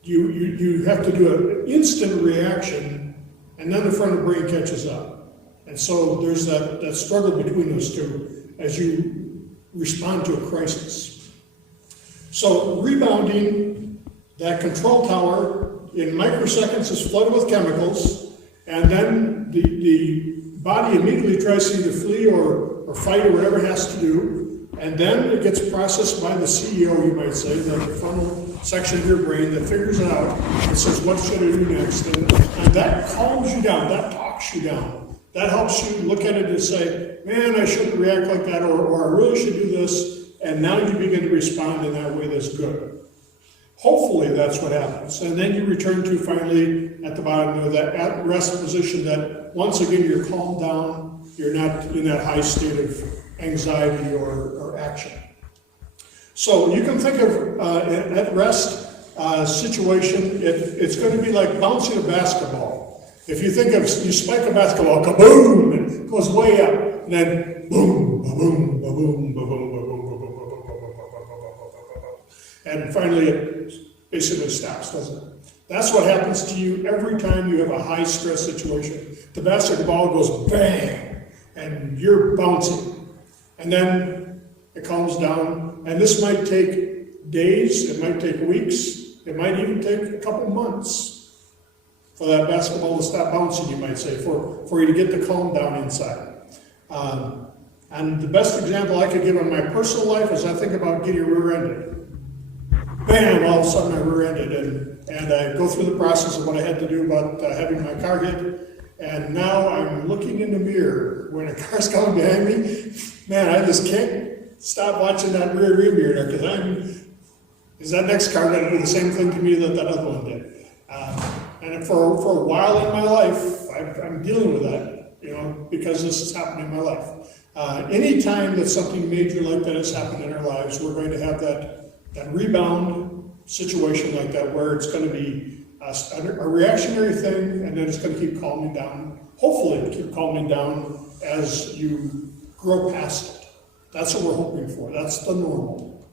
You have to do an instant reaction, and then the front of the brain catches up. And so there's that struggle between those two as you respond to a crisis. So rebounding, that control tower in microseconds is flooded with chemicals, and then the body immediately tries to either flee or fight or whatever it has to do, and then it gets processed by the CEO, you might say, the frontal section of your brain that figures it out and says, what should I do next? And that calms you down, that talks you down. That helps you look at it and say, man, I shouldn't react like that, or I really should do this, and now you begin to respond in that way that's good. Hopefully that's what happens. And then you return to finally at the bottom of that at rest position that once again you're calmed down, you're not in that high state of anxiety or action. So you can think of at rest situation, it's going to be like bouncing a basketball. If you think of, you spike a basketball, kaboom, and it goes way up, and then boom, ba-boom, ba-boom, ba-boom, ba-boom, ba-boom, and finally it basically stops, doesn't it? That's what happens to you every time you have a high stress situation. The basketball goes bang, and you're bouncing. And then it calms down, and this might take days, it might take weeks, it might even take a couple months for that basketball to stop bouncing, you might say, for you to get the calm down inside. And the best example I could give in my personal life is I think about getting rear-ended. Bam, all of a sudden I rear-ended, and I go through the process of what I had to do about having my car hit, and now I'm looking in the mirror when a car's coming behind me. Man, I just can't stop watching that rear mirror, because is that next car going to do the same thing to me that other one did? And for a while in my life, I'm dealing with that, because this has happened in my life. Any time that something major like that has happened in our lives, we're going to have that rebound situation like that, where it's going to be a reactionary thing, and then it's going to keep calming down. Hopefully it'll keep calming down as you grow past it. That's what we're hoping for. That's the normal.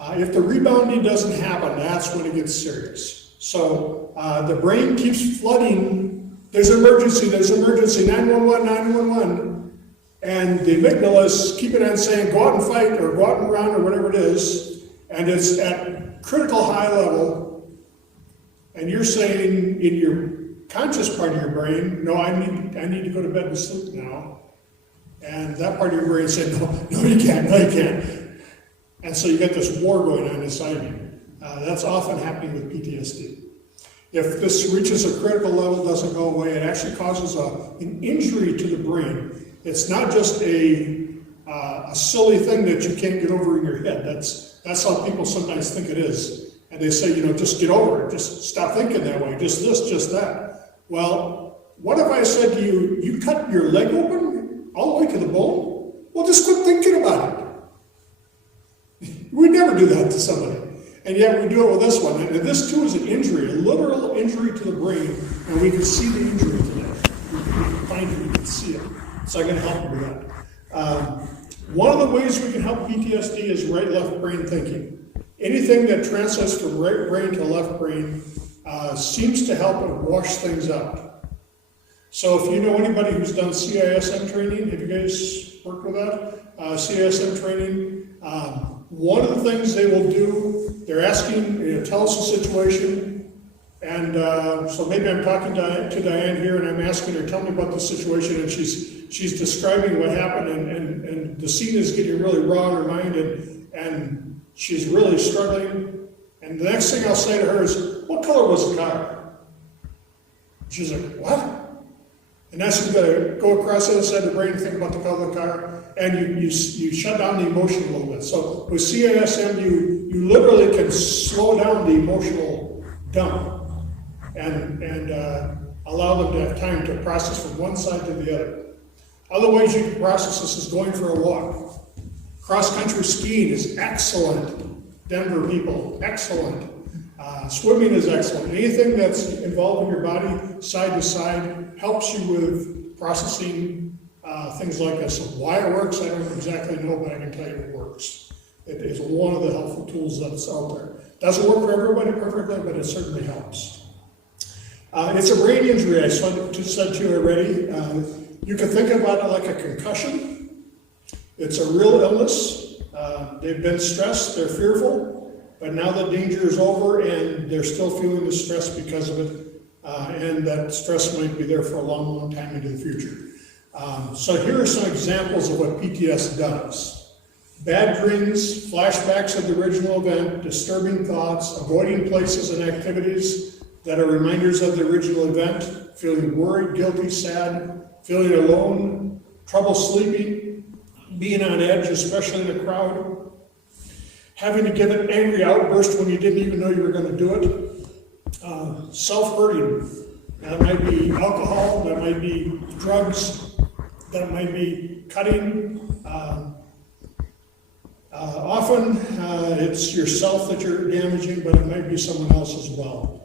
If the rebounding doesn't happen, that's when it gets serious. So the brain keeps flooding, there's emergency, 911, 911, and the amygdala is keeping on saying, go out and fight, or go out and run, or whatever it is, and it's at critical high level, and you're saying in your conscious part of your brain, no, I need to go to bed and sleep now. And that part of your brain said, no, you can't. And so you get this war going on inside you. That's often happening with PTSD. If this reaches a critical level, doesn't go away, it actually causes an injury to the brain. It's not just a silly thing that you can't get over in your head. That's how people sometimes think it is. And they say, just get over it. Just stop thinking that way. Just this, just that. Well, what if I said to you, you cut your leg open all the way to the bone? Well, just quit thinking about it. We never do that to somebody. And yet we do it with this one. And this too is an injury, a literal injury to the brain. And we can see the injury today. We can find it, we can see it. So I'm going to help you with that. One of the ways we can help PTSD is right-left brain thinking. Anything that translates from right brain to left brain seems to help and wash things out. So if you know anybody who's done CISM training, have you guys worked with that? CISM training, one of the things they will do, they're asking, tell us a situation, and so maybe I'm talking to Diane here, and I'm asking her, tell me about the situation, and she's describing what happened, and the scene is getting really raw in her mind, and she's really struggling, and the next thing I'll say to her is, what color was the car? She's like, what? And that's you gotta go across the other side of the brain and think about the color of the car, and you shut down the emotion a little bit. So with CASM, you literally can slow down the emotional dump and allow them to have time to process from one side to the other. Other ways you can process this is going for a walk. Cross-country skiing is excellent. Denver people, excellent. Swimming is excellent. Anything that's involving your body side to side helps you with processing things like this. So why it works, I don't exactly know, but I can tell you it works. It is one of the helpful tools that's out there. Doesn't work for everybody perfectly, but it certainly helps. It's a brain injury, I said to you already. You can think about it like a concussion. It's a real illness. They've been stressed, they're fearful. But now the danger is over and they're still feeling the stress because of it. And that stress might be there for a long, long time into the future. So here are some examples of what PTS does. Bad dreams, flashbacks of the original event, disturbing thoughts, avoiding places and activities that are reminders of the original event, feeling worried, guilty, sad, feeling alone, trouble sleeping, being on edge, especially in a crowd, having to give an angry outburst when you didn't even know you were going to do it, self-hurting. That might be alcohol, that might be drugs, that might be cutting. Often it's yourself that you're damaging, but it might be someone else as well.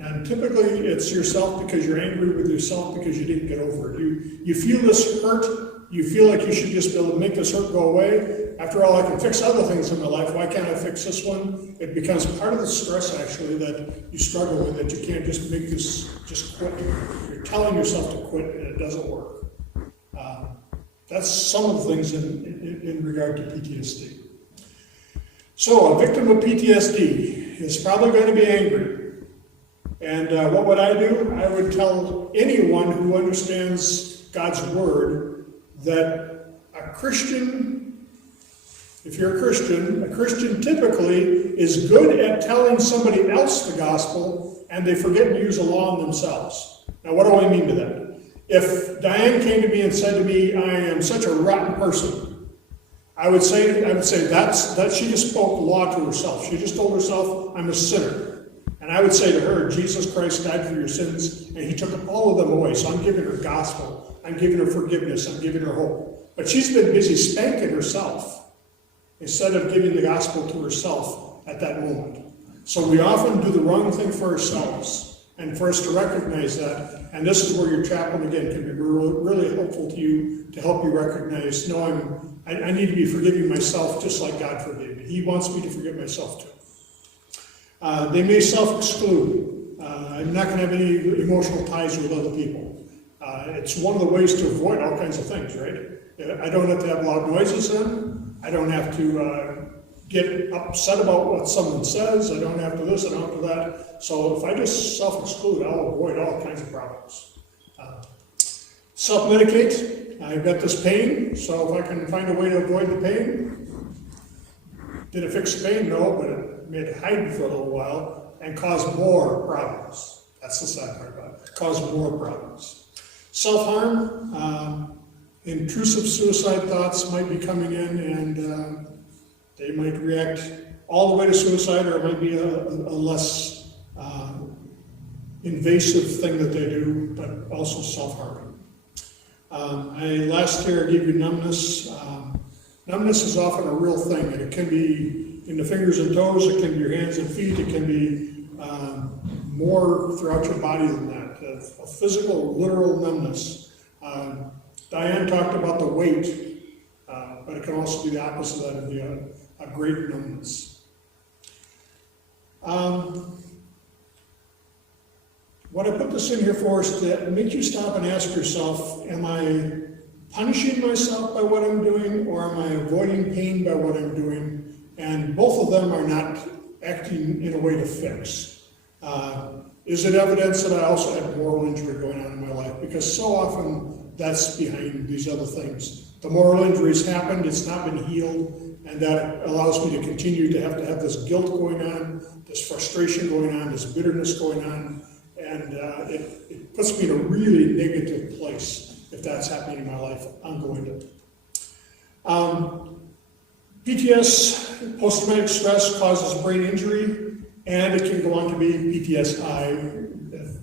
And typically it's yourself because you're angry with yourself because you didn't get over it. You feel this hurt, you feel like you should just be able to make this hurt go away. After all, I can fix other things in my life, why can't I fix this one? It becomes part of the stress actually that you struggle with, that you can't just make this, just quit. You're telling yourself to quit and it doesn't work. That's some of the things in regard to PTSD. So a victim of PTSD is probably going to be angry. And what would I do? I would tell anyone who understands God's word that a Christian, if you're a Christian typically is good at telling somebody else the gospel and they forget to use the law on themselves. Now what do I mean to that? If Diane came to me and said to me, I am such a rotten person, I would say that she just spoke law to herself. She just told herself, I'm a sinner. And I would say to her, Jesus Christ died for your sins, and he took all of them away. So I'm giving her gospel. I'm giving her forgiveness. I'm giving her hope. But she's been busy spanking herself instead of giving the gospel to herself at that moment. So we often do the wrong thing for ourselves. And for us to recognize that, and this is where your chaplain, again, can be really helpful to you to help you recognize, no, I need to be forgiving myself just like God forgave me. He wants me to forgive myself too. They may self-exclude. I'm not going to have any emotional ties with other people. It's one of the ways to avoid all kinds of things, right? I don't have to have loud noises in. I don't have to get upset about what someone says. I don't have to this, I don't have to that. So if I just self-exclude, I'll avoid all kinds of problems. Self-medicate. I've got this pain, so if I can find a way to avoid the pain. Did it fix the pain? No, but it made it hide for a little while and cause more problems. That's the sad part about it. Cause more problems. Self-harm. Intrusive suicide thoughts might be coming in and they might react all the way to suicide, or it might be a less invasive thing that they do, but also self-harming. Last year I gave you numbness. Numbness is often a real thing, and it can be in the fingers and toes, it can be your hands and feet, it can be more throughout your body than that, a physical, literal numbness. Diane talked about the weight, but it can also be the opposite of that, it'd be a great numbness. What I put this in here for is to make you stop and ask yourself, am I punishing myself by what I'm doing, or am I avoiding pain by what I'm doing? And both of them are not acting in a way to fix. Is it evidence that I also had moral injury going on in my life? Because so often that's behind these other things. The moral injury's happened, it's not been healed, and that allows me to continue to have this guilt going on, this frustration going on, this bitterness going on, and it puts me in a really negative place if that's happening in my life. I'm going to. PTS, post-traumatic stress, causes brain injury, and it can go on to be PTSI,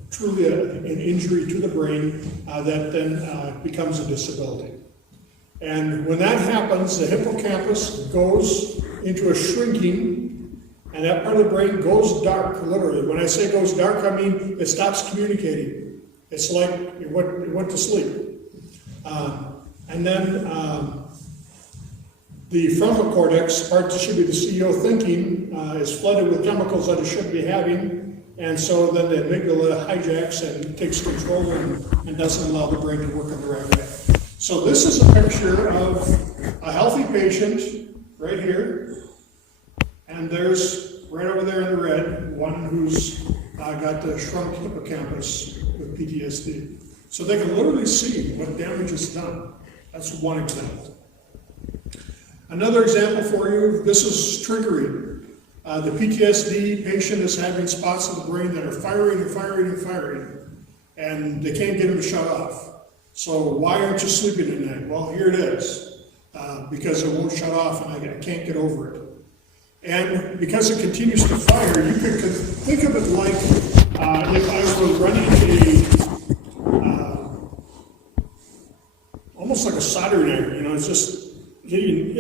truly an injury to the brain that then becomes a disability. And when that happens, the hippocampus goes into a shrinking, and that part of the brain goes dark, literally. When I say goes dark, I mean it stops communicating. It's like it went to sleep. And then the frontal cortex, part that should be the CEO thinking, is flooded with chemicals that it shouldn't be having, and so then the amygdala hijacks and takes control and doesn't allow the brain to work in the right way. So this is a picture of a healthy patient right here, and there's right over there in the red, one who's got the shrunk hippocampus with PTSD. So they can literally see what damage is done. That's one example. Another example for you, this is triggering. The PTSD patient is having spots in the brain that are firing and firing and firing, and they can't get them to shut off. So why aren't you sleeping at night? Well, here it is. Because it won't shut off and I can't get over it. And because it continues to fire, you could think of it like if I were running almost like a soldering iron, you know, it's just hitting,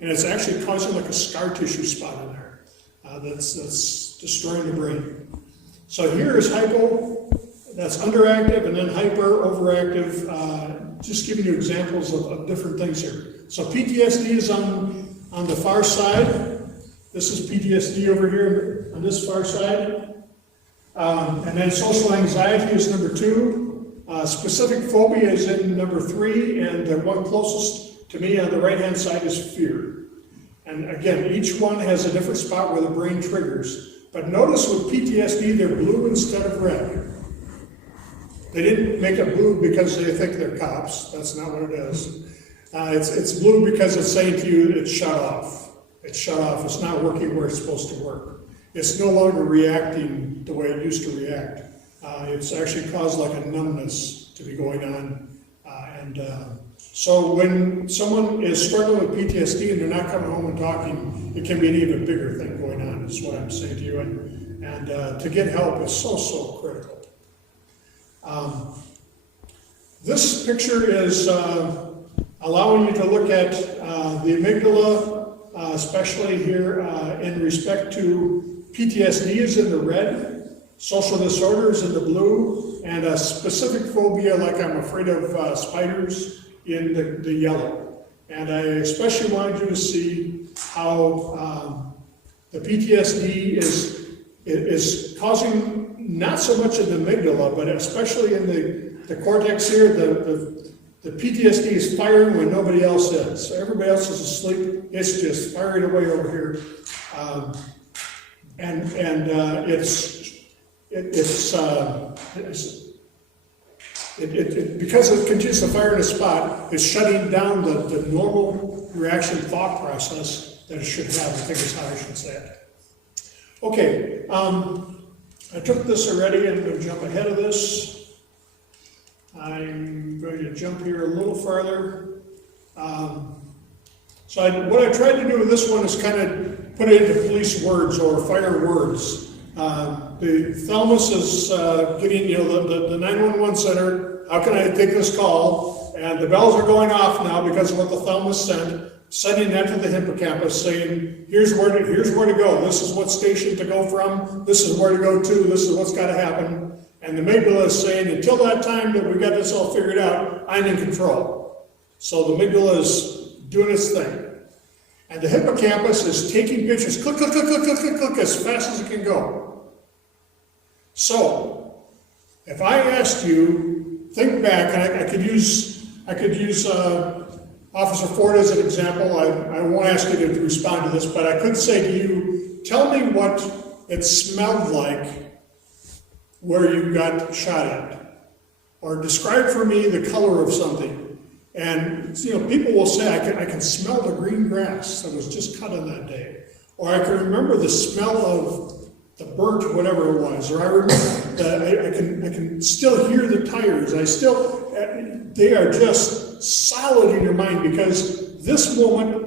and it's actually causing like a scar tissue spot in there that's destroying the brain. So here is hypo, that's underactive, and then hyper, overactive, just giving you examples of different things here. So PTSD is on the far side. This is PTSD over here on this far side. And then social anxiety is number 2. Specific phobia is in number 3, and the one closest to me on the right-hand side is fear. And again, each one has a different spot where the brain triggers. But notice with PTSD, they're blue instead of red. They didn't make it blue because they think they're cops. That's not what it is. It's blue because it's saying to you it's shut off. It's shut off. It's not working where it's supposed to work. It's no longer reacting the way it used to react. It's actually caused like a numbness to be going on. So when someone is struggling with PTSD and they're not coming home and talking, it can be an even bigger thing going on, is what I'm saying to you. And to get help is so critical. This picture is allowing you to look at the amygdala, especially here in respect to PTSD is in the red, social disorders in the blue, and a specific phobia like I'm afraid of spiders in the yellow. And I especially wanted you to see how the PTSD is causing not so much in the amygdala, but especially in the cortex here, the PTSD is firing when nobody else is. So everybody else is asleep, it's just firing away over here. Because it continues to fire in a spot, it's shutting down the normal reaction thought process that it should have, I think is how I should say it. Okay, I took this already, I'm going to jump ahead of this. I'm going to jump here a little farther. What I tried to do with this one is kind of put it into police words or fire words. The thalamus is getting, the 911 center, how can I take this call? And the bells are going off now because of what the thalamus sent, sending that to the hippocampus, saying, here's where to go. This is what station to go from. This is where to go to. This is what's got to happen. And the amygdala is saying, until that time that we got this all figured out, I'm in control. So the amygdala is doing its thing. And the hippocampus is taking pictures, click, click, click, click, click, click, click, as fast as it can go. So, if I asked you, think back, and I could use Officer Ford as an example. I won't ask you to respond to this, but I could say to you, tell me what it smelled like where you got shot at, or describe for me the color of something. And people will say, I can smell the green grass that was just cut on that day, or I can remember the smell the burnt whatever it was, or I remember that I can still hear the tires. They are just solid in your mind, because this moment,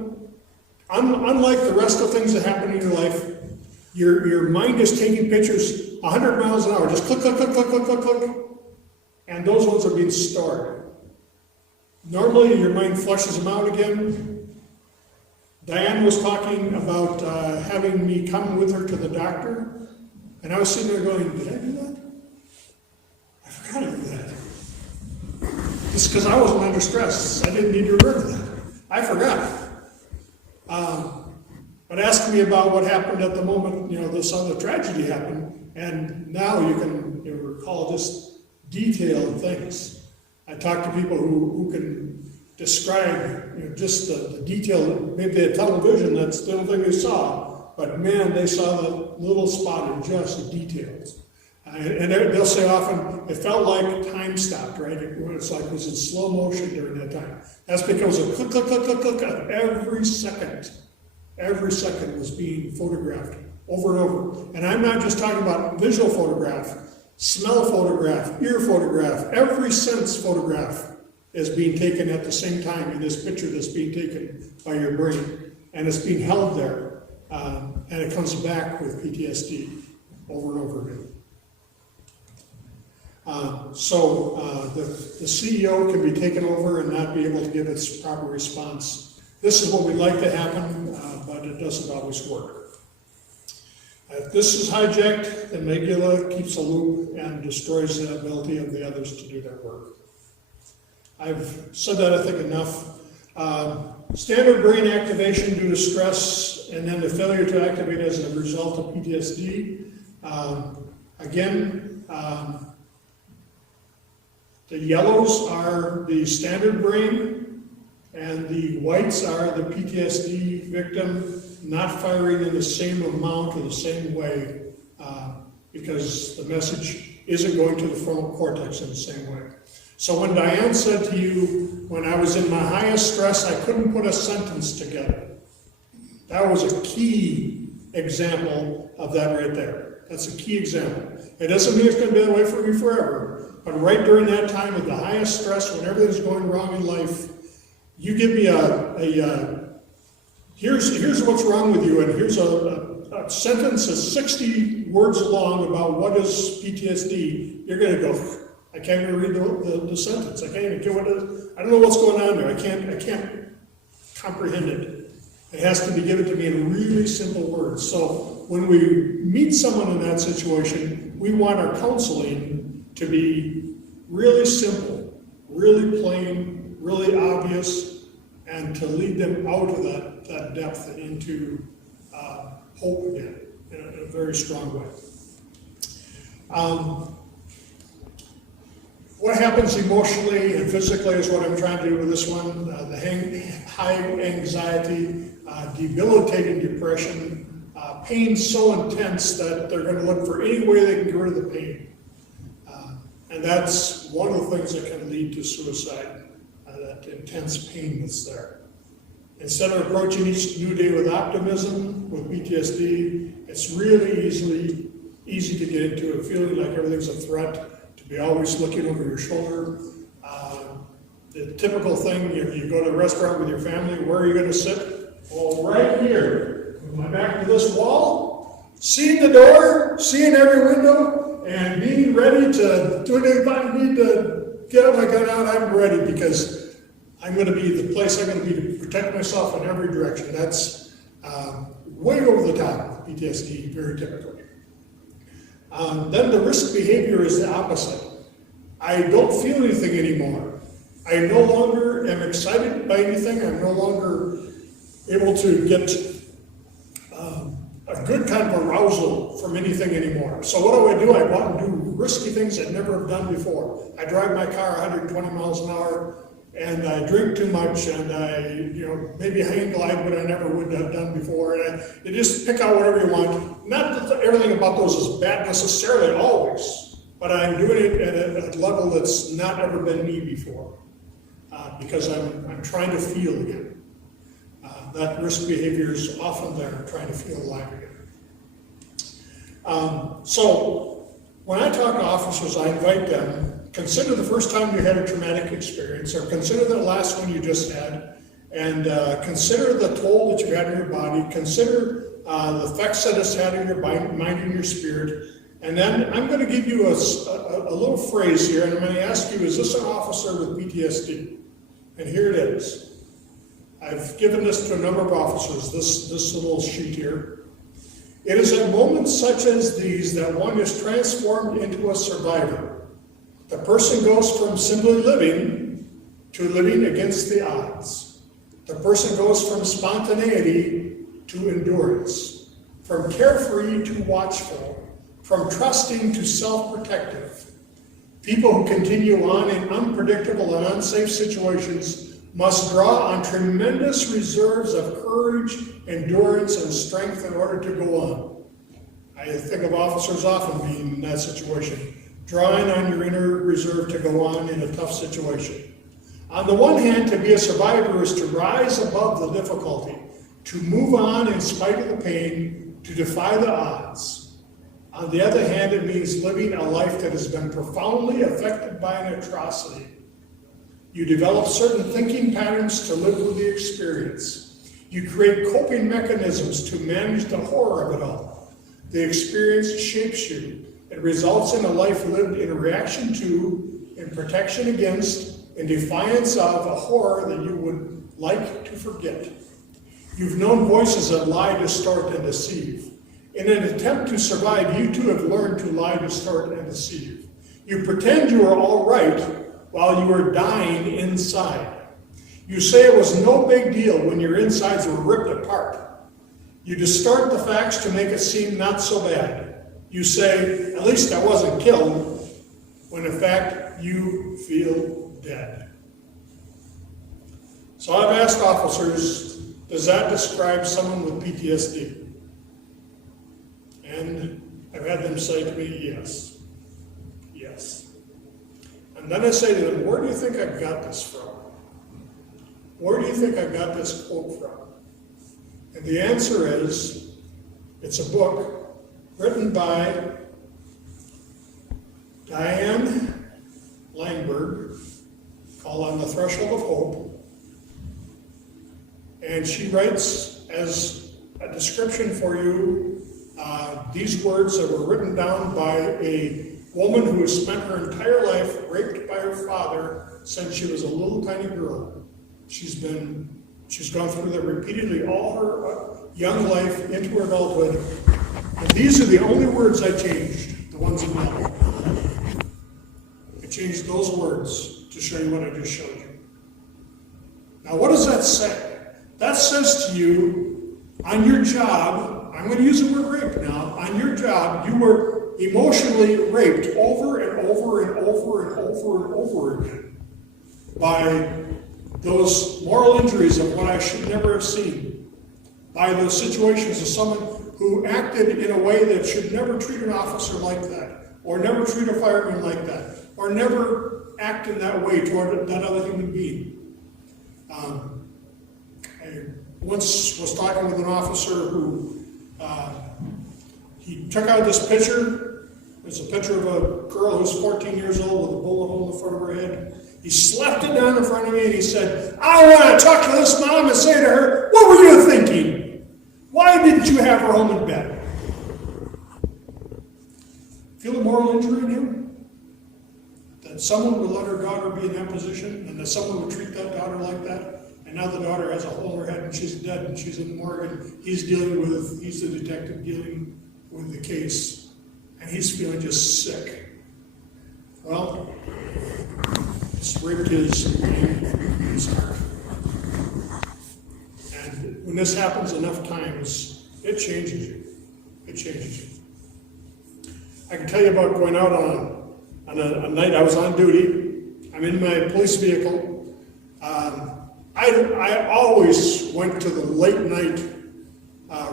unlike the rest of the things that happen in your life, your mind is taking pictures 100 miles an hour, just click, click, click, click, click, click, click, and those ones are being stored. Normally, your mind flushes them out again. Diane was talking about having me come with her to the doctor, and I was sitting there going, did I do that? I forgot to do that. Just because I wasn't under stress. I didn't need to remember that. I forgot. But ask me about what happened at the moment, this other tragedy happened, and now you can recall just detailed things. I talk to people who can describe just the detail. Maybe they had television, that's the only thing they saw, but man, they saw the little spot of just details. And they'll say often, it felt like time stopped, right? It's like it was in slow motion during that time. That's because of click, click, click, click, click, of every second. Every second was being photographed over and over. And I'm not just talking about visual photograph, smell photograph, ear photograph, every sense photograph is being taken at the same time in this picture that's being taken by your brain. And it's being held there. And it comes back with PTSD over and over again. The CEO can be taken over and not be able to give its proper response. This is what we'd like to happen, but it doesn't always work. If this is hijacked, the amygdala keeps a loop and destroys the ability of the others to do their work. I've said that, I think, enough. Standard brain activation due to stress, and then the failure to activate as a result of PTSD. The yellows are the standard brain, and the whites are the PTSD victim not firing in the same amount or the same way, because the message isn't going to the frontal cortex in the same way. So when Diane said to you, when I was in my highest stress, I couldn't put a sentence together, that was a key example of that right there. That's a key example. It doesn't mean it's going to be that way for me forever, but right during that time of the highest stress, when everything's going wrong in life, you give me here's what's wrong with you, and here's a sentence that's 60 words long about what is PTSD, you're going to go, I can't even read the sentence. I can't even get what it is. I don't know what's going on there. I can't comprehend it. It has to be given to me in really simple words. So when we meet someone in that situation, we want our counseling to be really simple, really plain, really obvious, and to lead them out of that depth and into hope again in a very strong way. What happens emotionally and physically is what I'm trying to do with this one. The high anxiety, debilitating depression, pain so intense that they're going to look for any way they can get rid of the pain. And that's one of the things that can lead to suicide, that intense pain that's there. Instead of approaching each new day with optimism, with PTSD, it's really easy to get into a feeling like everything's a threat, to be always looking over your shoulder. The typical thing, you go to a restaurant with your family, where are you going to sit? Well, right here, with my back to this wall, seeing the door, seeing every window, and being ready to do anything I need to get my gun out, I'm ready, because I'm going to be the place I'm going to be to protect myself in every direction. That's way over the top with PTSD, very typically. Then the risk behavior is the opposite. I don't feel anything anymore. I no longer am excited by anything. I'm no longer able to get a good kind of arousal from anything anymore. So what do? I go out and do risky things I never have done before. I drive my car 120 miles an hour, and I drink too much, and I, maybe hang glide, but I never would have done before. And you just pick out whatever you want. Not that everything about those is bad necessarily, always, but I'm doing it at a level that's not ever been me before, because I'm trying to feel again. That risk behavior is often there, trying to feel alive So when I talk to officers, I invite them, consider the first time you had a traumatic experience, or consider the last one you just had, and consider the toll that you had on your body, consider the effects that it's had on your mind and your spirit. And then I'm going to give you a little phrase here, and I'm going to ask you, is this an officer with PTSD? And here it is. I've given this to a number of officers, this little sheet here. It is at moments such as these that one is transformed into a survivor. The person goes from simply living to living against the odds. The person goes from spontaneity to endurance, from carefree to watchful, from trusting to self-protective. People who continue on in unpredictable and unsafe situations must draw on tremendous reserves of courage, endurance, and strength in order to go on. I think of officers often being in that situation, drawing on your inner reserve to go on in a tough situation. On the one hand, to be a survivor is to rise above the difficulty, to move on in spite of the pain, to defy the odds. On the other hand, it means living a life that has been profoundly affected by an atrocity. You develop certain thinking patterns to live with the experience. You create coping mechanisms to manage the horror of it all. The experience shapes you. It results in a life lived in reaction to, in protection against, in defiance of a horror that you would like to forget. You've known voices that lie, distort, and deceive. In an attempt to survive, you too have learned to lie, distort, and deceive. You pretend you are all right while you are dying inside. You say it was no big deal when your insides were ripped apart. You distort the facts to make it seem not so bad. You say, at least I wasn't killed, when in fact you feel dead. So I've asked officers, does that describe someone with PTSD? And I've had them say to me, yes. Yes. And then I say to them, where do you think I got this from? Where do you think I got this quote from? And the answer is, it's a book written by Diane Langberg called On the Threshold of Hope. And she writes as a description for you these words that were written down by a woman who has spent her entire life raped by her father since she was a little tiny girl. She's gone through that repeatedly all her young life into her adulthood. And these are the only words I changed, the ones in my life. I changed those words to show you what I just showed you. Now, what does that say? That says to you, on your job, I'm going to use the word rape now, on your job, you were emotionally raped over and over and over and over and over again by those moral injuries of what I should never have seen, by those situations of someone who acted in a way that should never treat an officer like that, or never treat a fireman like that, or never act in that way toward that other human being. I once was talking with an officer who he took out this picture. It's a picture of a girl who's 14 years old with a bullet hole in the front of her head. He slapped it down in front of me and he said, I want to talk to this mom and say to her, what were you thinking? Why didn't you have her home in bed? Feel a moral injury in him? That someone would let her daughter be in that position and that someone would treat that daughter like that? And now the daughter has a hole in her head and she's dead and she's in the morgue and he's the detective dealing with the case. And he's feeling just sick. Well, it's ripped his heart. And when this happens enough times, it changes you. It changes you. I can tell you about going out on a night I was on duty. I'm in my police vehicle. I always went to the late night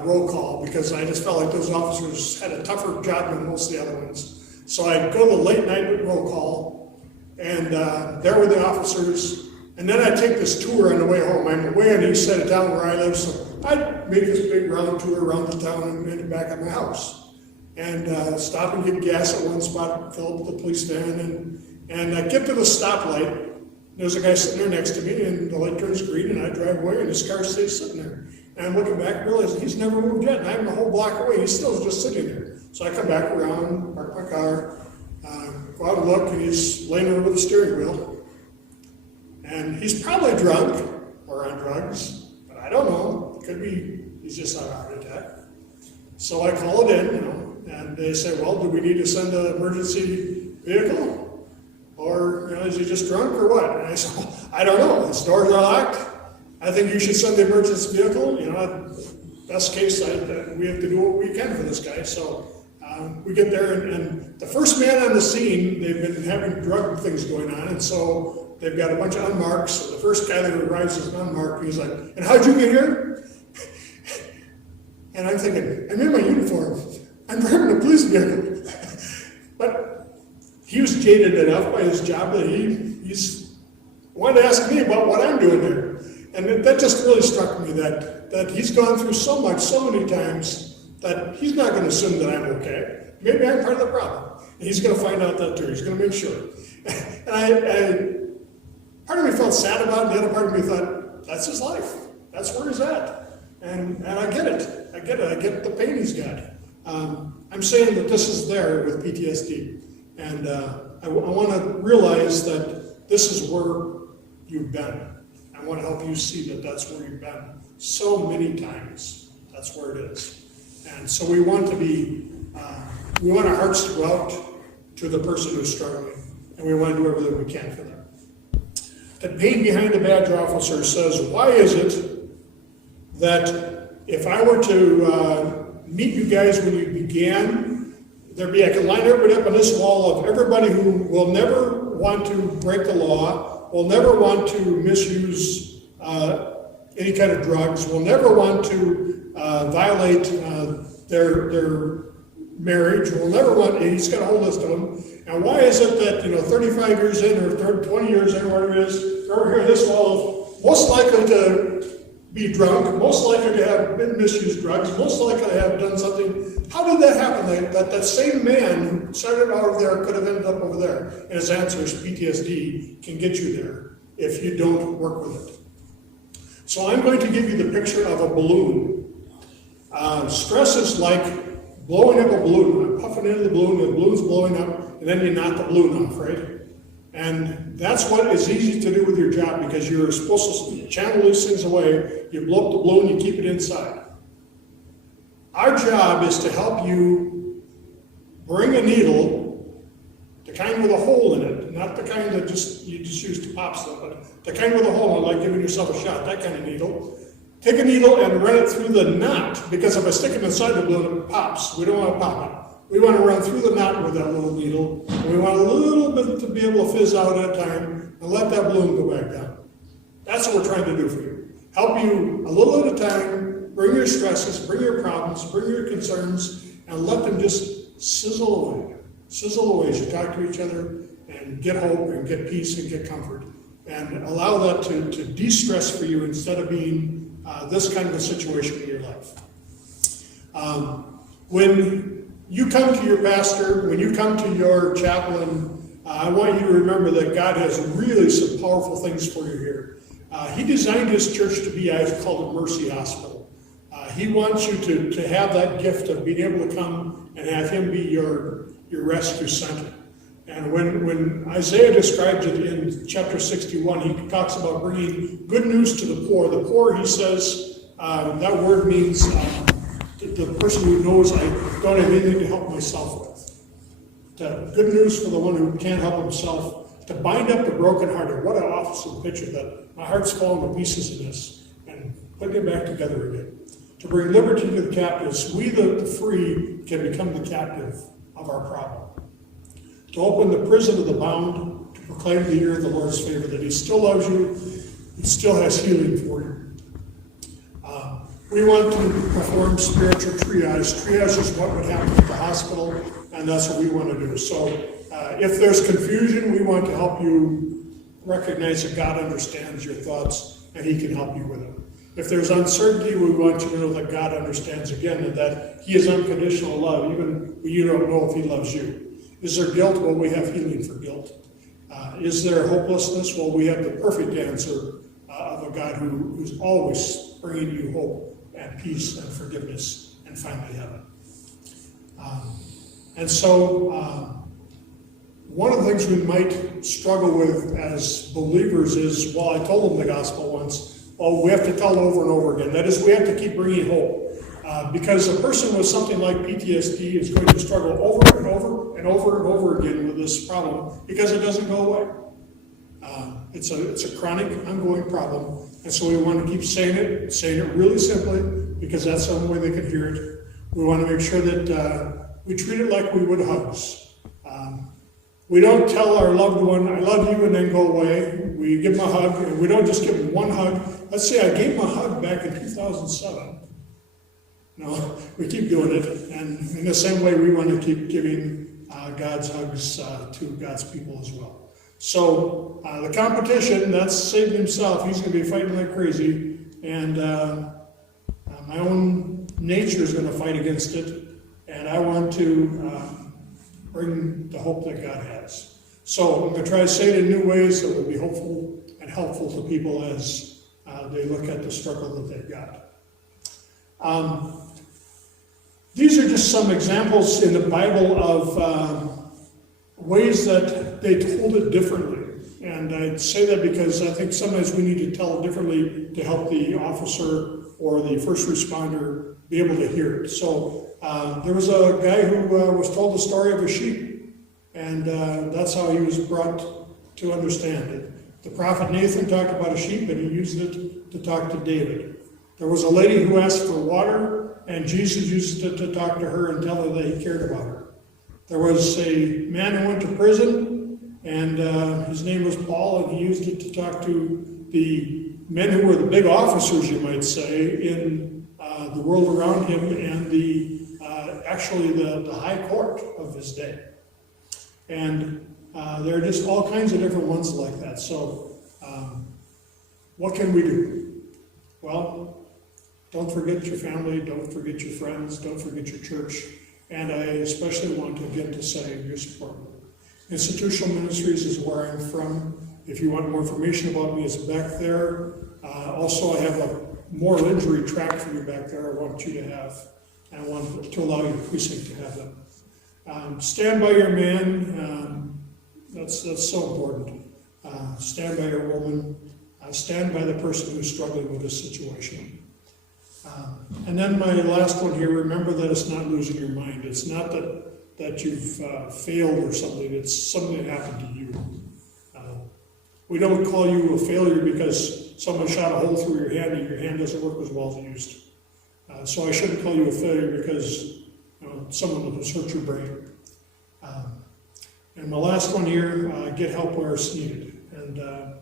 roll call because I just felt like those officers had a tougher job than most of the other ones. So I'd go to the late night roll call, and there were the officers, and then I'd take this tour on the way home. I'm way on the east side of town where I live, so I'd make this big round tour around the town and back at my house. and stop and get gas at one spot, fill up the police van, and I get to the stoplight. There's a guy sitting there next to me, and the light turns green, and I drive away, and his car stays sitting there. And I'm looking back, realizing he's never moved yet, and I'm a whole block away. He's still just sitting there. So I come back around, park my car, go out and look, and he's laying there with the steering wheel. And he's probably drunk or on drugs, but I don't know. It could be he's just had a heart attack. So I call it in, and they say, well, do we need to send an emergency vehicle? Or is he just drunk or what? And I said, well, I don't know. His doors are locked. I think you should send the emergency vehicle. Best case, we have to do what we can for this guy. So we get there, and the first man on the scene, they've been having drug things going on, and so they've got a bunch of unmarked. So the first guy that arrives is unmarked. He's like, and how'd you get here? And I'm thinking, I'm in my uniform. I'm driving a police vehicle. But he was jaded enough by his job that he's wanted to ask me about what I'm doing there. And that just really struck me that he's gone through so much, so many times, that he's not going to assume that I'm okay. Maybe I'm part of the problem. And he's going to find out that too. He's going to make sure. And part of me felt sad about it, and the other part of me thought, that's his life. That's where he's at. And I get it. I get the pain he's got. I'm saying that this is there with PTSD. And I want to realize that this is where you've been. I want to help you see that that's where you've been so many times. That's where it is. And so we want our hearts to go out to the person who's struggling, and we want to do everything we can for them. The pain behind the badge officer says, why is it that if I were to meet you guys when you began, I could line everybody up on this wall of everybody who will never want to break the law, will never want to misuse any kind of drugs, will never want to violate their marriage, will never want, and he's got a whole list of them. And why is it that, 35 years in or 20 years in, or whatever it is, over here, this wall, most likely to be drunk, most likely to have been misused drugs, most likely to have done something. How did that happen? That same man who started out over there could have ended up over there. And his answer is PTSD can get you there if you don't work with it. So I'm going to give you the picture of a balloon. Stress is like blowing up a balloon. I'm puffing into the balloon's blowing up, and then you knock the balloon off, right? And that's what is easy to do with your job, because you're supposed to channel these things away. You blow up the balloon, you keep it inside. Our job is to help you bring a needle, the kind with a hole in it, not the kind that you just use to pop stuff, but the kind with a hole in it, like giving yourself a shot, that kind of needle. Take a needle and run it through the knot, because if I stick it inside the balloon, it pops. We don't want to pop it. We want to run through the knot with that little needle, and we want a little bit to be able to fizz out at a time and let that balloon go back down. That's what we're trying to do for you. Help you a little at a time, bring your stresses, bring your problems, bring your concerns, and let them just sizzle away. Sizzle away as you talk to each other and get hope and get peace and get comfort. And allow that to de-stress for you instead of being this kind of a situation in your life. When you come to your pastor, when you come to your chaplain, I want you to remember that God has really some powerful things for you here. He designed his church to be, I call it Mercy Hospital. He wants you to have that gift of being able to come and have him be your rescue center. And when Isaiah describes it in chapter 61, he talks about bringing good news to the poor. The poor, he says, that word means the person who knows I don't have anything to help myself with. The good news for the one who can't help himself. To bind up the brokenhearted. What an awesome picture that my heart's falling to pieces in this. And putting it back together again. To bring liberty to the captives. We, the free, can become the captive of our problem. To open the prison of the bound, to proclaim the year of the Lord's favor, that he still loves you, he still has healing for you. We want to perform spiritual triage. Triage is what would happen at the hospital, and that's what we want to do. So if there's confusion, we want to help you recognize that God understands your thoughts, and he can help you with it. If there's uncertainty, we want you to know that God understands again, and that He is unconditional love, even when you don't know if He loves you. Is there guilt? Well, we have healing for guilt. Is there hopelessness? Well, we have the perfect answer of a God who's always bringing you hope and peace and forgiveness and finally heaven. And so, one of the things we might struggle with as believers is, well, I told them the gospel once, well, we have to tell over and over again. That is, we have to keep bringing hope. Because a person with something like PTSD is going to struggle over and over and over and over again with this problem because it doesn't go away. It's a chronic, ongoing problem. And so we want to keep saying it really simply, because that's the only way they can hear it. We want to make sure that we treat it like we would hugs. We don't tell our loved one, I love you, and then go away. We give them a hug, and we don't just give them one hug. Let's say I gave them a hug back in 2007. No, we keep doing it, and in the same way, we want to keep giving God's hugs to God's people as well. So the competition, that's Satan himself. He's going to be fighting like crazy, and my own nature is going to fight against it, and I want to bring the hope that God has. So I'm going to try to say it in new ways that will be hopeful and helpful to people as they look at the struggle that they've got. These are just some examples in the Bible of ways that they told it differently. And I say that because I think sometimes we need to tell it differently to help the officer or the first responder be able to hear it. So there was a guy who was told the story of a sheep, and that's how he was brought to understand it. The prophet Nathan talked about a sheep, and he used it to talk to David. There was a lady who asked for water, and Jesus used it to talk to her and tell her that he cared about her. There was a man who went to prison, and his name was Paul, and he used it to talk to the men who were the big officers, you might say, in the world around him, and actually the high court of his day. And there are just all kinds of different ones like that. So what can we do? Well, don't forget your family, don't forget your friends, don't forget your church, and I especially want to again to say your support. Institutional Ministries is where I'm from. If you want more information about me, it's back there. Also, I have a moral injury tract for you back there I want you to have, and I want to allow your precinct to have them. Stand by your man, that's so important. Stand by your woman, stand by the person who's struggling with this situation. And then my last one here, remember that it's not losing your mind. It's not that you've failed or something, it's something that happened to you. We don't call you a failure because someone shot a hole through your hand and your hand doesn't work as well as it used to. So I shouldn't call you a failure because someone has hurt your brain. And my last one here, get help where it's needed. And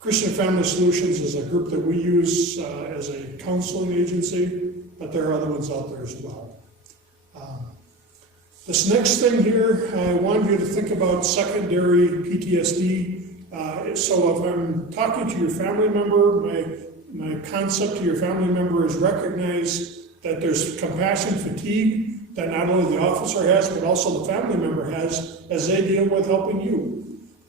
Christian Family Solutions is a group that we use as a counseling agency, but there are other ones out there as well. This next thing here, I want you to think about secondary PTSD. So if I'm talking to your family member, my concept to your family member is recognize that there's compassion fatigue that not only the officer has, but also the family member has as they deal with helping you.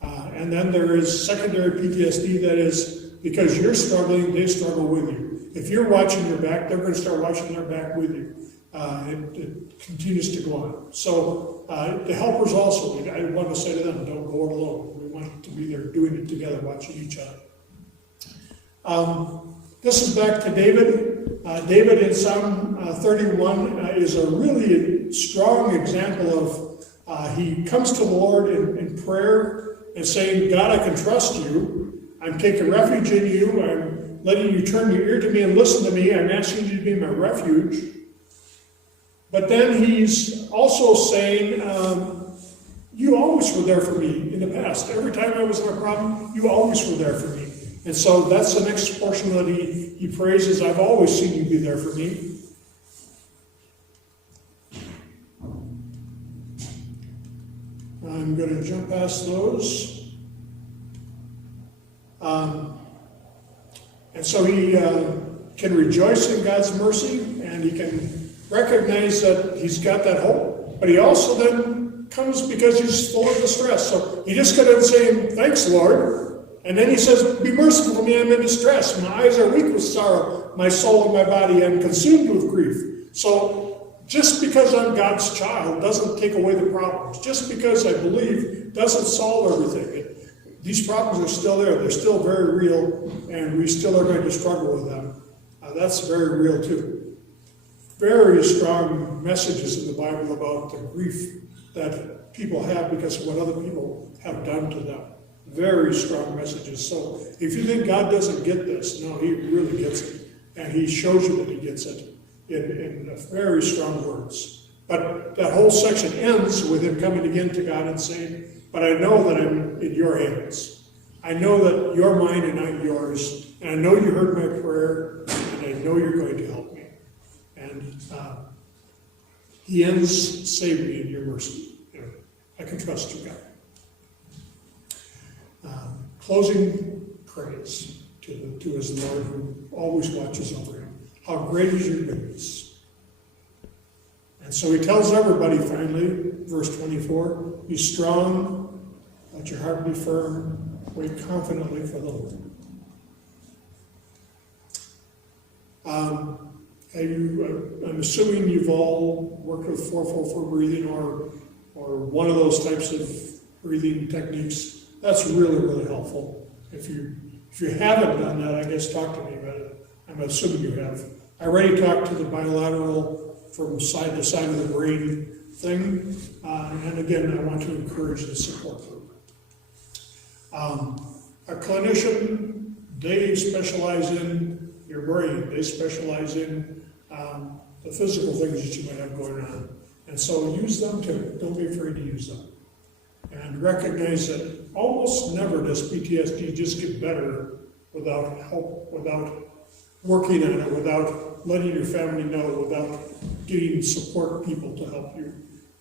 And then there is secondary PTSD that is because you're struggling, they struggle with you. If you're watching your back, they're going to start watching their back with you. It continues to go on. So the helpers also, I want to say to them, don't go it alone. We want to be there doing it together, watching each other. This is back to David. David in Psalm 31 is a really strong example of he comes to the Lord in prayer and saying, God, I can trust you. I'm taking refuge in you. I'm letting you turn your ear to me and listen to me. I'm asking you to be my refuge. But then he's also saying, you always were there for me in the past. Every time I was in a problem, you always were there for me. And so that's the next portion that he praises. I've always seen you be there for me. I'm going to jump past those. And so he can rejoice in God's mercy, and he can recognize that he's got that hope, but he also then comes because he's full of distress. So he just got in saying, thanks, Lord. And then he says, be merciful to me, I'm in distress. My eyes are weak with sorrow. My soul and my body am consumed with grief. So just because I'm God's child doesn't take away the problems. Just because I believe doesn't solve everything. These problems are still there. They're still very real, and we still are going to struggle with them. That's very real too. Very strong messages in the Bible about the grief that people have because of what other people have done to them. Very strong messages. So if you think God doesn't get this, no, he really gets it. And he shows you that he gets it in very strong words. But that whole section ends with him coming again to God and saying, but I know that I'm in your hands. I know that you're mine and I'm yours. And I know you heard my prayer, and I know you're going to help me. And he ends, save me in your mercy. You know, I can trust you, God. Closing praise to his Lord who always watches over him. How great is your goodness. And so he tells everybody finally, verse 24, be strong, let your heart be firm, wait confidently for the Lord. I'm assuming you've all worked with 444 breathing or one of those types of breathing techniques. That's really, really helpful. If you haven't done that, I guess talk to me about it. I'm assuming you have. I already talked to the bilateral from side to side of the brain thing. And again, I want to encourage the support group. A clinician, they specialize in your brain. They specialize in the physical things that you might have going on. And so use them too. Don't be afraid to use them. And recognize that almost never does PTSD just get better without help, without working on it, without letting your family know, without getting support people to help you.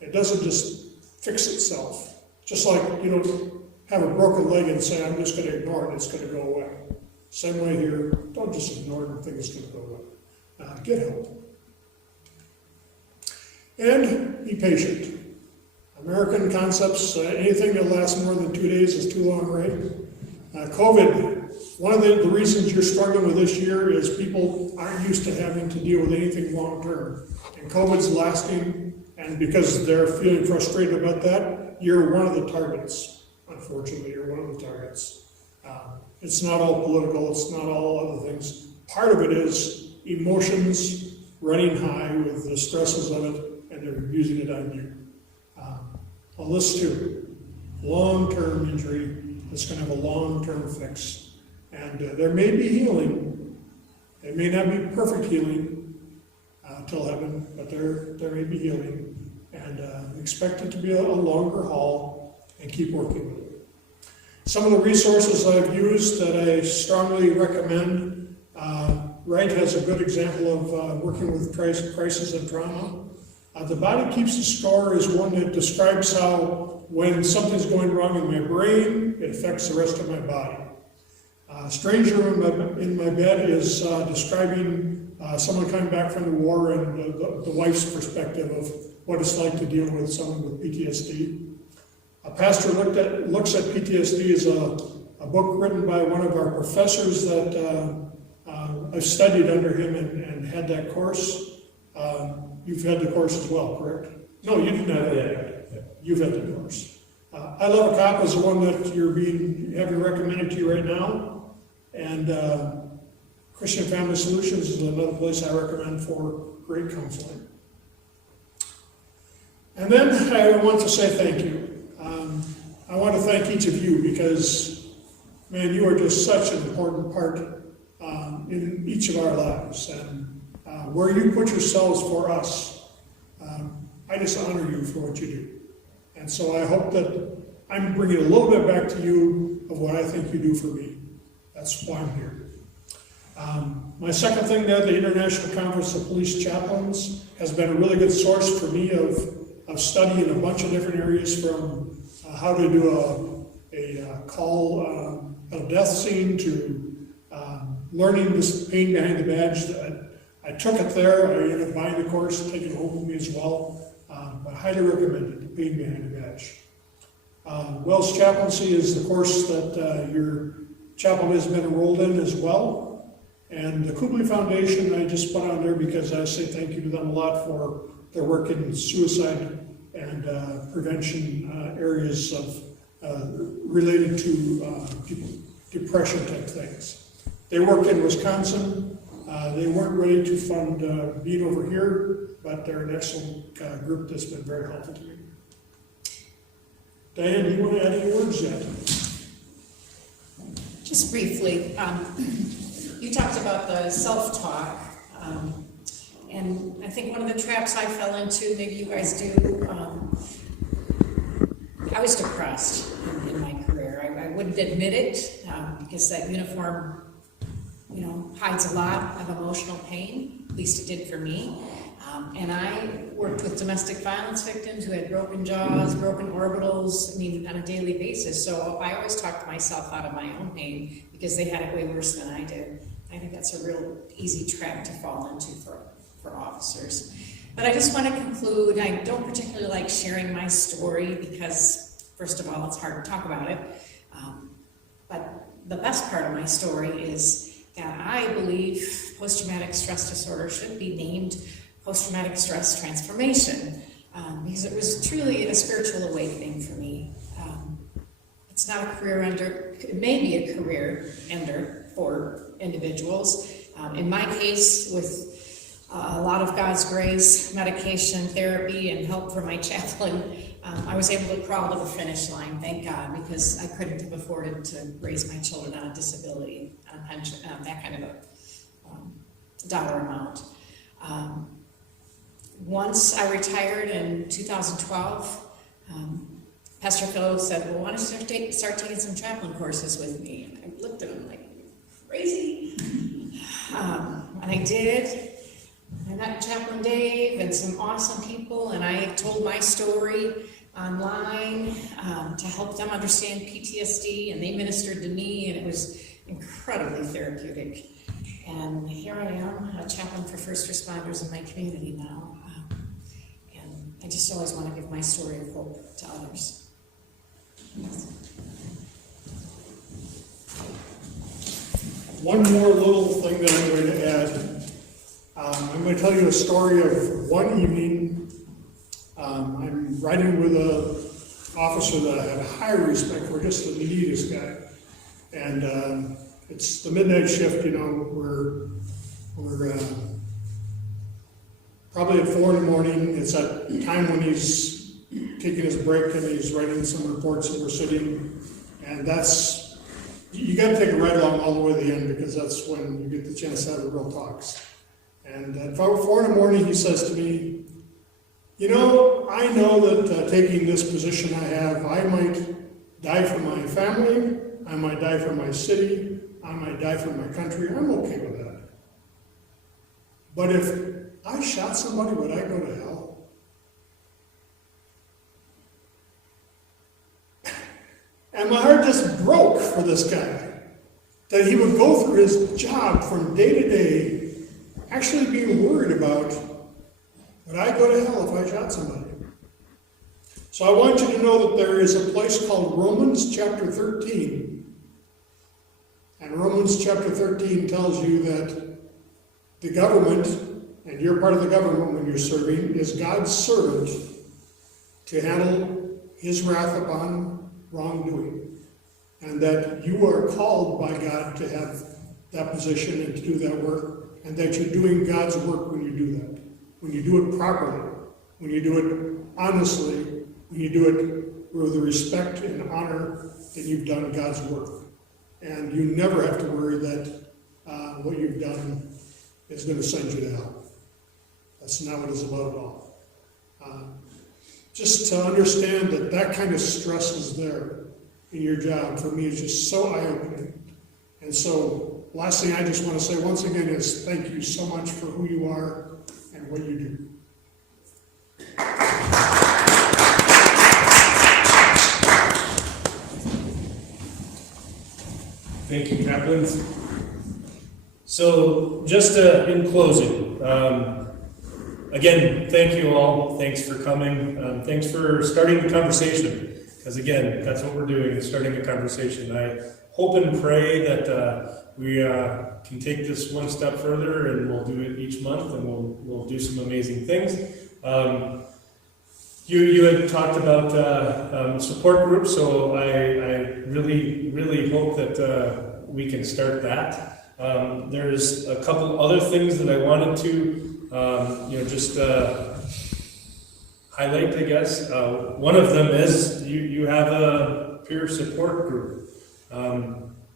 It doesn't just fix itself. Just like you don't have a broken leg and say, I'm just going to ignore it, it's going to go away. Same way here, don't just ignore it and think it's going to go away. Get help. And be patient. American concepts, anything that lasts more than 2 days is too long, right? COVID, one of the reasons you're struggling with this year is people aren't used to having to deal with anything long term. And COVID's lasting, and because they're feeling frustrated about that, you're one of the targets. Unfortunately, you're one of the targets. It's not all political, it's not all other things. Part of it is emotions running high with the stresses of it, and they're using it on you. Well, this too, long-term injury that's going to have a long-term fix. And there may be healing. It may not be perfect healing till heaven, but there may be healing. And expect it to be a longer haul and keep working with it. Some of the resources I've used that I strongly recommend, Wright has a good example of working with crisis and trauma. The Body Keeps a Score is one that describes how when something's going wrong in my brain, it affects the rest of my body. Stranger in My Bed is describing someone coming back from the war and the wife's perspective of what it's like to deal with someone with PTSD. A pastor looks at PTSD as a book written by one of our professors that I've studied under him and had that course. You've had the course as well, correct? No, you didn't have it yet. You've had the course. I Love a Cop is the one that you're having recommended to you right now. And Christian Family Solutions is another place I recommend for great counseling. And then I want to say thank you. I want to thank each of you because, man, you are just such an important part in each of our lives. And where you put yourselves for us, I just honor you for what you do. And so I hope that I'm bringing a little bit back to you of what I think you do for me. That's why I'm here. My second thing there, the International Conference of Police Chaplains, has been a really good source for me of studying a bunch of different areas from how to do a call, a death scene to learning this pain behind the badge. I took it there, I ended up buying the course, taking it home with me as well, but highly recommend it, the pain behind the badge. Wells Chaplaincy is the course that your chaplain has been enrolled in as well. And the Kubley Foundation, I just put on there because I say thank you to them a lot for their work in suicide and prevention areas of related to depression type things. They work in Wisconsin. They weren't ready to fund being over here, but they're an excellent group that's been very helpful to me. Diane, do you want to add any words yet? Just briefly, you talked about the self-talk, and I think one of the traps I fell into, maybe you guys do, I was depressed in my career. I wouldn't admit it, because that uniform, hides a lot of emotional pain, at least it did for me. And I worked with domestic violence victims who had broken jaws, broken orbitals, on a daily basis. So I always talked myself out of my own pain because they had it way worse than I did. I think that's a real easy trap to fall into for officers. But I just want to conclude, I don't particularly like sharing my story because, first of all, it's hard to talk about it. But the best part of my story is that I believe post-traumatic stress disorder should be named post-traumatic stress transformation, because it was truly a spiritual awakening for me. It's not a career ender, it may be a career ender for individuals. In my case, with a lot of God's grace, medication, therapy, and help from my chaplain, I was able to crawl to the finish line, thank God, because I couldn't have afforded to raise my children on a disability, on a pension, that kind of a dollar amount. Once I retired in 2012, Pastor Phil said, well, why don't you start taking some chaplain courses with me? And I looked at him like, crazy? And I did. I met Chaplain Dave and some awesome people, and I told my story online to help them understand PTSD, and they ministered to me, and it was incredibly therapeutic. And here I am, a chaplain for first responders in my community now. And I just always want to give my story of hope to others. One more little thing that I'm going to add. I'm going to tell you a story of one evening. I'm riding with an officer that I have high respect for, just the neatest guy. And it's the midnight shift, we're probably at 4 in the morning. It's that time when he's taking his break and he's writing some reports and we're sitting. And you got to take a ride along all the way to the end, because that's when you get the chance to have the real talks. And at 4 in the morning, he says to me, I know that taking this position I have, I might die for my family, I might die for my city, I might die for my country. I'm okay with that. But if I shot somebody, would I go to hell? And my heart just broke for this guy, that he would go through his job from day to day, actually being worried about, would I go to hell if I shot somebody? So I want you to know that there is a place called Romans chapter 13. And Romans chapter 13 tells you that the government, and you're part of the government when you're serving, is God's servant to handle his wrath upon wrongdoing. And that you are called by God to have that position and to do that work, and that you're doing God's work when you do that. When you do it properly, when you do it honestly, when you do it with the respect and honor that you've done God's work. And you never have to worry that what you've done is going to send you to hell. That's not what it's about at all. Just to understand that kind of stress is there in your job, for me, is just so eye-opening. And so, last thing I just want to say once again is thank you so much for who you are and what you do. Thank you, chaplains. So just in closing, again, thank you all. Thanks for coming. Thanks for starting the conversation. Because again, that's what we're doing, is starting a conversation. I hope and pray that we can take this one step further, and we'll do it each month, and we'll do some amazing things. You had talked about support groups, so I really hope that we can start that. There's a couple other things that I wanted to just highlight, I guess. One of them is you have a peer support group.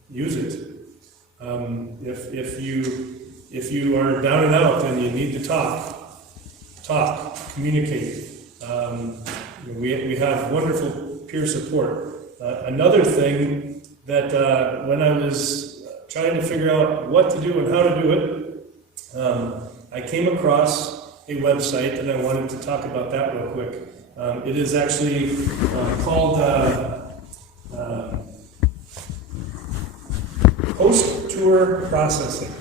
Use it. If you are down and out and you need to talk, communicate. We have wonderful peer support. Another thing that when I was trying to figure out what to do and how to do it, I came across a website, and I wanted to talk about that real quick. It is actually called Post-Tour Processing,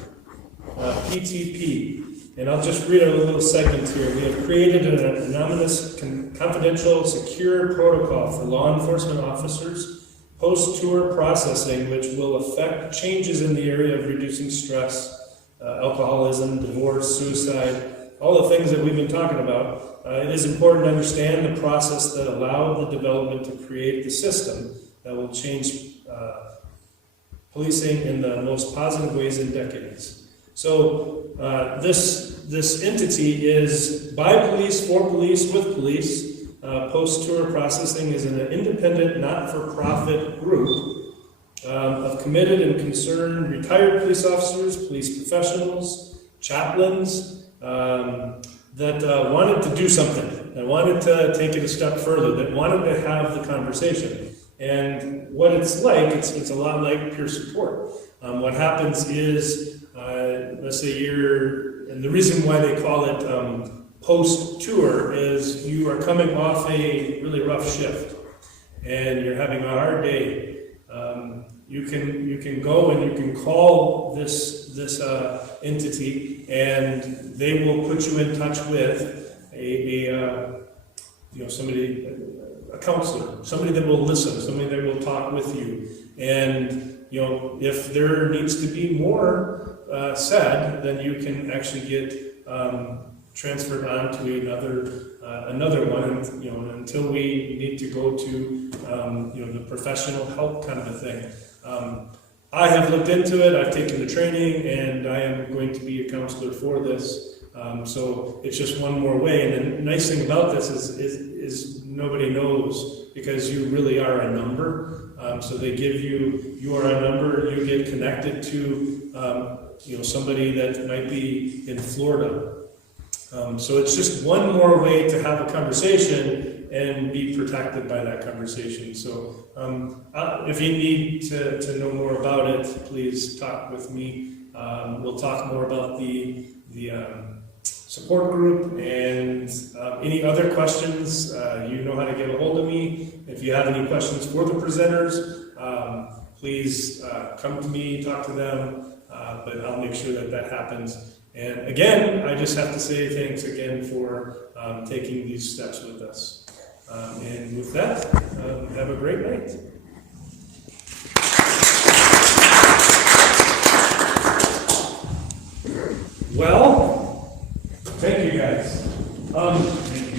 PTP. And I'll just read a little segment here. We have created an anonymous, confidential, secure protocol for law enforcement officers post-tour processing, which will affect changes in the area of reducing stress, alcoholism, divorce, suicide, all the things that we've been talking about. It is important to understand the process that allowed the development to create the system that will change policing in the most positive ways in decades. So this entity is by police, for police, with police. Post-tour processing is an independent, not-for-profit group of committed and concerned retired police officers, police professionals, chaplains, that wanted to do something, that wanted to take it a step further, that wanted to have the conversation. And what it's like, it's a lot like peer support. What happens is, let's say and the reason why they call it post-tour is you are coming off a really rough shift, and you're having a hard day. You can go and you can call this entity, and they will put you in touch with somebody, a counselor, somebody that will listen, somebody that will talk with you. And if there needs to be more said, then you can actually get transferred on to another one, and until we need to go to the professional help kind of a thing. I have looked into it, I've taken the training, and I am going to be a counselor for this. So it's just one more way. And the nice thing about this is nobody knows, because you really are a number. So they give you are a number, you get connected to somebody that might be in Florida. So it's just one more way to have a conversation and be protected by that conversation. So if you need to know more about it, please talk with me. We'll talk more about the support group, and any other questions, you know how to get a hold of me. If you have any questions for the presenters, please come to me, talk to them, but I'll make sure that happens. And again, I just have to say thanks again for taking these steps with us. And with that, have a great night. Well, thank you guys.